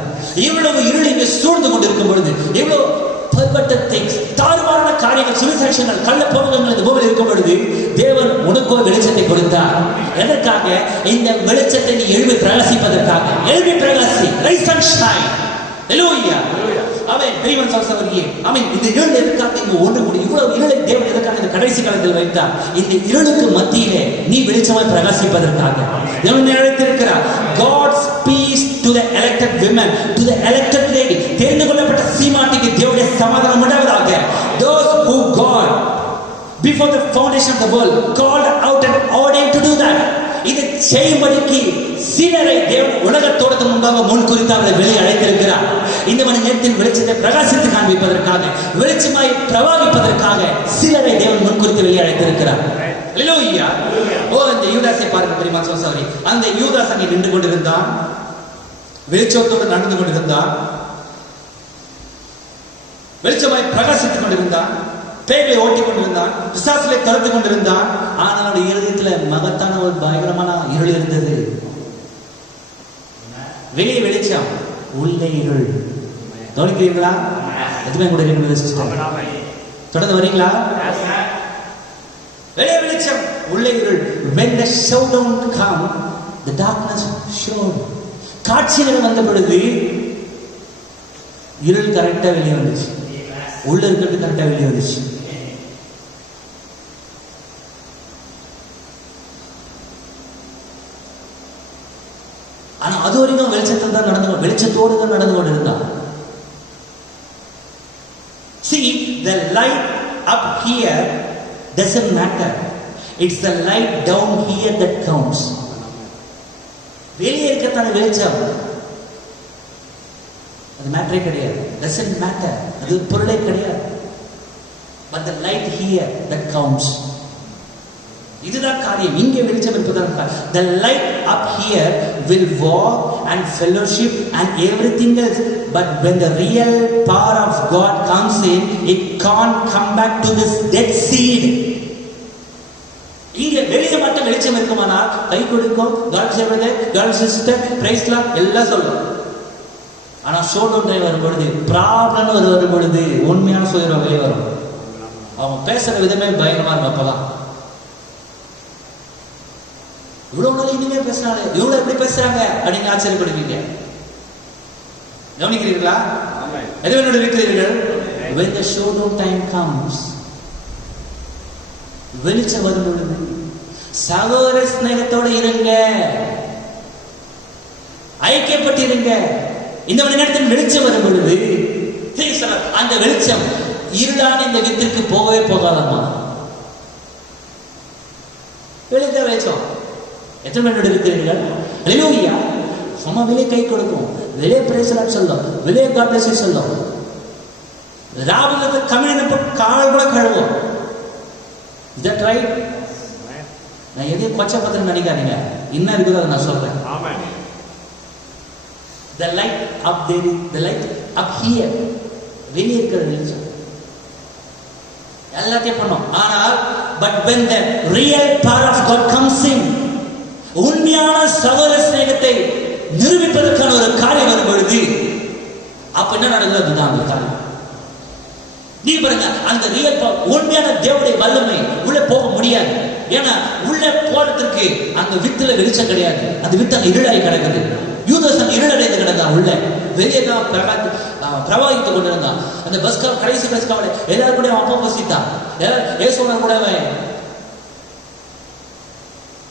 இவ்வளவு இருள் இங்கே சூழ்ந்து கொண்டிருக்கும் பொழுது, இவ்வளவு தாறுமாறான காரியங்கள், சிவிசேஷங்கள், கள்ள போகங்கள் இந்த பூமியில் இருக்கும் பொழுது தேவன் உனக்கோ வெளிச்சத்தை கொடுத்தார். எதற்காக? இந்த வெளிச்சத்தை நீ எழுப்பி பிரகாசிப்பதற்காக. எழுப்பி பிரகாசி. Rise and shine. ஹல்லேலூயா. ஆமென். பிரியமான சகோதரர்களே, ஆமென். இந்த இருள் எதற்காக இங்கு ஒன்று கூடி இவ்வளவு இருளை தேவன் எதற்காக இந்த கடைசி காலத்தில் வைத்தார்? இந்த இருளுக்கு மத்தியிலே நீ வெளிச்சமாய் பிரகாசிப்பதற்காக தேவன் அழைத்திருக்கிறார். God speaks to the elected women, to the elected lady. தெரிந்து கொள்ளப்பட்ட சீமாட்டிக்கு தேவனுடைய சமாதானம் உண்டாவதாக. Those who God before the foundation of the world called out and ordained to do that. இதை செய்யும்படிக்கு சிலரை தேவன் உலகத்தோடு முன்பாக முன்குறித்து அவரை வெளியே அழைத்திருக்கிறார். இந்த மணி நேரத்தில் வெளிச்சத்தை பிரகாசித்து காண்பிப்பதற்காக, வெளிச்சமாய் பிரவாகிப்பதற்காக சிலரை தேவன் முன்குறித்து வெளியே அழைத்திருக்கிறார். ஹல்லேலூயா. அந்த யூதாசை பாருங்க பிரியமான சகோதரரே, அந்த யூதாஸ் அங்கே நின்று கொண்டிருந்தான், வெளிச்சத்தோடு நடந்து கொண்டிருந்தான், வெளிச்சமாய் பிரகாசித்துக் கொண்டிருந்தான், பேய்களை ஓட்டிக் கொண்டிருந்தான், பிசாசுகளை துரத்துக் கொண்டிருந்தான். ஆனால் அவருடைய இருதயத்துல மகத்தான ஒரு பயங்கரமான இருள் இருந்தது. வெளியே வெளிச்சம், உள்ளே இருள். கவனிக்கிறீங்களா? எதுவுமே கூட இருக்கிறது சிஸ்டம். தொடர்ந்து வரீங்களா? வெளியே வெளிச்சம், உள்ளே இருள். When the showdown come, the darkness showed. காட்சிகள் வந்த பொழுது இருள் கரெக்டா வெளியே வந்துச்சு, உள்ள இருக்கிறது கரெக்டா வெளியே வந்துச்சு. வெளிச்சத்தோடு தான் நடந்து கொண்டிருந்தான். See, the light up here doesn't matter. It's the light down here that counts. வெளியே இருக்கத்தான வெளிச்சம், அது மேட்டரே கிடையாது. Doesn't matter. அது பொருளே கிடையாது. But the light here that counts. இதுதான் காரியம். இங்கே வெளிச்சம் இருப்பதுதான் காரியம். The light up here will walk and fellowship and everything else. But when the real power of God comes in, it can't come back to this dead seed. இங்கே வெளியே மட்டும் வெளிச்சம் இருக்குமானா கை கொடுக்கும், God சேவதே, God sister, praise Lord எல்லாம் சொல்லும். ஆனா showdown time வரும்பொழுது, ப்ராப்ளம் வரும்பொழுது உண்மையான சுயரம் வெளியே வரும். அவங்க பேசுற விதமே பயங்கரமா இருக்கும். அப்பதான் இவ்வளவு நாள் இனிமே பேசுறாங்க, இவ்வளவு எப்படி பேசுறாங்க அப்படின்னு ஆச்சரியப்படுவீங்க. கவனிக்கிறீர்களா? எதுவனோடு இருக்கிறீர்கள்? When the showdown time comes, வெளிச்சம் வரும் பொழுது சகோதர ஸ்நேகத்தோடு இருங்க, ஐக்கியப்பட்டிருங்க. இந்த மணி நேரத்தில் வெளிச்சம் வரும் பொழுது அந்த வெளிச்சம் இருளான இந்த வித்திற்கு போகவே போகாதம்மா. வெளிச்ச வெளிச்சம் எத்தனை பேர் இருக்கிறீர்கள்? ஹல்லேலூயா. சும்மா வெளியே கை கொடுக்கும், வெளியே பிரைஸ் லார்ட் சொல்லும், வெளியே காட் பிளஸ் யூ சொல்லும். ராபுக்கு கம்யூனியன் கால் கூட கழுவும். Is that right? நான் எதையும் கொச்சை பத்திரம் நினைக்காதீங்க, என்ன இருக்குதோ அதை நான் சொல்றேன். The light up there, the light up here, வெளியே இருக்கிற வெளிச்சம் எல்லாத்தையும் பண்ணோம். ஆனால் but when the real power of God comes in, உண்மையான சகோதர ஸ்நேகத்தை நிரூபிப்பதற்கான ஒரு காரியம் வரும் பொழுது அப்ப என்ன நடக்குது? அதுதான் அந்த காரியம். நீ பாருங்க, அந்த ரியல் உண்மையான தேவனுடைய வல்லமை உள்ள போக முடியாது. ஏன்னா உள்ள போறதுக்கு அந்த வித்துல வெளிச்சம் கிடையாது. அந்த வித்து அங்க இருளாய் கிடக்குது. யூதஸ் அங்க இருளடைந்து கிடந்தான். உள்ள வெளியே தான் பிரவாகித்துக் கொண்டிருந்தான். அந்த பஸ்கா கடைசி பஸ்காவில எல்லாரும் கூட அப்பா பசித்தான். எல்லாரும் ஏசுவனர் கூட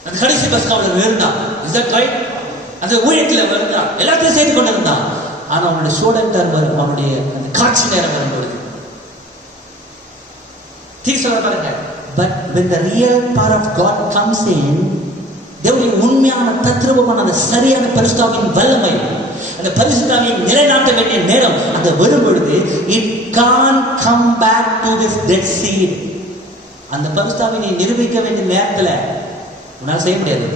அந்த கடைசி பஸ்காவில இருந்தான். Is that right? அந்த ஊழியத்துல இருந்தான், எல்லாத்தையும் செய்து கொண்டிருந்தான். ஆனா அவனுடைய சோழன் அவனுடைய அந்த காட்சி நேரம் வரும்பொழுது சொல்ல பாருங்க. But when the real power of God comes in, தேவனுடைய உண்மையான தத்ரூபமான அந்த சரியான பரிசுத்தாவின் வல்லமை, அந்த பரிசுத்தாவின் நிலைநாட்ட வேண்டிய நேரம் அந்த வரும் பொழுது it can't come back to this dead seed. அந்த பரிசுத்தாவினை நிரூபிக்க வேண்டிய நேரத்துல உன்னால செய்ய முடியாது.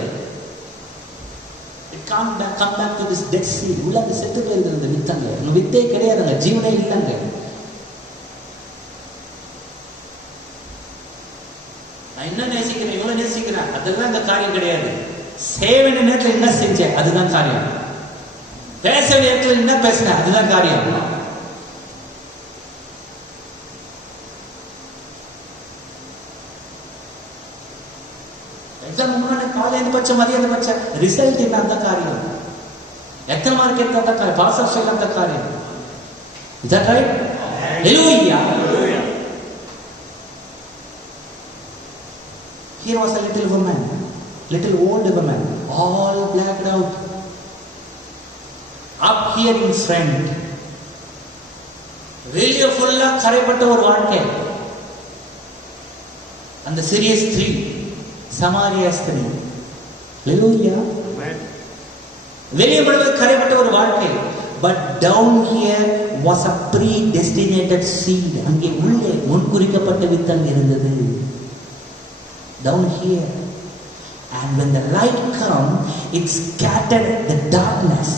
It can't come back to this dead seed. உள்ள அந்த செத்து போயிருக்கிற அந்த வித்தங்க, இன்னும் வித்தே கிடையாதுங்க, ஜீவனே இல்லைங்க. என்ன நேசிக்கிறேன், இவ்வளவு நேசிக்கிறேன், அதுதான் இந்த காரியம் கிடையாது. சேவன நேரத்தில் என்ன செஞ்ச அதுதான் காரியம். பேச நேரத்தில் என்ன பேசின அதுதான் காரியம். எக்ஸாம் முன்னாடி காலையில பட்ச மதியம் பட்ச ரிசல்ட் என்ன அந்த காரியம். எத்தனை மார்க் எடுத்த அந்த காரியம், பாஸ் ஆஃப் செய்யல அந்த காரியம். Is that right? Hallelujah. Here was a little woman, little old woman, all blacked out. Up here in front, வெளியே ஃபுல்லா கரைப்பட்ட ஒரு வாழ்க்கை. அந்த சிறிய ஸ்திரீ, சமாரிய ஸ்திரீ. ஹல்லேலூயா. வெளியே முழுவதும் கரைப்பட்ட ஒரு வாழ்க்கை. But down here was a predestinated seed. அங்கே உள்ளே முன்குறிக்கப்பட்ட வித்து அங்கே இருந்தது. Down here, and when the light come, it scattered the darkness.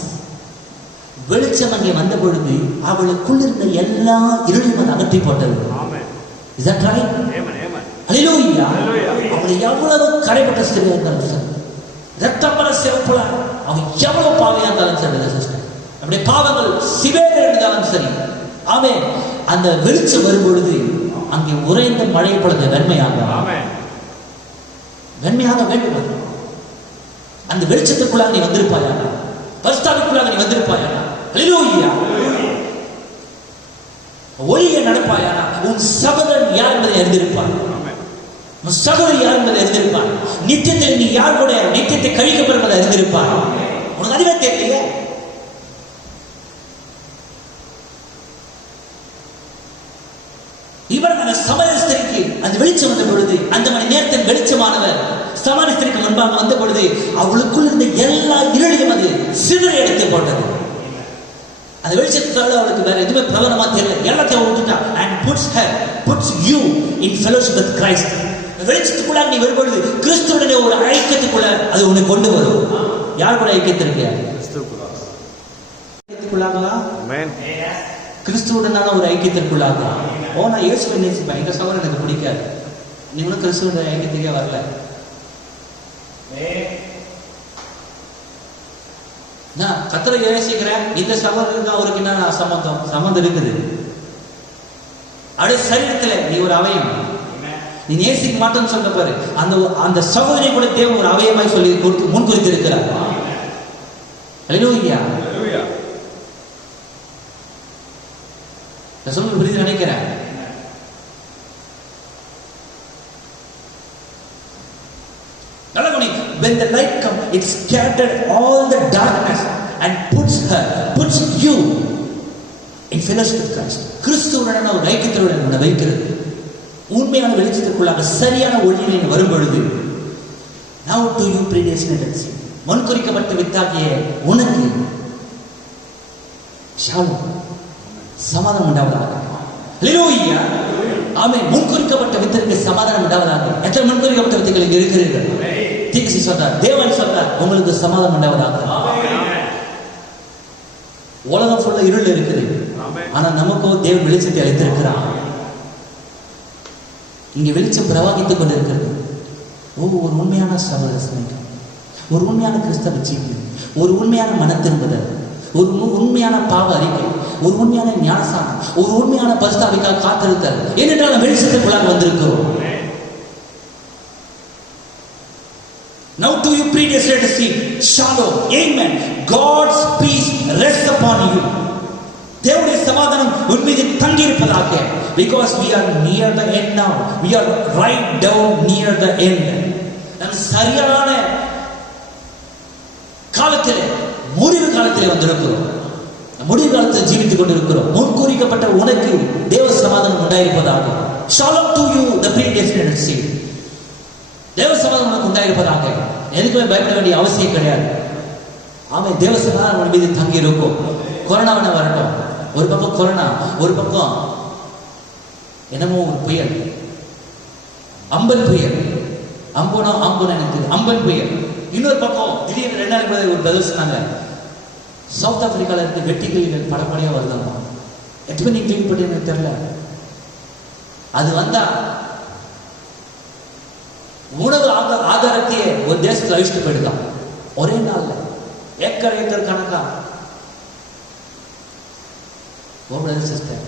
வெளிச்சம் அங்கே வந்த பொழுது அவளுக்குள் இருந்த எல்லா இருளையும் அகற்றி போட்டது. Is that right? Hallelujah. அவள் எவ்வளவு கரைப்பட்ட ஸ்திரியா இருந்தாலும் சரி, ரத்தப்பட சிவப்புல அவன் எவ்வளவு பாவியா இருந்தாலும் சரி சிஸ்டர், நம்முடைய பாவங்கள் சிவேர் இருந்தாலும் சரி, ஆமென், அந்த வெளிச்சம் வரும் பொழுது அங்கே உறைந்த மழை பொழுது வெண்மையாக வெண்மையாக வேண்டும். அந்த வெளிச்சத்துக்குள்ளாக நீ வந்திருப்பாயா, பரிசுத்தாவிக்குள்ளாக நீ வந்திருப்பாயா, ஹல்லேலூயா, ஒளியை நடப்பாயா, உன் சகோதரன் யார் என்பதை அறிந்திருப்பாய், உன் சகோதரி யார் என்பதை அறிந்திருப்பாய், நித்தியத்தில் நீ யார் கூட நித்தியத்தை கழிக்கப்படுவதை அறிந்திருப்பாய். உனக்கு அதுவே தெரியல. இவர் அந்த சமாரிய ஸ்திரீக்கு அந்த வெளிச்சம் வந்த பொழுது, அந்த மணி நேரத்தின் வெளிச்சமானவர் சமாரிய ஸ்திரீக்கு முன்பாக வந்த பொழுது, அவளுக்குள் இருந்த எல்லா இருளையும் அது சிதறி எடுத்து போட்டது. அந்த வெளிச்சத்தால அவளுக்கு வேற எதுவுமே பிரபலமா தெரியல, எல்லாத்தையும் விட்டுட்டா. and puts you in fellowship with Christ. வெளிச்சத்துக்குள்ள நீ வரும்பொழுது கிறிஸ்துவுடைய ஒரு ஐக்கியத்துக்குள்ள அது உன்னை கொண்டு வரும். யார் கூட ஐக்கியத்திருக்கியா? கிறிஸ்துவுடனான ஒரு ஐக்கியத்திற்குள்ளாக. நான் இயேசுவை நேசிப்பேன், எங்க சகோதரன் எனக்கு பிடிக்காது, நீங்களும் கிறிஸ்துவோட ஐக்கியத்துக்கே வரல. நான் கத்தரை யோசிக்கிறேன், இந்த சகோதரருக்கு அவருக்கு என்ன சம்பந்தம் இருக்குது? அப்படியே சரீரத்துல நீ ஒரு அவயம், நீ நேசிக்க மாட்டேன்னு சொல்ல பாரு, அந்த சகோதரி கூட தேவன் ஒரு அவயமாய் சொல்லி முன்குறித்து இருக்கிறார். அல்லேலூயா. நான் சொல்ல புரியுது நினைக்கிறேன். When the light comes, it scattered all the darkness and puts you in fellowship with Christ. கிறிஸ்துவுடனான ஒரு ஐக்கியத்துடன் உன்னை வைக்கிறது. உண்மையான வெளிச்சத்துக்குள்ளாக சரியான ஒளியில் வரும் பொழுது, now do you predestinate sin, முன்குறிக்கப்பட்ட வித்தாகிய உனக்கு ஷாலோம், சமாதானம் உண்டாவதாக. அல்லேலூயா. ஆமென். முன்குறிக்கப்பட்ட வித்திற்கு சமாதானம் உண்டாவதாக. எத்தனை முன்குறிக்கப்பட்ட வித்துக்கள் இங்க இருக்கிறீர்கள்? தீர்க்கதரிசி சொல்றார், தேவன் சொல்றார், உங்களுக்கு சமாதானம் உண்டாவதாக. உலகம் ஃபுல்லா இருள் இருக்குது, ஆனா நமக்கோ தேவன் வெளிச்சத்தை அளித்திருக்கிறார். இங்க வெளிச்சம் பிரவாகித்துக் கொண்டிருக்கிறது. ஒரு உண்மையான சகோதரன், ஒரு உண்மையான கிறிஸ்தவ ஜீவியம், ஒரு உண்மையான மன திரும்புதல், ஒரு உண்மையான பாவ அறிக்கை, ஒரு உண்மையான ஞானசானம், ஒரு உண்மையான பரிசுத்தாவிக்காக காத்திருத்தல். ஏனென்றால் வெளிச்சத்துக்குள்ளாக வந்திருக்கிறோம். Now do you predestinate to see shalom, amen, God's peace rests upon you. தேவனுடைய சமாதானம் உன் மீது தங்கி இருப்பதாக. Because we are near the end now, we are right down near the end. நாம் சரியான காலத்திலே, முடிவு காலத்திலே வந்திருக்கிறோம். முடிவு காலத்தில் ஜீவித்துக் கொண்டிருக்கிறோம். முன்கூறிக்கப்பட்ட உனக்கு தேவ சமாதானம் உண்டாயிருப்பதாக. Shalom to you, the predestinated seed. தேவ சமாதானம் உனக்கு உண்டாயிருப்பதாக. எதுக்குமே பயப்பட வேண்டிய அவசியம் கிடையாது. ஆமென். தேவ சமாதானம் உன் மீது தங்கி இருக்கும். கொரோனா வரட்டும், ஒரு பக்கம் கொரோனா, ஒரு பக்கம் என்னமோ ஒரு புயல், அம்பன் புயல், அம்புனா எனக்கு அம்பன் புயல். இன்னொரு பக்கம் திடீர்னு 2 நாளைக்கு முன்னாடி ஒரு பதில் சொன்னாங்க, சவுத் ஆப்பிரிக்கால இருந்து வெட்டிக்கிளிகள் படப்படியா வருதாங்க. எத்தனை நீங்க கேள்விப்பட்டு எனக்கு தெரியல. அது வந்தா உணவு ஆதாரத்தையே ஒரு தேசத்துல அழிச்சுட்டு போயிடுதான். ஒரே நாள்ல ஏக்கர் கணக்கா. சிஸ்டர்,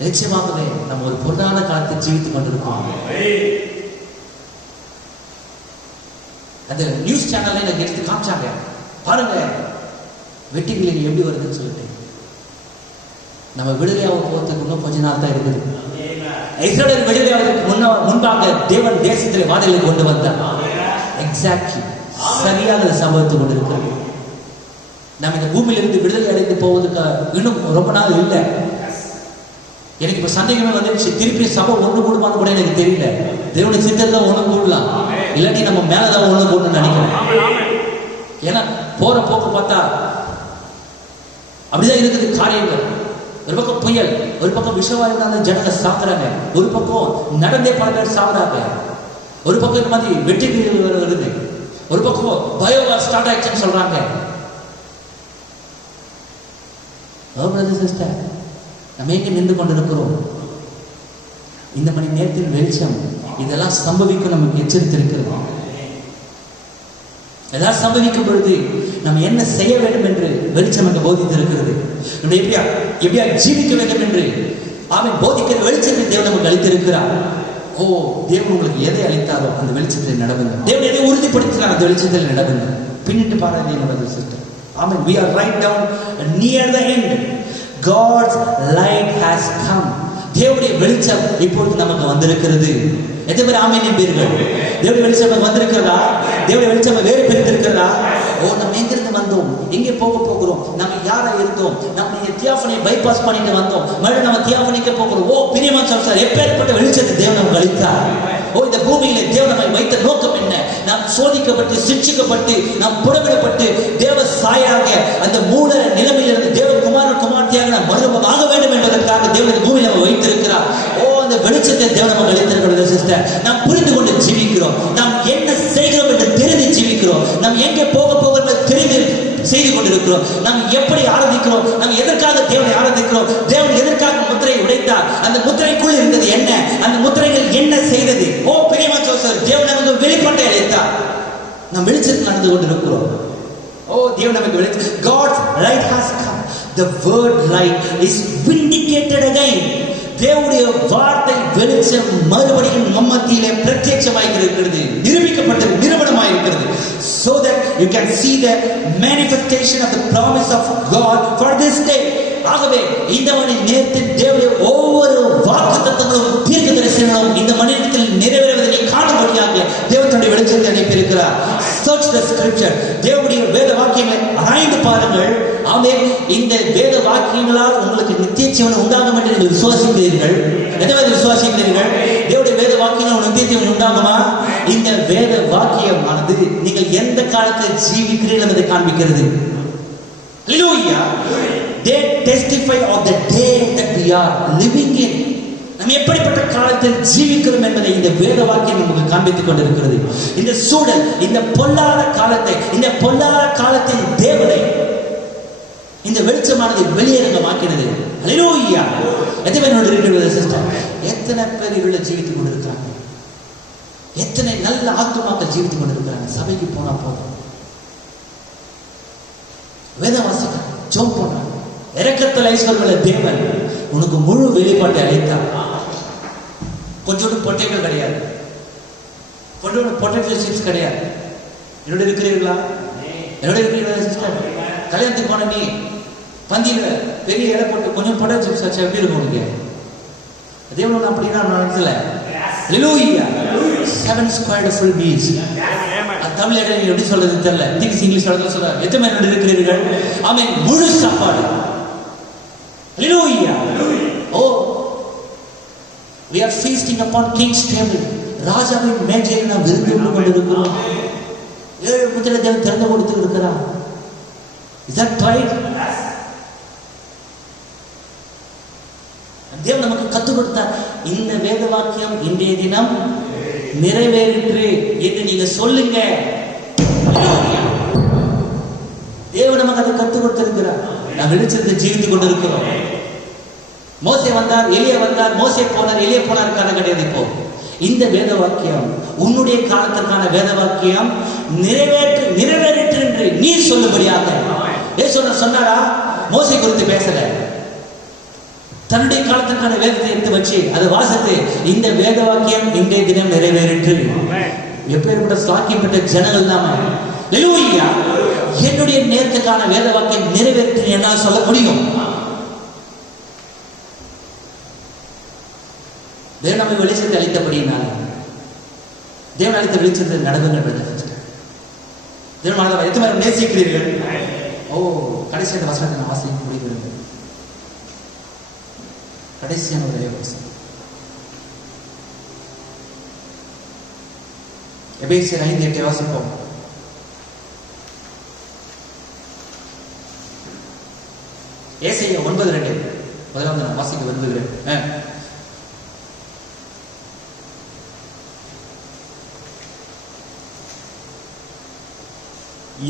நிச்சயமாகவே நம்ம ஒரு பொருளாதார காலத்தை ஜீவித்துக் கொண்டிருக்கோம். அந்த நியூஸ் சேனல்ல எனக்கு எடுத்து காமிச்சாங்க, பாருங்க வெட்டிக்கிளிகள் எப்படி வருதுன்னு சொல்லிட்டு. நம்ம விடுதலையாக போறதுக்கு இன்னும் கொஞ்ச நாள் தான் இருக்குது. இஸ்ரவேல் விடுதலையாவதற்கு முன்பாக தேவன் தேசத்திலே வாதைகளை கொண்டு வந்தார். எக்ஸாக்ட்லி சரியாக சம்பவித்துக் கொண்டிருக்கிறது. நம்ம இந்த பூமியிலிருந்து விடுதலை அடைந்து போவதற்கு இன்னும் ரொம்ப நாள் இல்லை. எனக்கு இப்ப சந்தேகமே வந்துருச்சு, திருப்பி சபை ஒண்ணு கூடுமான்னு கூட எனக்கு தெரியல. தேவனுடைய சித்தத்தை தான் ஒண்ணு கூடலாம், இல்லாட்டி நம்ம மேலதான் ஒண்ணு கூடணும்னு நினைக்கிறேன். ஏன்னா போற போக்கு பார்த்தா அப்படிதான் இருக்குது காரியங்கள். ஒரு பக்கம் புயல், ஒரு பக்கம் விஷவாயுனால ஜனங்க சாகுறாங்க, ஒரு பக்கம் நடந்தே பல பேர் சாகுறாங்க, ஒரு பக்கம் இந்த மாதிரி வெட்டிக்கிளிகள் வருது, ஒரு பக்கம் பயோவார் ஸ்டார்ட் ஆயிடுச்சுன்னு சொல்றாங்க. சிஸ்டர், நம்ம எங்க நின்று கொண்டிருக்கிறோம்? இந்த மணி நேரத்தில் வெளிச்சம் இதெல்லாம் சம்பவிக்கும் நமக்கு எச்சரித்திருக்கிறது. எல்லாம் சம்பவிக்கும் பொழுது நம்ம என்ன செய்ய வேண்டும் என்று வெளிச்சம் நமக்கு போதித்திருக்கிறது. நம்ம எப்படியா ஜீவிக்க வேண்டும் என்று அவன் போதிக்கிற வெளிச்சத்தை தேவன் நமக்கு அளித்திருக்கிறார். தேவன் உங்களுக்கு எதை அளித்தாரோ அந்த வெளிச்சத்தில் நடவுங்க. தேவன் எதை உறுதிப்படுத்தினார் அந்த வெளிச்சத்தில் நடவுங்க. பின்னிட்டு பாருங்க sister. Amen. We are right down near the end. God's light has come. தேவனுடைய வெளிச்சம் இப்பொழுது நமக்கு வந்திருக்கிறது. எத்தனை பேர் ஆமென் என்பீர்கள்? தேவனுடைய வெளிச்சம் நமக்கு வந்திருக்கிறதா? தேவனுடைய வெளிச்சம் வேறு பிரித்திருக்கிறதா? நம்ம எங்கிருந்து வந்தோம்? எங்கே போகிறோம், நம்ம யாரா இருந்தோம், நம்ம தியாபனை பைபாஸ் பண்ணிட்டு வந்தோம், மறுபடியும் நம்ம தியாபனைக்கு போகிறோம். ஓ பிரியமான சகோதரரே, எப்பேற்பட்ட வெளிச்சத்தை தேவன் நமக்கு அளித்தார். ஓ இந்த பூமியில தேவன் நம்மை வைத்த நோக்கம் என்ன? நாம் சோதிக்கப்பட்டு சிட்சிக்கப்பட்டு நாம் புடமிடப்பட்டு தேவ சாயாக அந்த மூல நிலைமையிலிருந்து தேவகுமாரன் குமார்த்தியாக நாம் மறுபமாக வேண்டும் என்பதற்காக தேவன் பூமியில் நம்ம வைத்திருக்கிறார். ஓ அந்த வெளிச்சத்தை தேவன் நமக்கு அளித்திருக்கிறது சிஸ்டர். நாம் புரிந்து கொண்டு ஜீவிக்கிறோம், நாம் என்ன செய்கிறோம் என்று தெரிந்து ஜீவிக்கிறோம், நாம் எங்கே போகிறோம் தெரிந்து செய்து கொண்டிருக்கிறோம், நாம் எப்படி ஆராதிக்கிறோம், நாம் எதற்காக தேவனை ஆராதிக்கிறோம், தேவன் எதற்காக முத்திரையை உடைத்தார், அந்த முத்திரைக்குள் இருந்தது என்ன, அந்த முத்திரைகள் என்ன செய்தது. ஓ பிரியமான சகோதரரே, தேவன் நமக்கு வெளிப்பாட்டை அளித்தார். நாம் வெளிச்சத்தில் நடந்து கொண்டிருக்கிறோம். ஓ தேவன் நமக்கு வெளிச்சம். God's light has come. The word light is vindicated again. தேவனுடைய வார்த்தை வெளிச்சம் மறுபடியும் நம்மத்திலே பிரத்யட்சமாய் இருக்கிறது, நிரூபிக்கப்பட்டது, நிரூபணமாய் இருக்கிறது. So that you can see the manifestation of the promise of God for this day. ஆகவே இந்த மணி நேரத்தில் தேவனுடைய ஒவ்வொரு வாக்குத்தத்தங்களும் தீர்க்க தரிசனங்களும் இந்த மணி நேரத்தில் நிறைவேறுவதை காணும்படியாக தேவன் தன்னுடைய வெளிச்சத்தை அனுப்பியிருக்கிறார். Search the scripture. தேவனுடைய வேத வாக்கியங்களை ஆராய்ந்து பாருங்கள். ஆமென். இந்த வேத வாக்கியங்களால் உங்களுக்கு நித்திய ஜீவன் உண்டாகும் என்று நீங்கள் விசுவாசிக்கிறீர்கள். எதை விசுவாசிக்கிறீர்கள்? தேவனுடைய வேத வாக்கியங்கள் உங்களுக்கு நித்திய ஜீவன் உண்டாகுமா? இந்த வேத வாக்கியமானது நீங்கள் எந்த காலத்தில் ஜீவிக்கிறீர்கள் என்பதை காண்பிக்கிறது. Hallelujah. They testify of the day that we are living in. நாம் எப்படிப்பட்ட காலத்தில் ஜீவிக்கிறோம் என்பதை இந்த வேத வாக்கியம் நமக்கு காண்பித்துக் கொண்டிருக்கிறது. இந்த சூழல், இந்த பொல்லாத காலத்தை, இந்த பொல்லாத காலத்தின் தேவனை இந்த வெளிச்சமானது வெளியரங்கமாக்கினது. ஹல்லேலூயா. எத்தனை பேர் இருக்கிறது சிஸ்டர்? எத்தனை பேர் இருள ஜீவித்துக் கொண்டிருக்கிறாங்க? எத்தனை நல்ல ஆத்துமாக்கள் ஜீவித்துக் கொண்டிருக்கிறாங்க? சபைக்கு போனா போதும், வேத வாசிக்க ஜோம் போடுறாங்க. இரக்கத்தில் ஐஸ்வர்யுள்ள தேவன் உனக்கு முழு வெளிப்பாட்டை அளித்தார். கொஞ்சோண்டு பொட்டைகள் கிடையாது, கொஞ்சோண்டு பொட்டேட்டோ சிப்ஸ் கிடையாது. என்னோட இருக்கிறீர்களா? என்னோட இருக்கிறீர்களா சிஸ்டர்? கல்யாணத்துக்கு போன நீ பந்தியில பெரிய இலை போட்டு கொஞ்சம் பொட்டேட்டோ சிப்ஸ் வச்சா எப்படி இருக்கும் உனக்கு? தேவன் அப்படின்னா நான் நினைக்கல. Hallelujah. 7 squared full meals. Tamil நீங்க எப்படி சொல்றது தெரியல, இங்கிலீஷ் சொல்ற. எத்தனை பேர் இருக்கிறீர்கள்? ஆமென். முழு சாப்பாடு. Hallelujah. Oh, we are feasting upon king's table. ராஜாவின் மேஜையில் நாம் விருந்து கொண்டிருக்கிறோம். 7 முத்திரை தேவன் திறந்து கொடுத்து இருக்கிறார். Is that right? தேவன் நமக்கு கற்றுக் கொடுத்தார். இந்த வேத வாக்கியம் இன்றைய தினம் நிறைவேறிற்று என்று நீங்க சொல்லுங்க. தேவன் நமக்கு அதை கற்றுக் கொடுத்திருக்கிறார். நாம் வெளிச்சத்தை ஜீவித்துக் கொண்டிருக்கிறோம். மோசே வந்தார், எலியா வந்தார், மோசே போனார், எலியா போனார் காலம் கிடையாது. இப்போ இந்த வேத வாக்கியம் உன்னுடைய காலத்திற்கான வேத வாக்கியம் நிறைவேறிற்று என்று நீ சொல்லும்படியாக சொன்னாரா? மோசே குறித்து பேசல, தன்னுடைய காலத்திற்கான வேதத்தை எடுத்து வச்சு அதை வாசித்து இந்த வேத வாக்கியம் இன்றைய தினம் நிறைவேறிற்று. எப்பேற்பட்ட சாக்கியம் பெற்ற ஜனங்கள் நாம. ஹல்லேலூயா. என்னுடைய நேரத்துக்கான வேத வாக்கியம் நிறைவேற்று என்னால் சொல்ல முடியும். தேவன் நம்மை வெளிச்சத்தை அளித்தபடியினால் தேவன் அளித்த வெளிச்சத்தை நடவுங்கள். தேவன் எத்தனை நேசிக்கிறீர்கள்? ஓ கடைசி அந்த வசனத்தை நான் வாசிக்க முடிகிறது. கடைசியான ஒரே வசனம் எபேசியர் 5:8 வாசிப்போம். ஏசாயா 9:2 முதலாவது நான் வாசிக்க விரும்புகிறேன்.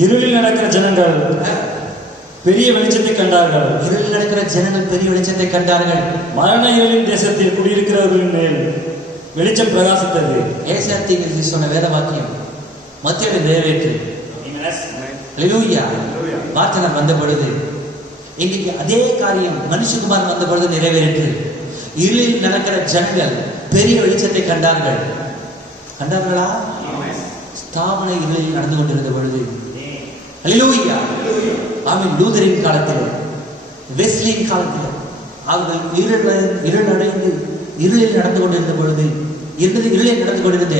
இருளில் நடக்கிற ஜனங்கள் பெரிய வெளிச்சத்தை கண்டார்கள். இருளில் நடக்கிற ஜனங்கள் பெரிய வெளிச்சத்தை கண்டார்கள். மரண இருளின் தேசத்தில் குடியிருக்கிறவர்களின் மேல் வெளிச்சம் பிரகாசித்தது. ஏசாயா தீர்க்கதரிசி சொன்ன வேத வாக்கியம் மத்தியில நிறைவேற்று. ஹல்லேலூயா. வார்த்தனர் வந்த பொழுது இன்னைக்கு அதே காரியம் மனுஷகுமாரன் வந்த பொழுது நிறைவேறிற்று. இருளில் நடக்கிற ஜனங்கள் பெரிய வெளிச்சத்தை கண்டார்கள். கண்டார்களா? ஸ்தாபன இருளில் நடந்து கொண்டிருந்த பொழுது. ஹல்லேலூயா. ஆமென். லூதரின் காலத்தில், வெஸ்லியின் காலத்தில் அவர்கள் இருளடைந்து இருளில் நடந்து கொண்டிருந்த பொழுது இருளில் நடந்து கொண்டிருந்த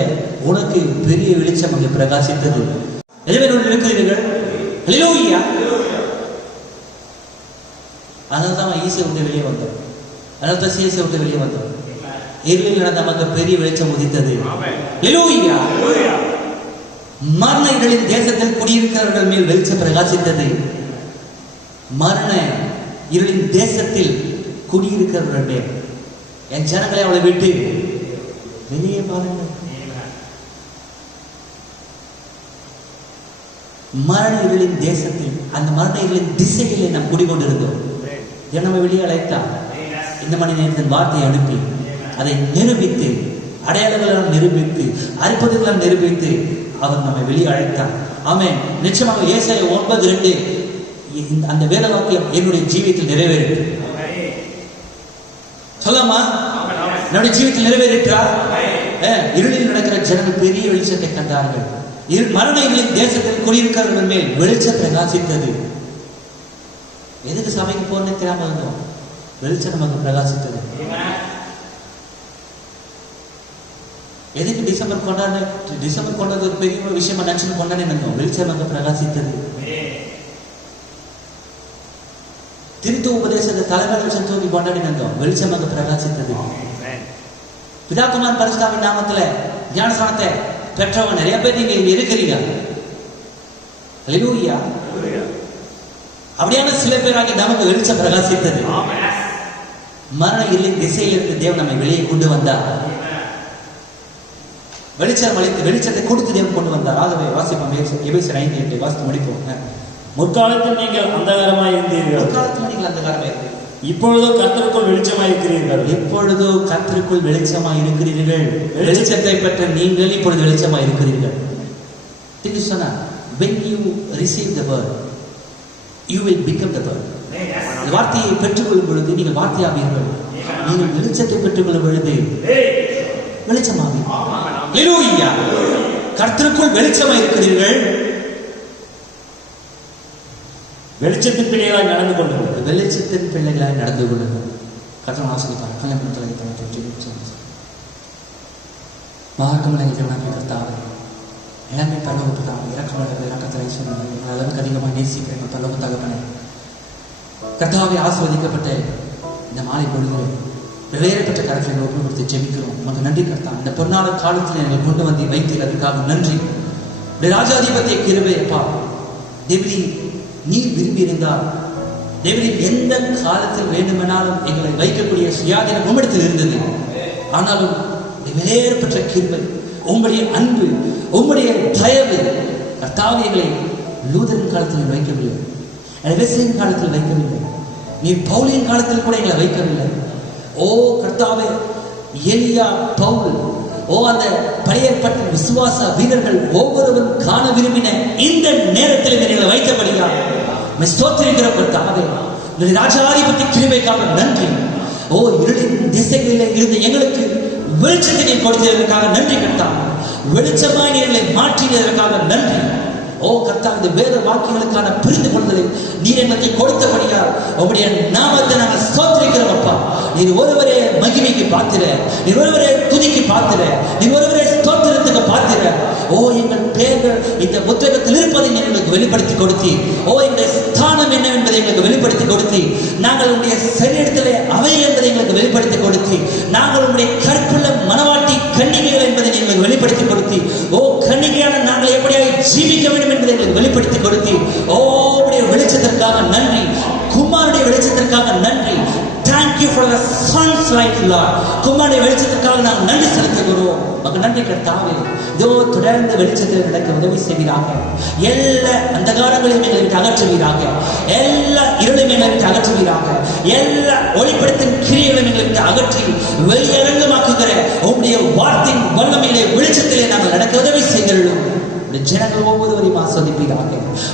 உனக்கு பெரிய வெளிச்சம் அங்கு பிரகாசித்தது. எதுவே இருக்கிறீர்கள்? ஹல்லேலூயா. அதனால தான் ஈஸியை விட்டு வெளியே வந்தோம். அதனால தான் சேசை விட்டு வெளியே வந்தோம். இருளில் நடந்த நமக்கு பெரிய வெளிச்சம் உதித்தது. ஹல்லேலூயா. மரண இருளின் தேசத்தில் குடியிருக்கிறவர்கள் மேல் வெளிச்சம் பிரகாசித்தது. மரண இருளின் தேசத்தில் குடியிருக்கிறவர்கள் மேல், என் ஜனங்களை அவளை விட்டு வெளியே பாருங்கள். மரண இருளின் தேசத்தில், அந்த மரண இருளின் திசையிலே நாம் குடிகொண்டிருந்தோம். நம்ம வெளியே அழைத்தா இந்த மணி நேரத்தின் வார்த்தையை அனுப்பி அதை நிரூபித்து, அடையாளங்களால் நிரூபித்து, அற்புதங்களால் நிரூபித்து அவர் நம்மை வெளியே அழைத்தார். ஆமென். நிச்சயமாக ஏசாயா 9:2 அந்த வேத வாக்கியம் என்னுடைய ஜீவியத்தில் நிறைவேறிற்று. சொல்லாமா? என்னுடைய ஜீவியத்தில் நிறைவேறிற்றா? இருளில் நடக்கிற ஜனங்கள் பெரிய வெளிச்சத்தை கண்டார்கள். மரணங்களின் தேசத்தில் குடியிருக்கிறவர்கள் மேல் வெளிச்சம் பிரகாசித்தது. எதுக்கு சபைக்கு போறேன்னு தெரியாம இருந்தோம், வெளிச்சம் நமக்கு பிரகாசித்தது. எதுக்கு டிசம்பர் கொண்டாடு ஒரு பெரிய விஷயமா நினைச்சு கொண்டாடி இருந்தோம், வெளிச்சம் நமக்கு பிரகாசித்தது. திருத்து உபதேசத்தை தலைமையில தூக்கி கொண்டாடி இருந்தோம், வெளிச்சம் நமக்கு பிரகாசித்தது. பிதாகுமார் பரிசுத்தாவின் நாமத்துல ஞானஸ்நானத்தை பெற்றவங்க நிறைய பேர் நீங்க இங்க இருக்கிறீங்க. ஹல்லேலூயா. அப்படியான சில பேராகி நமக்கு வெளிச்சம் பிரகாசித்தது. மரண இருளின் திசையிலிருந்து தேவன் நம்மை வெளியே கொண்டு வந்தார். வெளிச்சம் அளித்து வெளிச்சத்தை கொடுத்து தேவன் கொண்டு வந்தார். ஆகவே வாசிப்போம், எபேசியர் 5:8 வாசித்து முடிப்போம். முற்காலத்தில் நீங்கள் அந்தகாரமாய் இருந்தீர்கள். முற்காலத்தில் நீங்கள் அந்தகாரமாய் இருந்தீர்கள். இப்பொழுதோ கர்த்தருக்குள் வெளிச்சமாய் இருக்கிறீர்கள். இப்பொழுதோ கர்த்தருக்குள் வெளிச்சமாய் இருக்கிறீர்கள். வெளிச்சத்தை பெற்ற நீங்கள் இப்பொழுது வெளிச்சமாய் இருக்கிறீர்கள். திங்க் சொன்னா, when you receive the word, you will become the word. இந்த வார்த்தையை பெற்றுக்கொள்ளும் பொழுது நீங்கள் வார்த்தையாவீர்கள். நீங்கள் வெளிச்சத்தை பெற்றுக்கொள்ளும் பொழுது வெளிச்சமாவீர்கள். ஹல்லேலூயா. கர்த்தருக்குள் வெளிச்சமாய் இருக்கிறீர்கள். வெளிச்சத்தின் பிள்ளைகளாய் நடந்து கொள்ளுங்கள். வெளிச்சத்தின் பிள்ளைகளாய் நடந்து கொள்ளுங்கள். கர்த்தர் ஆசீர்வதிப்பார். மார்க்கம் கர்த்தாவே, எல்லாமே பரலோகத்தாவே, இரக்கத்தை சொன்னது அளவுக்கு அதிகமாக நேசிக்கிறேன் பரலோக தகப்பனே. கர்த்தாவே, ஆசீர்வதிக்கப்பட்ட இந்த மாலை பொழுது வேறுபட்ட கருத்தை ஒப்பு கொடுத்து ஜெபிக்கிறோம். உனக்கு நன்றி கர்த்தா. இந்த பொன்னான காலத்தில் எங்களை கொண்டு வந்து வைத்து அதற்காக நன்றி. ராஜாதிபத்திய கிருபை அப்பா, தேவரி நீர் விரும்பி இருந்தால் தேவரின் எந்த காலத்தில் வேண்டுமெனாலும் எங்களை வைக்கக்கூடிய சுயாதீனம் உம்மிடத்தில் இருந்தது. ஆனாலும் வேறுபட்ட கிருபை, உம்முடைய அன்பு, உம்முடைய தயவு கர்த்தாவே எங்களை லூதரின் காலத்தில் வைக்கவில்லை, வெஸ்லியின் காலத்தில் வைக்கவில்லை, நீர் பவுலின் காலத்தில் கூட எங்களை வைக்கவில்லை. ஓ கர்த்தாவே, எலியா, பவுல், ஓ அந்த பழைய ஏற்பாட்டு விசுவாச வீரர்கள் ஒவ்வொருவரும் காண விரும்பின இந்த நேரத்தில் எங்களை வைத்தபடியா ஸ்தோத்திரிக்கிற கர்த்தாவே, ராஜாதிபதி கிருபைக்காக நன்றி. ஓ இருளின் திசைகளில் இருந்து எங்களுக்கு வெளிச்சத்தை நீர் கொடுத்ததற்காக நன்றி கர்த்தாவே. வெளிச்சமாய் நீர்களை மாற்றினதற்காக நன்றி. ஓ கர்த்தா, இந்த வேத வாக்கியங்களுக்கான புரிந்து கொள்வதை நீர் எங்களுக்கு கொடுத்தபடியால் உம்முடைய நாமத்தை நாங்கள் ஸ்தோத்திரிக்கிறோம் அப்பா. நீர் ஒருவரே மகிமைக்கு பார்த்திர, நீர் ஒருவரே துதிக்கு பார்த்திர, நீர் ஒருவரே ஸ்தோத்திரத்துக்கு பார்த்திர. ஓ எங்கள் பெயர்கள் இந்த புத்தகத்தில் இருப்பதை எங்களுக்கு வெளிப்படுத்தி கொடுத்தி, ஓ எங்களுடைய ஸ்தானம் என்ன என்பதை எங்களுக்கு வெளிப்படுத்தி கொடுத்தி, நாங்கள் உங்களுடைய சரீரத்திலே அவை என்பதை எங்களுக்கு வெளிப்படுத்தி கொடுத்தி, நாங்கள் உங்களுடைய கற்புள்ள மனவாட்டி கன்னிகைகள் என்பதை எங்களுக்கு வெளிப்படுத்தி கொடுத்தி, ஓ கன்னிகையான நாங்கள் எப்படியாக ஜீவிக்க வேண்டும் என்பதை எங்களுக்கு வெளிப்படுத்தி கொடுத்தி, ஓ உடைய வெளிச்சத்திற்காக நன்றி, குமாரனுடைய வெளிச்சத்திற்காக நன்றி. Thank you for the sun's light, Lord. குமாரனுடைய வெளிச்சத்திற்காக நாங்கள் நன்றி செலுத்துகிறோம். மக நன்றி கர்த்தாவே. இதோ தொடர்ந்து வெளிச்சத்தில் நடக்க உதவி செய்வீராக. எல்லா அந்தகாரங்களையும் எங்களை விட்டு அகற்றுவீராக. எல்லா இருளையும் எங்களை விட்டு அகற்றுவீராக. எல்லா ஒளிப்படுத்தும் கிரியைகளையும் எங்களை விட்டு அகற்றி வெளியரங்கமாக்குகிற உங்களுடைய வார்த்தையின் வல்லமையிலே வெளிச்சத்திலே நாங்கள் நடக்க உதவி செய்கிறோம். ஜனங்கள் ஒவ்வொருவரையும் ஆஸ்வதிப்பீராக.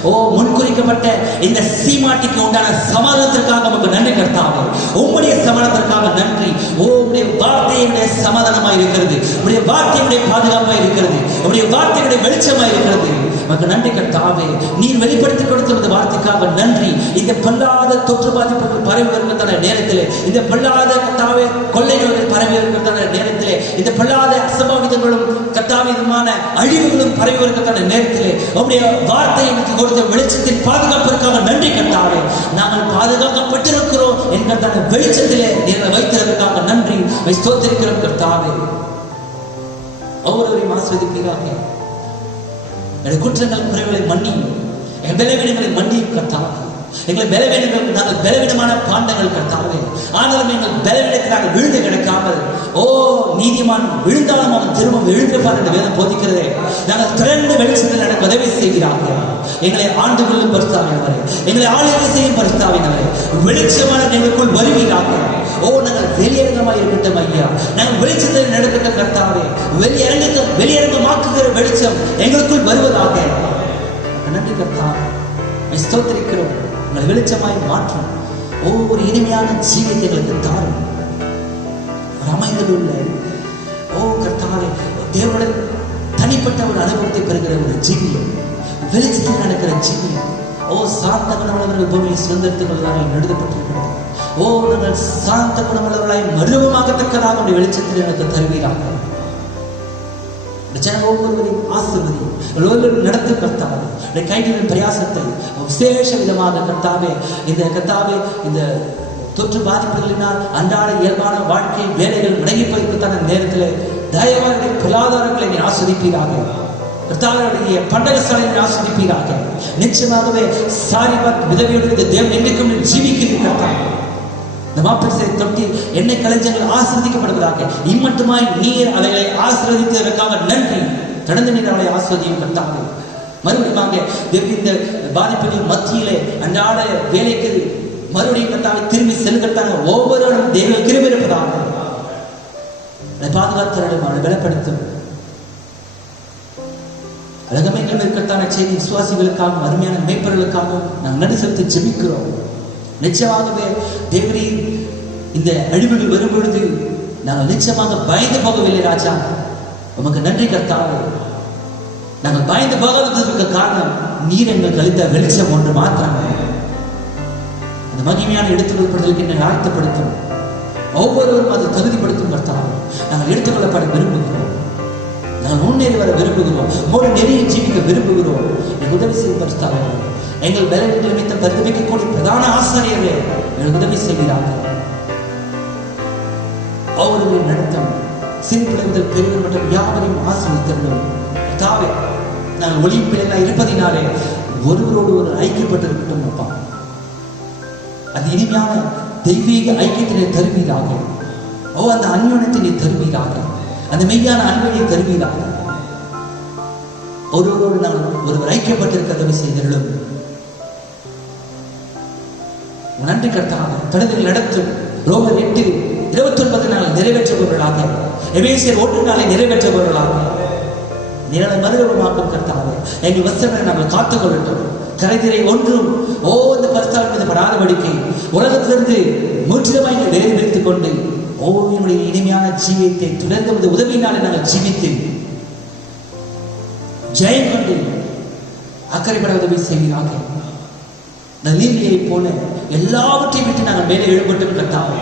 ஓ முன்குறிக்கப்பட்ட இந்த சீமாட்டிக்கு உண்டான சமாதானத்திற்காக நமக்கு நன்றி கர்த்தாவே. உம்முடைய சமாதானத்திற்காக நன்றி. ஓ உம்முடைய வார்த்தையுடைய சமாதானமாய் இருக்கிறது, உம்முடைய வார்த்தையுடைய பாதுகாப்பாய் இருக்கிறது, உம்முடைய வார்த்தையுடைய வெளிச்சமாய் இருக்கிறது. நமக்கு நன்றி கர்த்தாவே. நீர் வெளிப்படுத்தி கொடுத்த வார்த்தைக்காக நன்றி. இந்த பொல்லாத தொற்று பாதிப்புகள் பரவி வருவதான நேரத்திலே, இந்த பொல்லாத கர்த்தாவே கொள்ளை நோய்கள் பரவி வருவதான நேரத்திலே, இந்த பொல்லாத அசம்பாவிதங்களும் கர்த்தாவிதமான இடிவுகளும் பரவி வருவதற்கான நேரத்திலே உம்முடைய வார்த்தை எனக்கு கொடுத்த வெளிச்சத்தின் பாதுகாப்பிற்காக நன்றி கர்த்தாவே. நாங்கள் பாதுகாக்கப்பட்டிருக்கிறோம் என்கிறதான வெளிச்சத்திலே நீங்கள் வைத்திருப்பதற்காக நன்றி ஸ்தோத்திரிக்கிறோம் கர்த்தாவே. ஒவ்வொருவரையும் ஆசீர்வதிப்பீராக. எங்களுடைய குற்றங்கள் குறைகளை மன்னியும், எங்கள் பலவீனங்களை மன்னியும் கர்த்தாவே. எங்களை பலவீனங்கள், நாங்கள் பலவீனமான பாண்டங்கள் கர்த்தாவே. ஆனாலும் எங்கள் பலவீனத்தை நாங்கள் விழுந்து கிடக்காமல், ஓ நீதிமான் விழுந்தாலும் அவன் திரும்ப எழுந்திருப்பார் என்ற வேதம் போதிக்கிறதே. நாங்கள் திறந்த வெளிச்சத்தில் நடக்க உதவி செய்கிறார்கள். எங்களை ஆண்டு கொள்ளும் பரிசுத்தாவியானவரே, எங்களை ஆளுகை செய்யும் பரிசுத்தாவியானவரே, வெளிச்சமான எங்களுக்குள் வருகிறார்கள். ஓ நாங்கள் வெளியரங்கமாக இருக்கட்டும் ஐயா, நாங்கள் வெளிச்சத்தில் நடக்கட்டும் கர்த்தாவே. வெளியரங்கமாக்குகிற வெளிச்சம் எங்களுக்குள் வருவதாக நன்றி கர்த்தாவே. ஸ்தோத்திரிக்கிறோம். உங்களை வெளிச்சமாய் மாற்றும் ஒவ்வொரு இனிமையான ஜீவியத்தை எங்களுக்கு தாரும். ஒரு அமைதல் உள்ள ஓ கர்த்தாவே, தேவனுடன் தனிப்பட்ட ஒரு அனுபவத்தை பெறுகிற ஒரு ஜீவியம், வெளிச்சத்தில் நடக்கிற ஜீவியம். ஓ சாந்த குணமுள்ளவர்கள் பூமியை சுதந்திரத்துக் கொள்வதாக எழுதப்பட்டிருக்கிறது. ஓ நாங்கள் சாந்த குணமுள்ளவர்களாய் மருவமாகத்தக்கதாக உடைய வெளிச்சத்தில் எனக்கு தருவீராக. ஒவ்வொருவரையும் ஆசீர்வதி, ஒவ்வொருவரும் நடத்து கர்த்தாவே. கைகளின் பிரயாசத்தை விசேஷ விதமாக கர்த்தாவே, இந்த கர்த்தாவே இந்த தொற்று பாதிப்புகளினால் அன்றாட இயல்பான வாழ்க்கை வேலைகள் முடங்கி போய்த்தான நேரத்தில் தயவான பொருளாதாரங்களை நீ ஆஸ்வதிப்பீராக. கர்த்தாவுடைய பண்டக சாலையை ஆஸ்வதிப்பீராக. நிச்சயமாகவே சாரிபாத் விதவையுடைய தேவன் என்றைக்கும் ஜீவிக்கிறீர்கள். இந்த மாப்பிசை தொட்டி எண்ணெய் களஞ்சங்கள் ஆசீர்வதிக்கப்படுவதாக. இம்மட்டுமாய் நீர் அவைகளை ஆசீர்வதித்ததற்காக நன்றி. கடந்த நீர் அவளை ஆசீர்வதியும் கர்த்தாவே. மறுபடியும் இந்த பாதிப்புகளின் மத்தியிலே அன்றாட வேலைக்கு மறுபடியும் கர்த்தாவை திரும்பி செல்கிறதான ஒவ்வொருவரும் தேவ கிருபை இருப்பதாக பாதுகாத்தவர்களும் அவளை பலப்படுத்தும். அழகமைகள் இருக்கத்தான செய்தி விசுவாசிகளுக்காகவும் அருமையான மேய்ப்பர்களுக்காகவும் நாங்கள் நன்றி செலுத்தி ஜெபிக்கிறோம். நிச்சயமாகவே தேவனே, இந்த அழிவுகள் வரும் பொழுது நாங்கள் நிச்சயமாக பயந்து போகவில்லை ராஜா. உமக்கு நன்றி கர்த்தாவே. நாங்கள் பயந்து போகாததற்கு காரணம் நீர் எங்கள் கழித்த வெளிச்சம் ஒன்று மாத்திரம். அந்த மகிமையான எடுத்துக்கொள்ளப்படுவதற்கு என்னை ஆயத்தப்படுத்தும். ஒவ்வொருவரும் அதை தகுதிப்படுத்தும் கர்த்தாவே. நாங்கள் எடுத்துக்கொள்ளப்பட விரும்புகிறோம். நாங்கள் முன்னேறி வர விரும்புகிறோம். ஒரு நெறியை ஜீவிக்க விரும்புகிறோம். எங்கள் உதவி செய்யும் கர்த்தாவே. எங்கள் பலவீனங்களை நிமித்தம் பரிதபிக்கக்கூடிய பிரதான ஆசாரியர்களே எங்களுக்கு உதவி செய்கிறார்கள். ஒவ்வொருவரையும் நடத்தும். சிறு பிள்ளைகள் பெரியவர் மற்றும் யாவரையும் ஆசீர்வதித்தருளும் கர்த்தாவே. நாங்கள் ஒளியும் பிள்ளைகளாக இருப்பதினாலே ஒருவரோடு ஒரு ஐக்கியப்பட்டிருக்கட்டும் அப்பா. அது இனிமையான தெய்வீக ஐக்கியத்தினை தருவீராக. ஓ அந்த அந்யோன்யத்தினை தருவீராக. அந்த மெய்யான அன்பை தருவீராக. ஒருவரோடு நாங்கள் ஒருவர் ஐக்கியப்பட்டிருக்க உதவி செய்தருளும். நன்றி கர்த்தாவே. தொடர்ந்து நடத்தும். ரோமர் 8:29 நாள் நிறைவேற்றுபவர்களாக, எபேசியர் 1 நாளை நிறைவேற்றுபவர்களாக நிழலை மறுரூபமாக்கும் கர்த்தாவே. எங்கள் வஸ்திரங்களை நாங்கள் காத்துக்கொள்ளட்டும். கரைதிரை ஒன்றும் இந்த பரிசுத்தாவின் மீது படாதபடிக்கு உலகத்திலிருந்து முற்றிலுமாய் எங்களை வேறு பிரித்துக் கொண்டு என்னுடைய இனிமையான ஜீவியத்தை தொடர்ந்து உதவியினாலே நாங்கள் ஜீவித்து ஜெயம் கொண்டு அக்கறைப்பட உதவி செய்வீராக. நீர்நிலையை போல எல்லாவற்றையும் விட்டு நாங்கள் மேலே எழுப்பட்டும் கர்த்தாவே.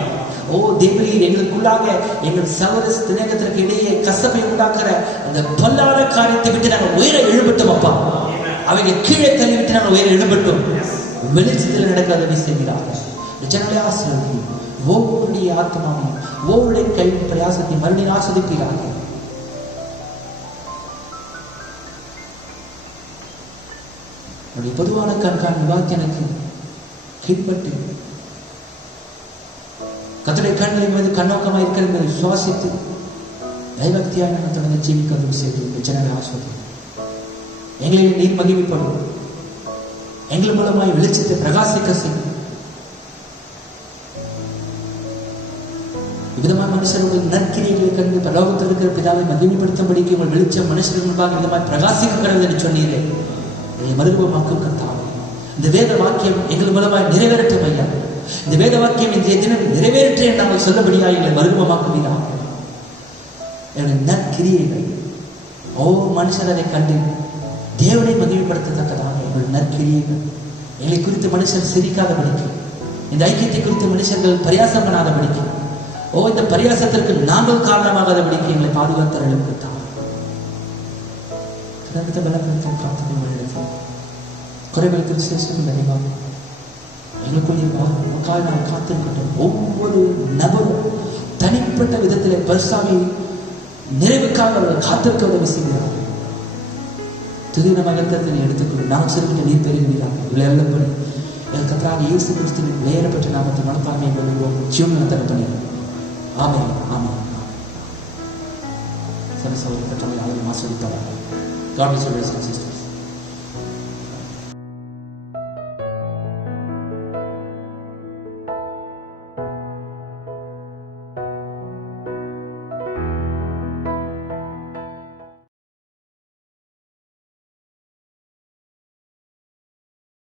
தேவரீர் எங்களுக்குள்ளாக எங்கள் சகோதர தினகத்திற்கு இடையே கசப்பை உண்டாக்குற அந்த பொல்லாத காரியத்தை விட்டு நாங்கள் உயர எழுப்பட்டும் அப்பா. அவைகள் கீழே தள்ளிவிட்டு நாங்கள் உயர எழுப்பட்டும். வெளிச்சத்தில் நடக்க உதவி செய்கிறார்கள். ஜனங்களை ஆசீர்வதி. ஒவ்வொருடைய ஆத்மாவும் ஒவ்வொருடைய கல்வி பிரயாசத்தை மறுபடியும் ஆஸ்வதிக்கிறார்கள். பொதுவான கண்காணி வாக்கியனுக்கு கீழ்பட்டு கர்த்தருடைய கண்களின் மீது கண்ணோக்கமாக இருக்கிற என்பதை சுவாசித்து தைவக்தியாக நாங்கள் தொடர்ந்து ஜீவிக்க உதவி செய்து ஜனங்களை ஆஸ்வதி. எங்களில் நீர் மகிமைப்படும். எங்கள் மூலமாய் வெளிச்சத்தை பிரகாசிக்க செய்யும். விதமான மனுஷர்கள் நற்கிரிகளை கண்டு பரலோகத்தில் இருக்கிற பிதாவை மகிமைப்படுத்தும்படிக்கு உங்கள் வெளிச்சம் மனுஷர்கள் முன்பாக விதமாய் பிரகாசிக்க கடவுள் என்று சொன்னீரே. மறுரூபமாக்கும் கர்த்தாவே. இந்த வேத வாக்கியம் எங்கள் மூலமாய் நிறைவேறட்டும் ஐயா. இந்த வேத வாக்கியம் இன்றைய தினம் நிறைவேற்ற நாங்கள் சொல்லபடியா எங்களை மறுரூபமாக்குவீராக. என்னுடைய நற்கிரியைகள் மனுஷர் அதை கண்டு தேவனை மகிமைப்படுத்தத்தக்கதாக எங்கள் நற்கிரியைகள் எங்களை குறித்து மனுஷர் சிரிக்காதபடிக்கு, இந்த ஐக்கியத்தை குறித்து மனுஷர்கள் பரியாசம் பண்ணாதபடிக்கு, இந்த பரியாசத்திற்கு நாங்கள் காரணமாகாதபடிக்கு எங்களை பாதுகாத்தருளும் கர்த்தாவே. இடத்தை பலப்படுத்த பிரார்த்தனை எடுத்து குறைகளுக்கு விசேஷம் அறிவாங்க எங்களுக்குள்ளே உங்களுக்காக நான் காத்திருக்கட்டும். ஒவ்வொரு நபரும் தனிப்பட்ட விதத்திலே பரிசாமி நிறைவுக்காக அவர்கள் காத்திருக்க உதவி செய்கிறார். திடீர்னு மகத்தத்தை எடுத்துக்கொண்டு நாம் சிறுமிட்ட நீர் பெறுகிறார்கள். இவ்வளோ எல்லப்படி என் கத்தராக இயேசு கிறிஸ்துவின் வேறப்பட்ட நாமத்தை மனப்பான்மையை கொள்வோம். ஜீவனை தரப்பணி. ஆமே ஆமே சரி சௌரி கட்டளை அவரை ஆஸ்வதிப்பார்கள். God bless you, brothers and sisters.